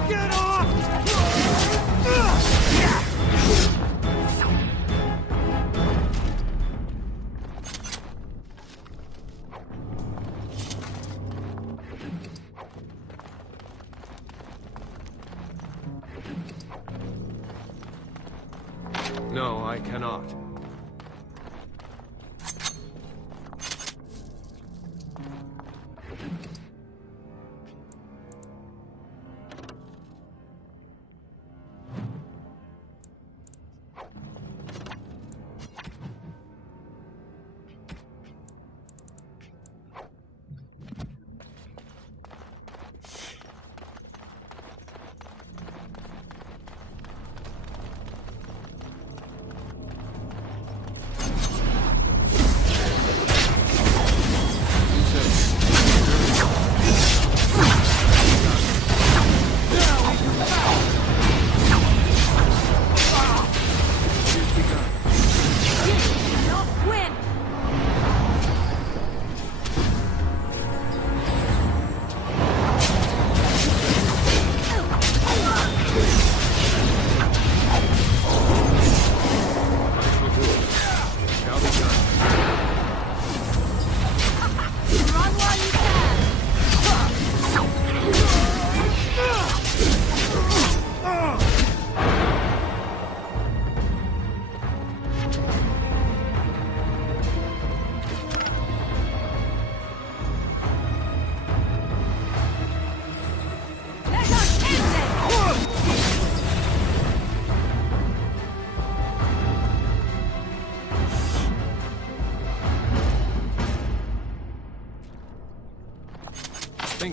Get off! No, I cannot.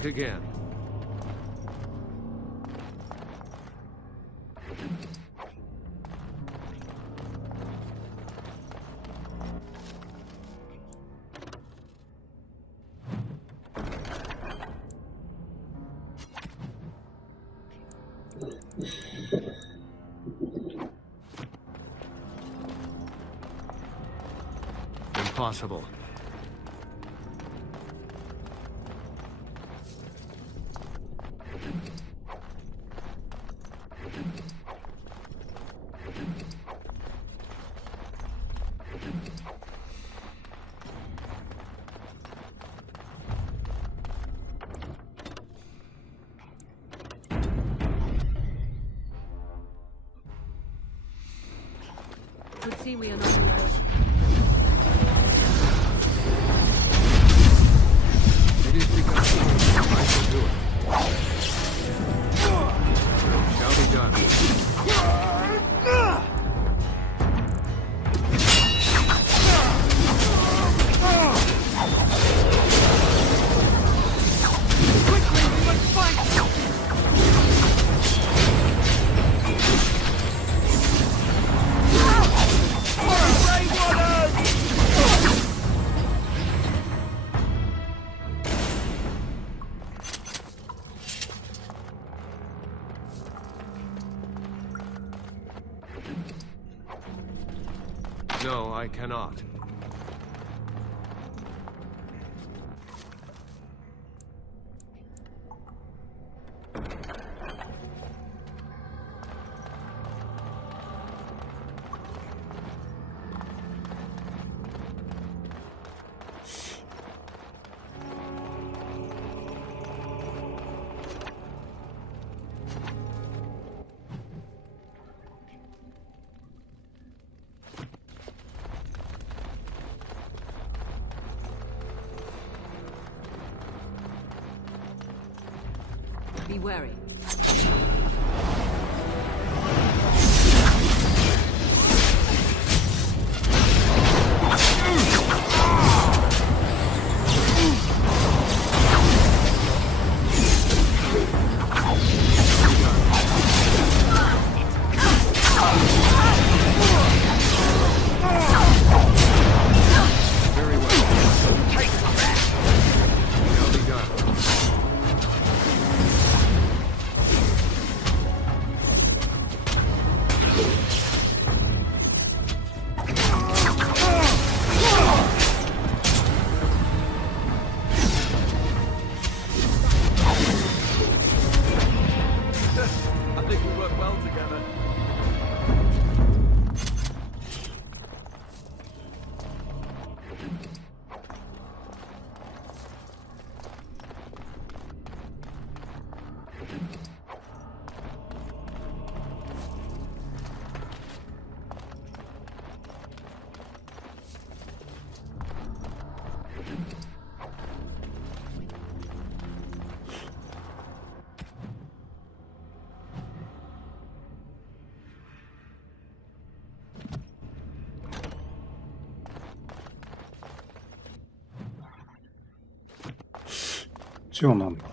think again. Impossible. Would seem we are not alone. It is begun. I shall do it. Shall be done. Quickly, we must fight! No, I cannot. Be wary. Very well. Shall be done. I think we work well together.一応なんだ。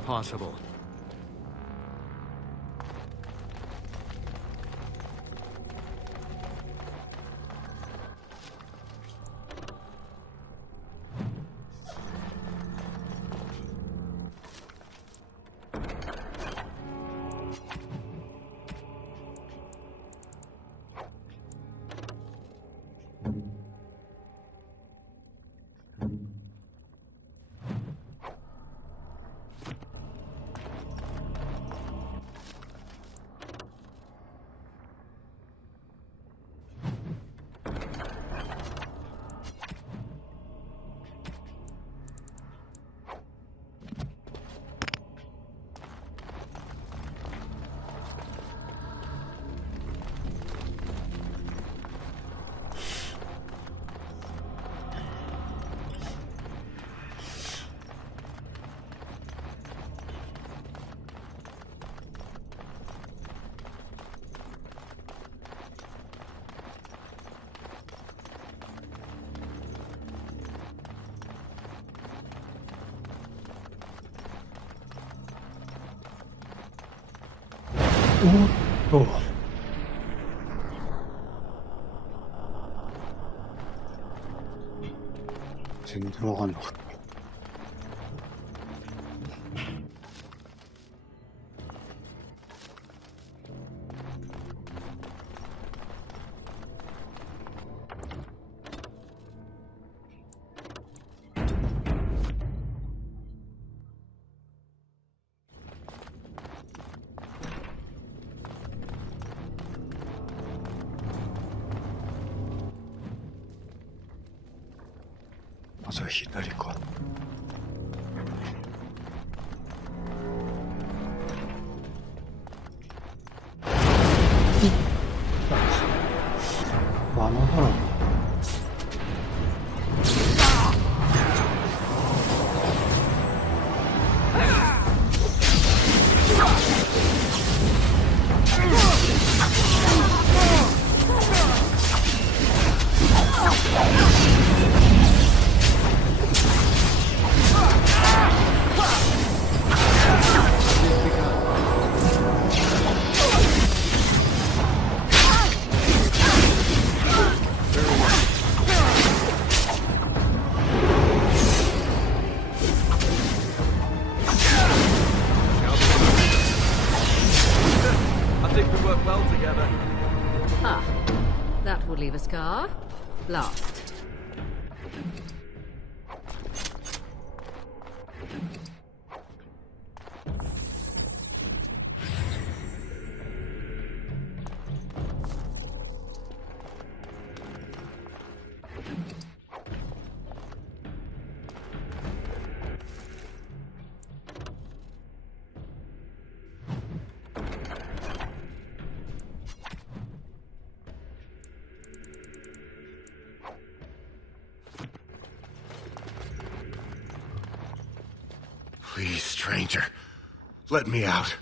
impossible. 또 지금 들어간 것 같아. 맞아,左か. 많아. That will leave a scar. Last. Please, stranger. Let me out.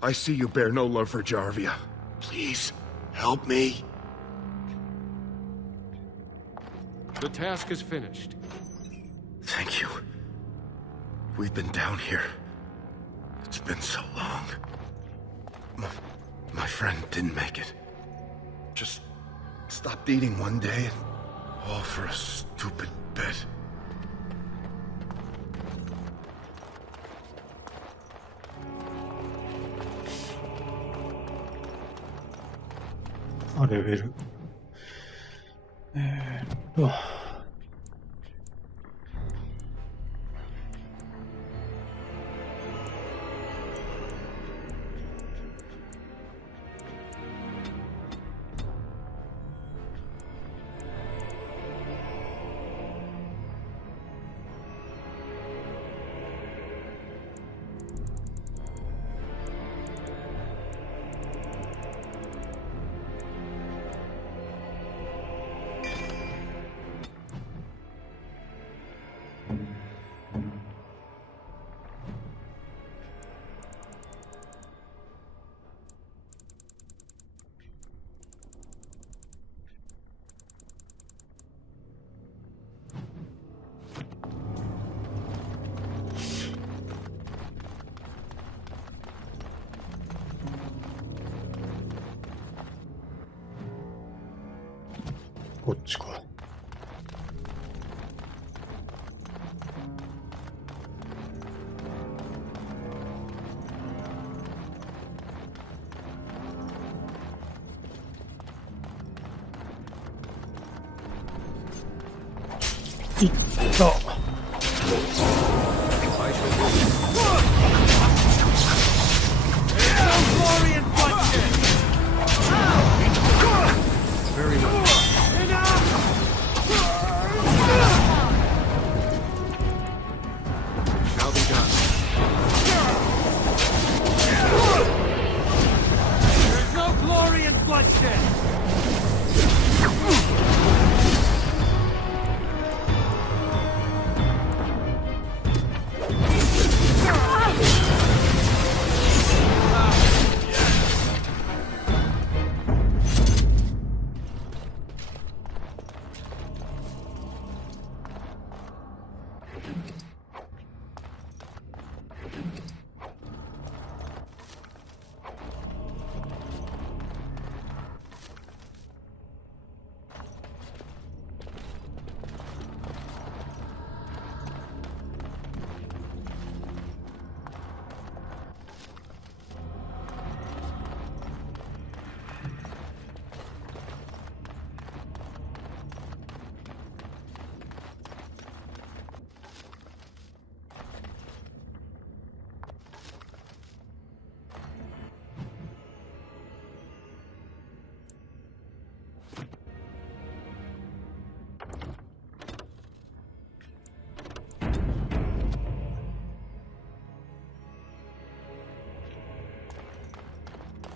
I see you bear no love for Jarvia. Please, help me. The task is finished. Thank you. We've been down here. It's been so long. My friend didn't make it. Just stopped eating one day, and all for a stupid bet. 아, 레벨을. こっちか。いった。Very well. Shall be done. There's no glory in bloodshed!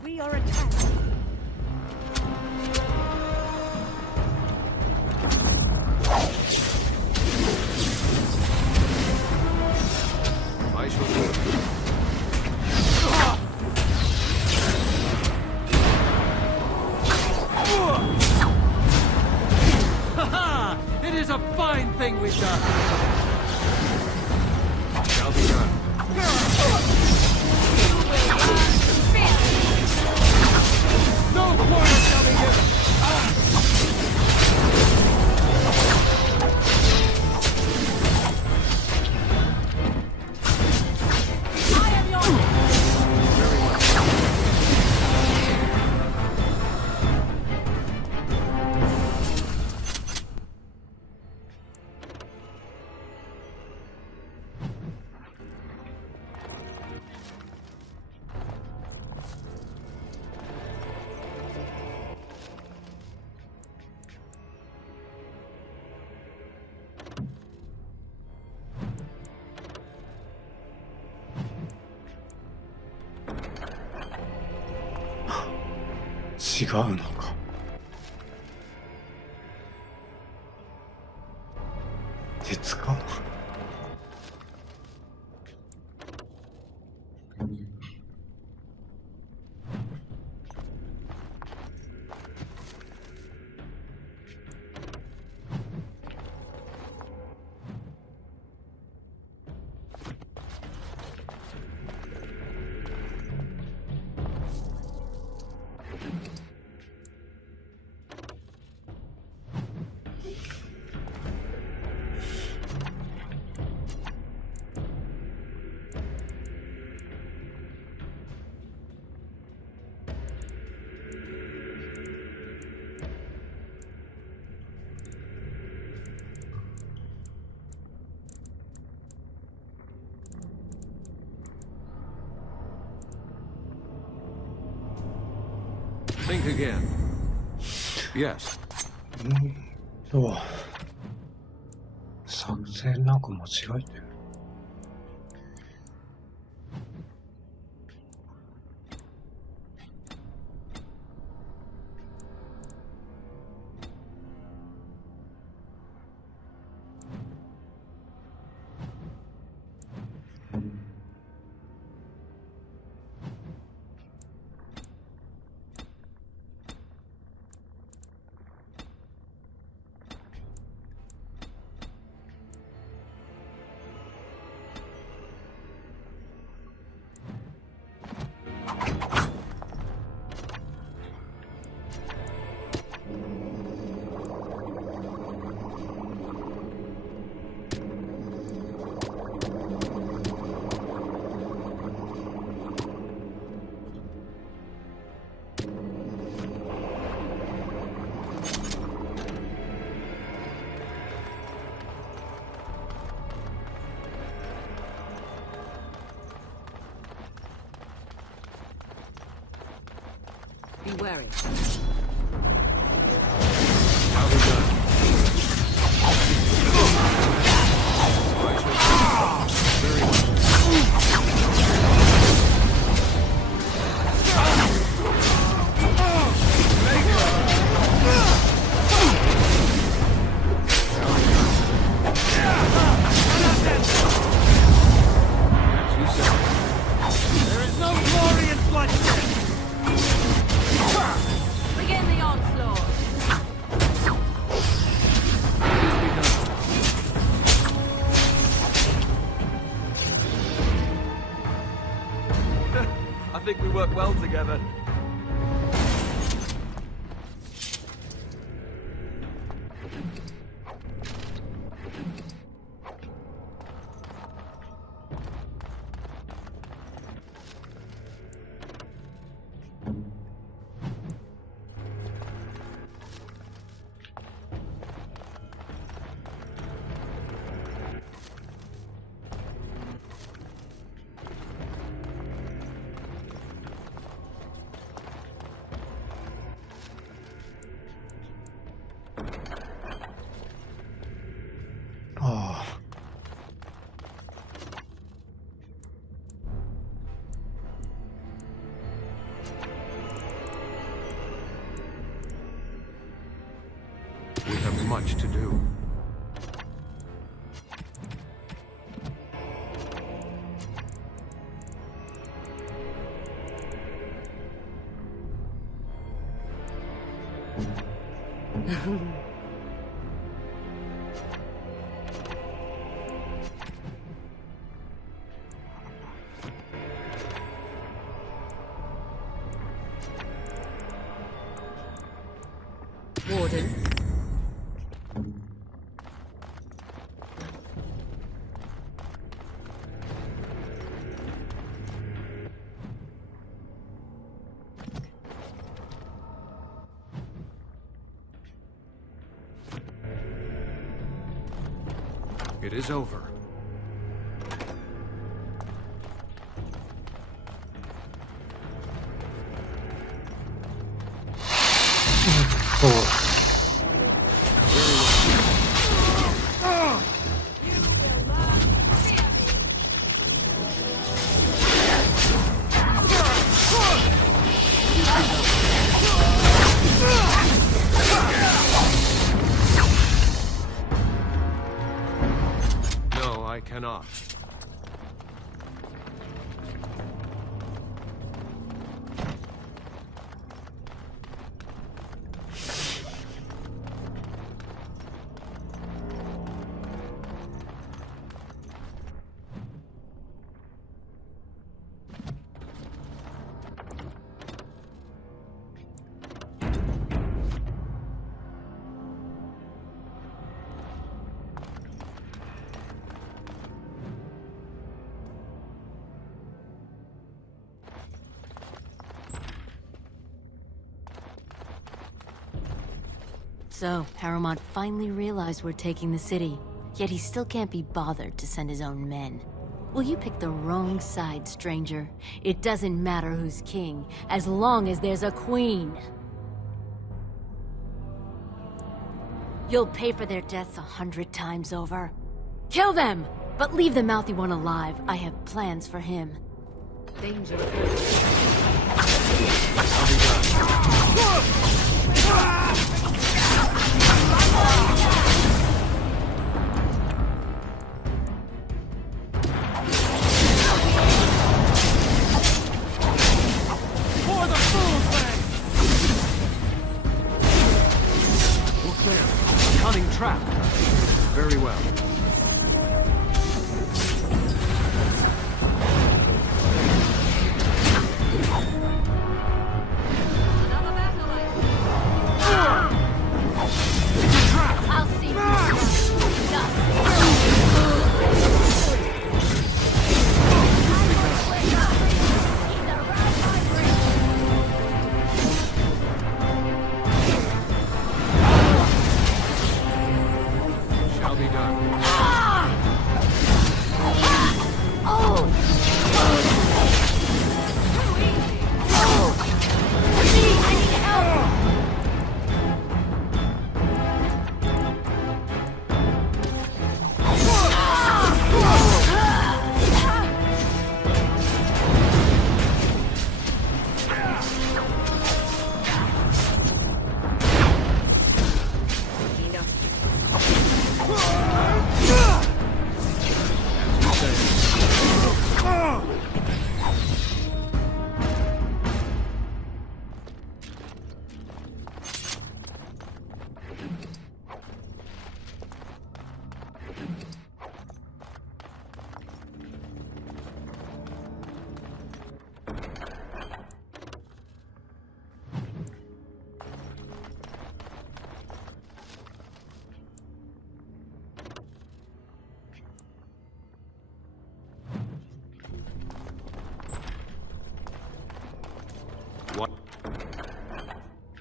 We are attacked. I shall do it. Ha! It is a fine thing we've done! Shall be done. No quarter shall be given! I am yours! Very well.違うのか。鉄か。Think again. Yes. 作戦なんか間違えてる。Be wary. How we done? Very There is no glory in bloodshed! Begin the onslaught. I think we work well together. 아, We have much to do. Warden. It is over. No, I cannot. So, Harrowmont finally realized we're taking the city, yet he still can't be bothered to send his own men. Well, you picked the wrong side, stranger. It doesn't matter who's king, as long as there's a queen. You'll pay for their deaths 100 times over. Kill them! But leave the mouthy one alive. I have plans for him. Danger. For the fool's land! Look there. A cunning trap. Very well. I'll see you. Shall be done.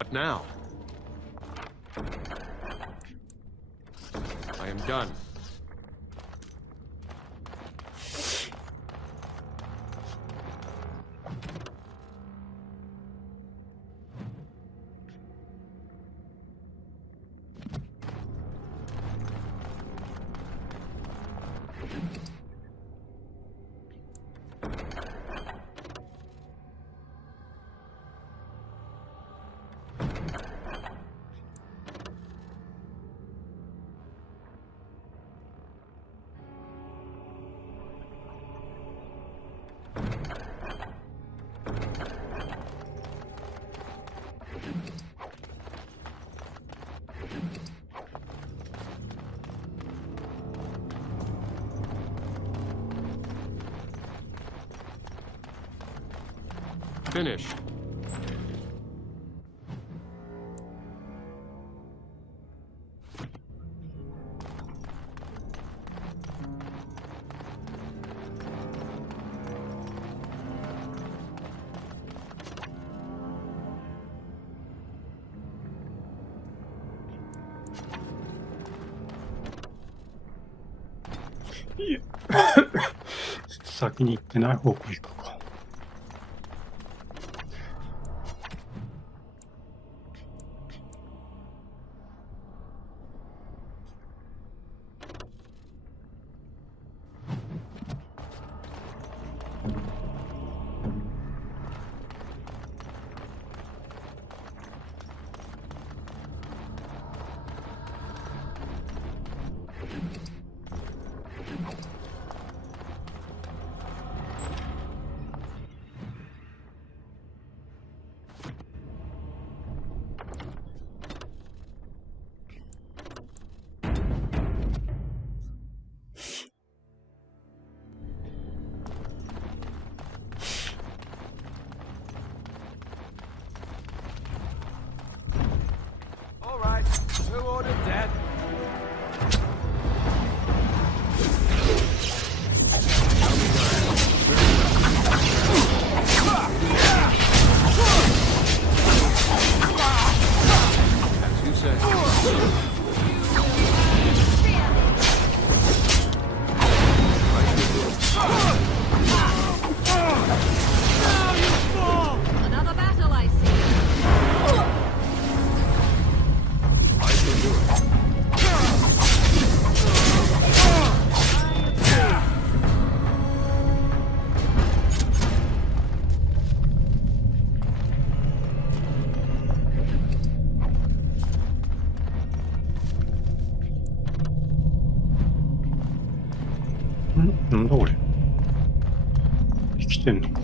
What now? I am done. Finished.いや先に行ってない方向行くか。All right, who ordered that? As you say. Another battle, I see. I shall do it. Hmm? なんだこれ。生きてんのか。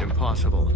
Impossible.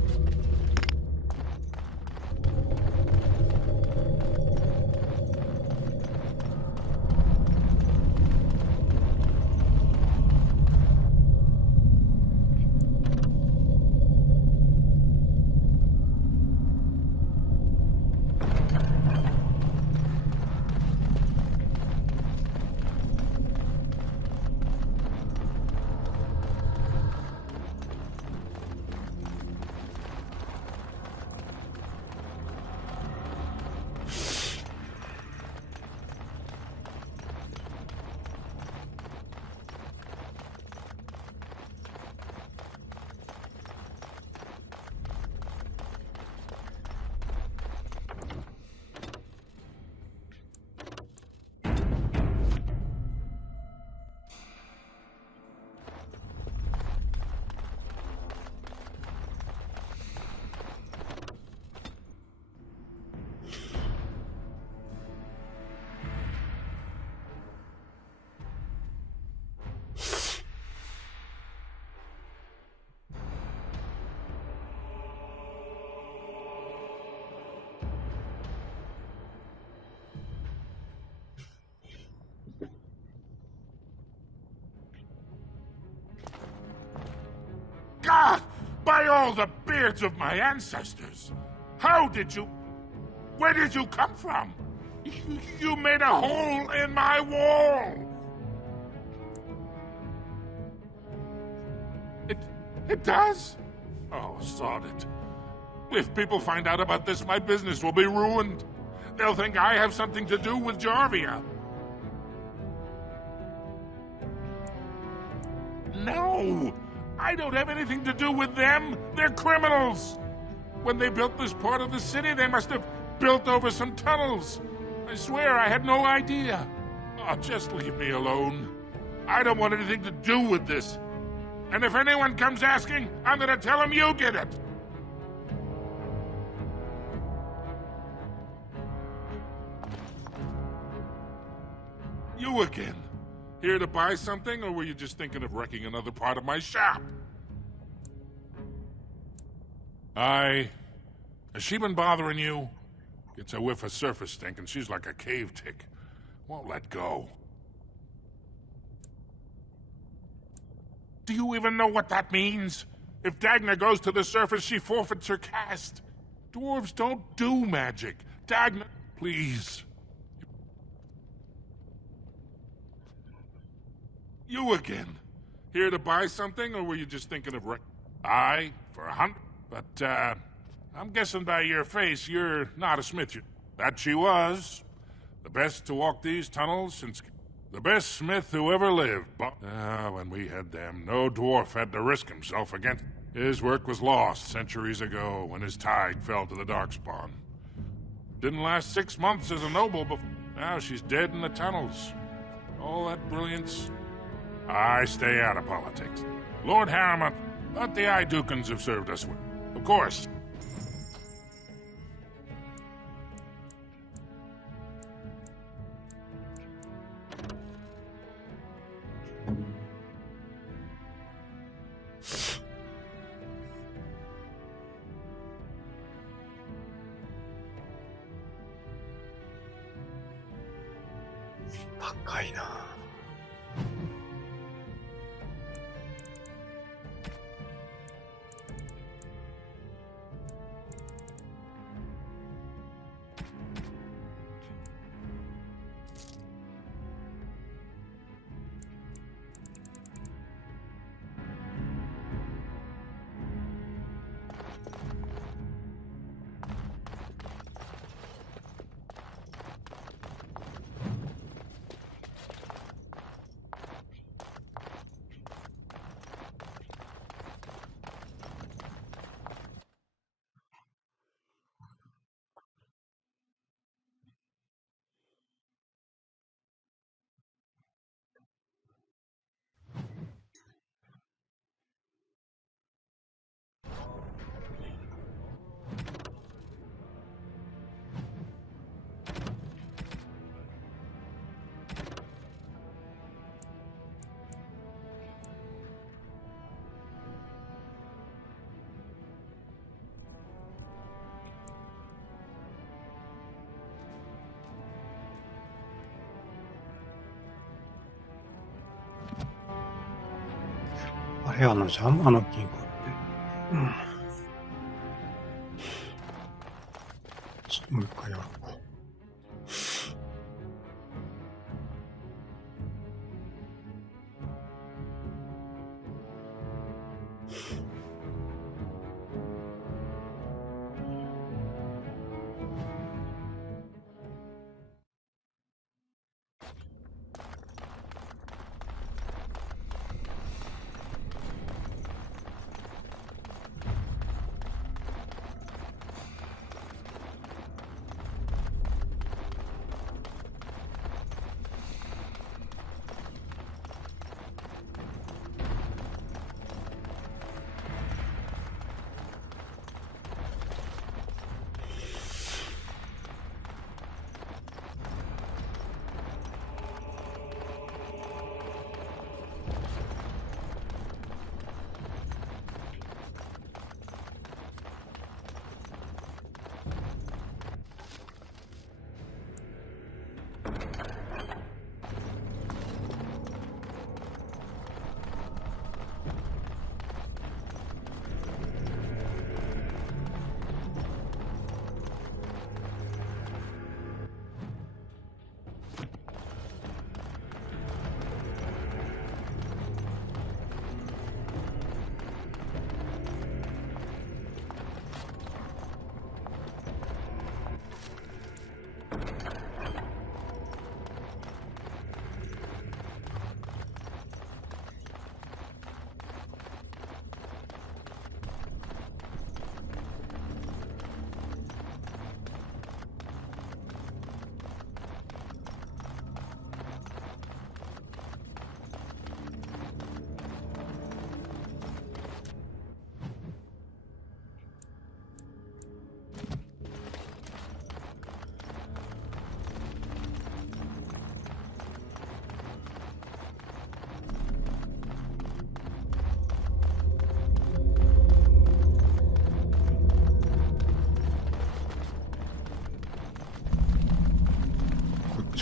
all the beards of my ancestors? How did you... Where did you come from? You made a hole in my wall! It does? Oh, sod it. If people find out about this, my business will be ruined. They'll think I have something to do with Jarvia. No! I don't have anything to do with them. They're criminals. When they built this part of the city, they must have built over some tunnels. I swear I had no idea. Oh, just leave me alone. I don't want anything to do with this. And if anyone comes asking, I'm gonna tell them you did it. You again. Here to buy something, or were you just thinking of wrecking another part of my shop? Has she been bothering you? Gets a whiff of surface stink, and she's like a cave tick. Won't let go. Do you even know what that means? If Dagna goes to the surface, she forfeits her caste. Dwarves don't do magic. Dagna, please. You again. Here to buy something, or were you just thinking of I, for 100? But, I'm guessing by your face, you're not a smith. That she was. The best to walk these tunnels since... The best smith who ever lived, but... when we had them, no dwarf had to risk himself against... His work was lost centuries ago when his tide fell to the Darkspawn. Didn't last 6 months as a noble, but now she's dead in the tunnels. All that brilliance... I stay out of politics. Lord Harriman, what the Idukans have served us with. Of course.高いな。あれジャマの金庫って。ちょっともう一回やろうか。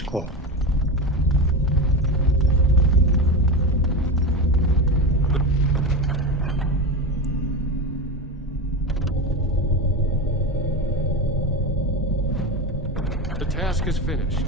ちか。The task is finished.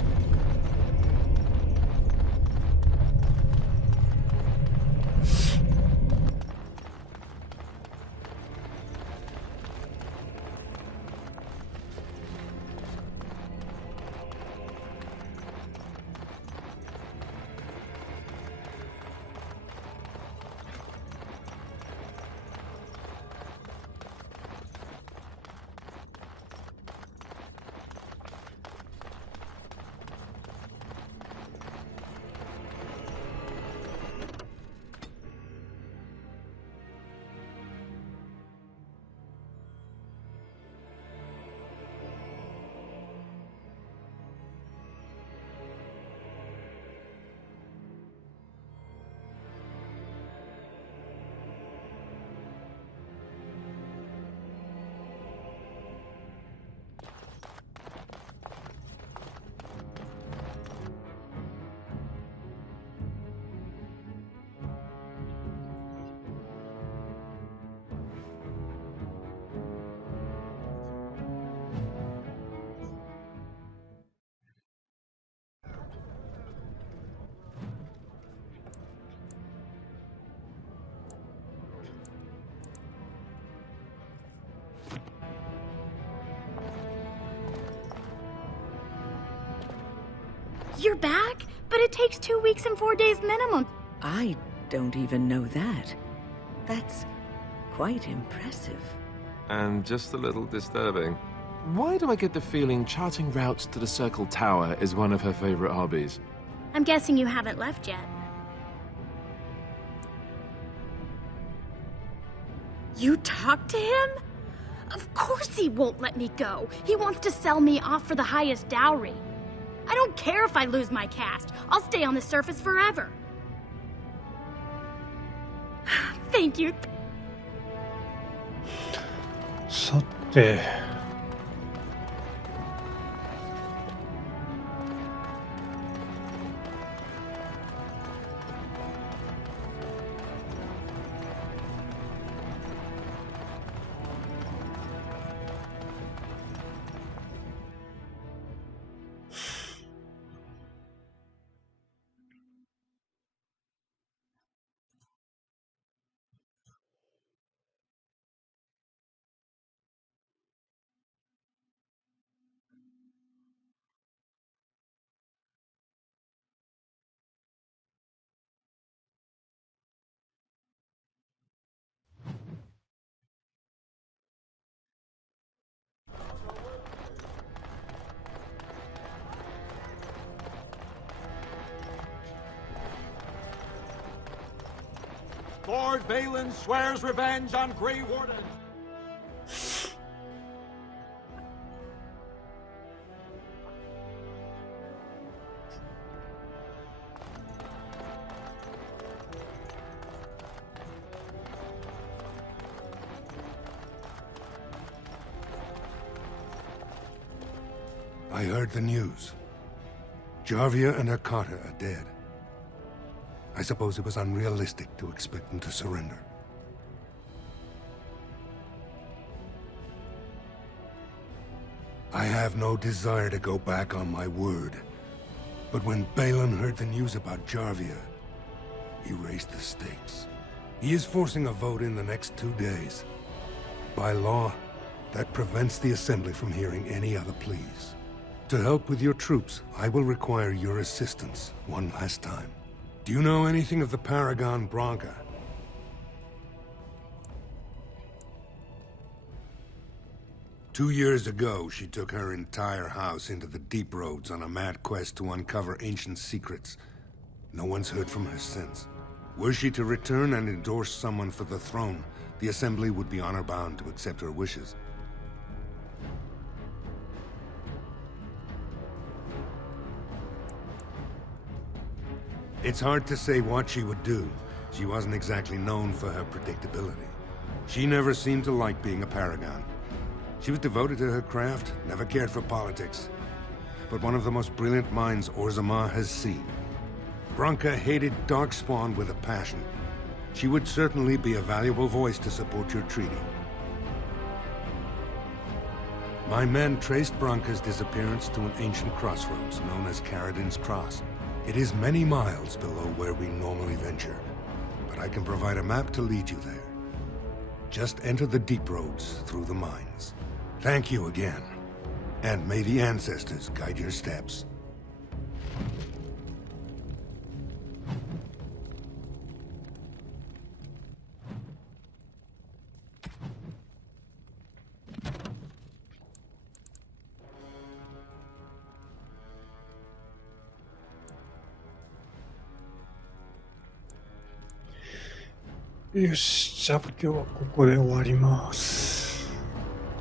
You're back? But it takes 2 weeks and 4 days minimum. I don't even know that. That's quite impressive. And just a little disturbing. Why do I get the feeling charting routes to the Circle Tower is one of her favorite hobbies? I'm guessing you haven't left yet. You talked to him? Of course he won't let me go. He wants to sell me off for the highest dowry. I don't care if I lose my caste. I'll stay on the surface forever. Thank you. さて。Lord Balin swears revenge on Grey Warden. I heard the news. Jarvia and Hakata are dead. I suppose it was unrealistic to expect them to surrender. I have no desire to go back on my word. But when Balin heard the news about Jarvia, he raised the stakes. He is forcing a vote in the next 2 days. By law, that prevents the Assembly from hearing any other pleas. To help with your troops, I will require your assistance one last time. Do you know anything of the Paragon Branca? Two years ago, she took her entire house into the deep roads on a mad quest to uncover ancient secrets. No one's heard from her since. Were she to return and endorse someone for the throne, the Assembly would be honor-bound to accept her wishes. It's hard to say what she would do. She wasn't exactly known for her predictability. She never seemed to like being a paragon. She was devoted to her craft, never cared for politics. but one of the most brilliant minds Orzammar has seen. Branka hated Darkspawn with a passion. She would certainly be a valuable voice to support your treaty. My men traced Branka's disappearance to an ancient crossroads known as Caradin's Cross. It is many miles below where we normally venture, but I can provide a map to lead you there. Just enter the deep roads through the mines. Thank you again, and may the ancestors guide your steps. Yes, じゃあ今日はここで終わります。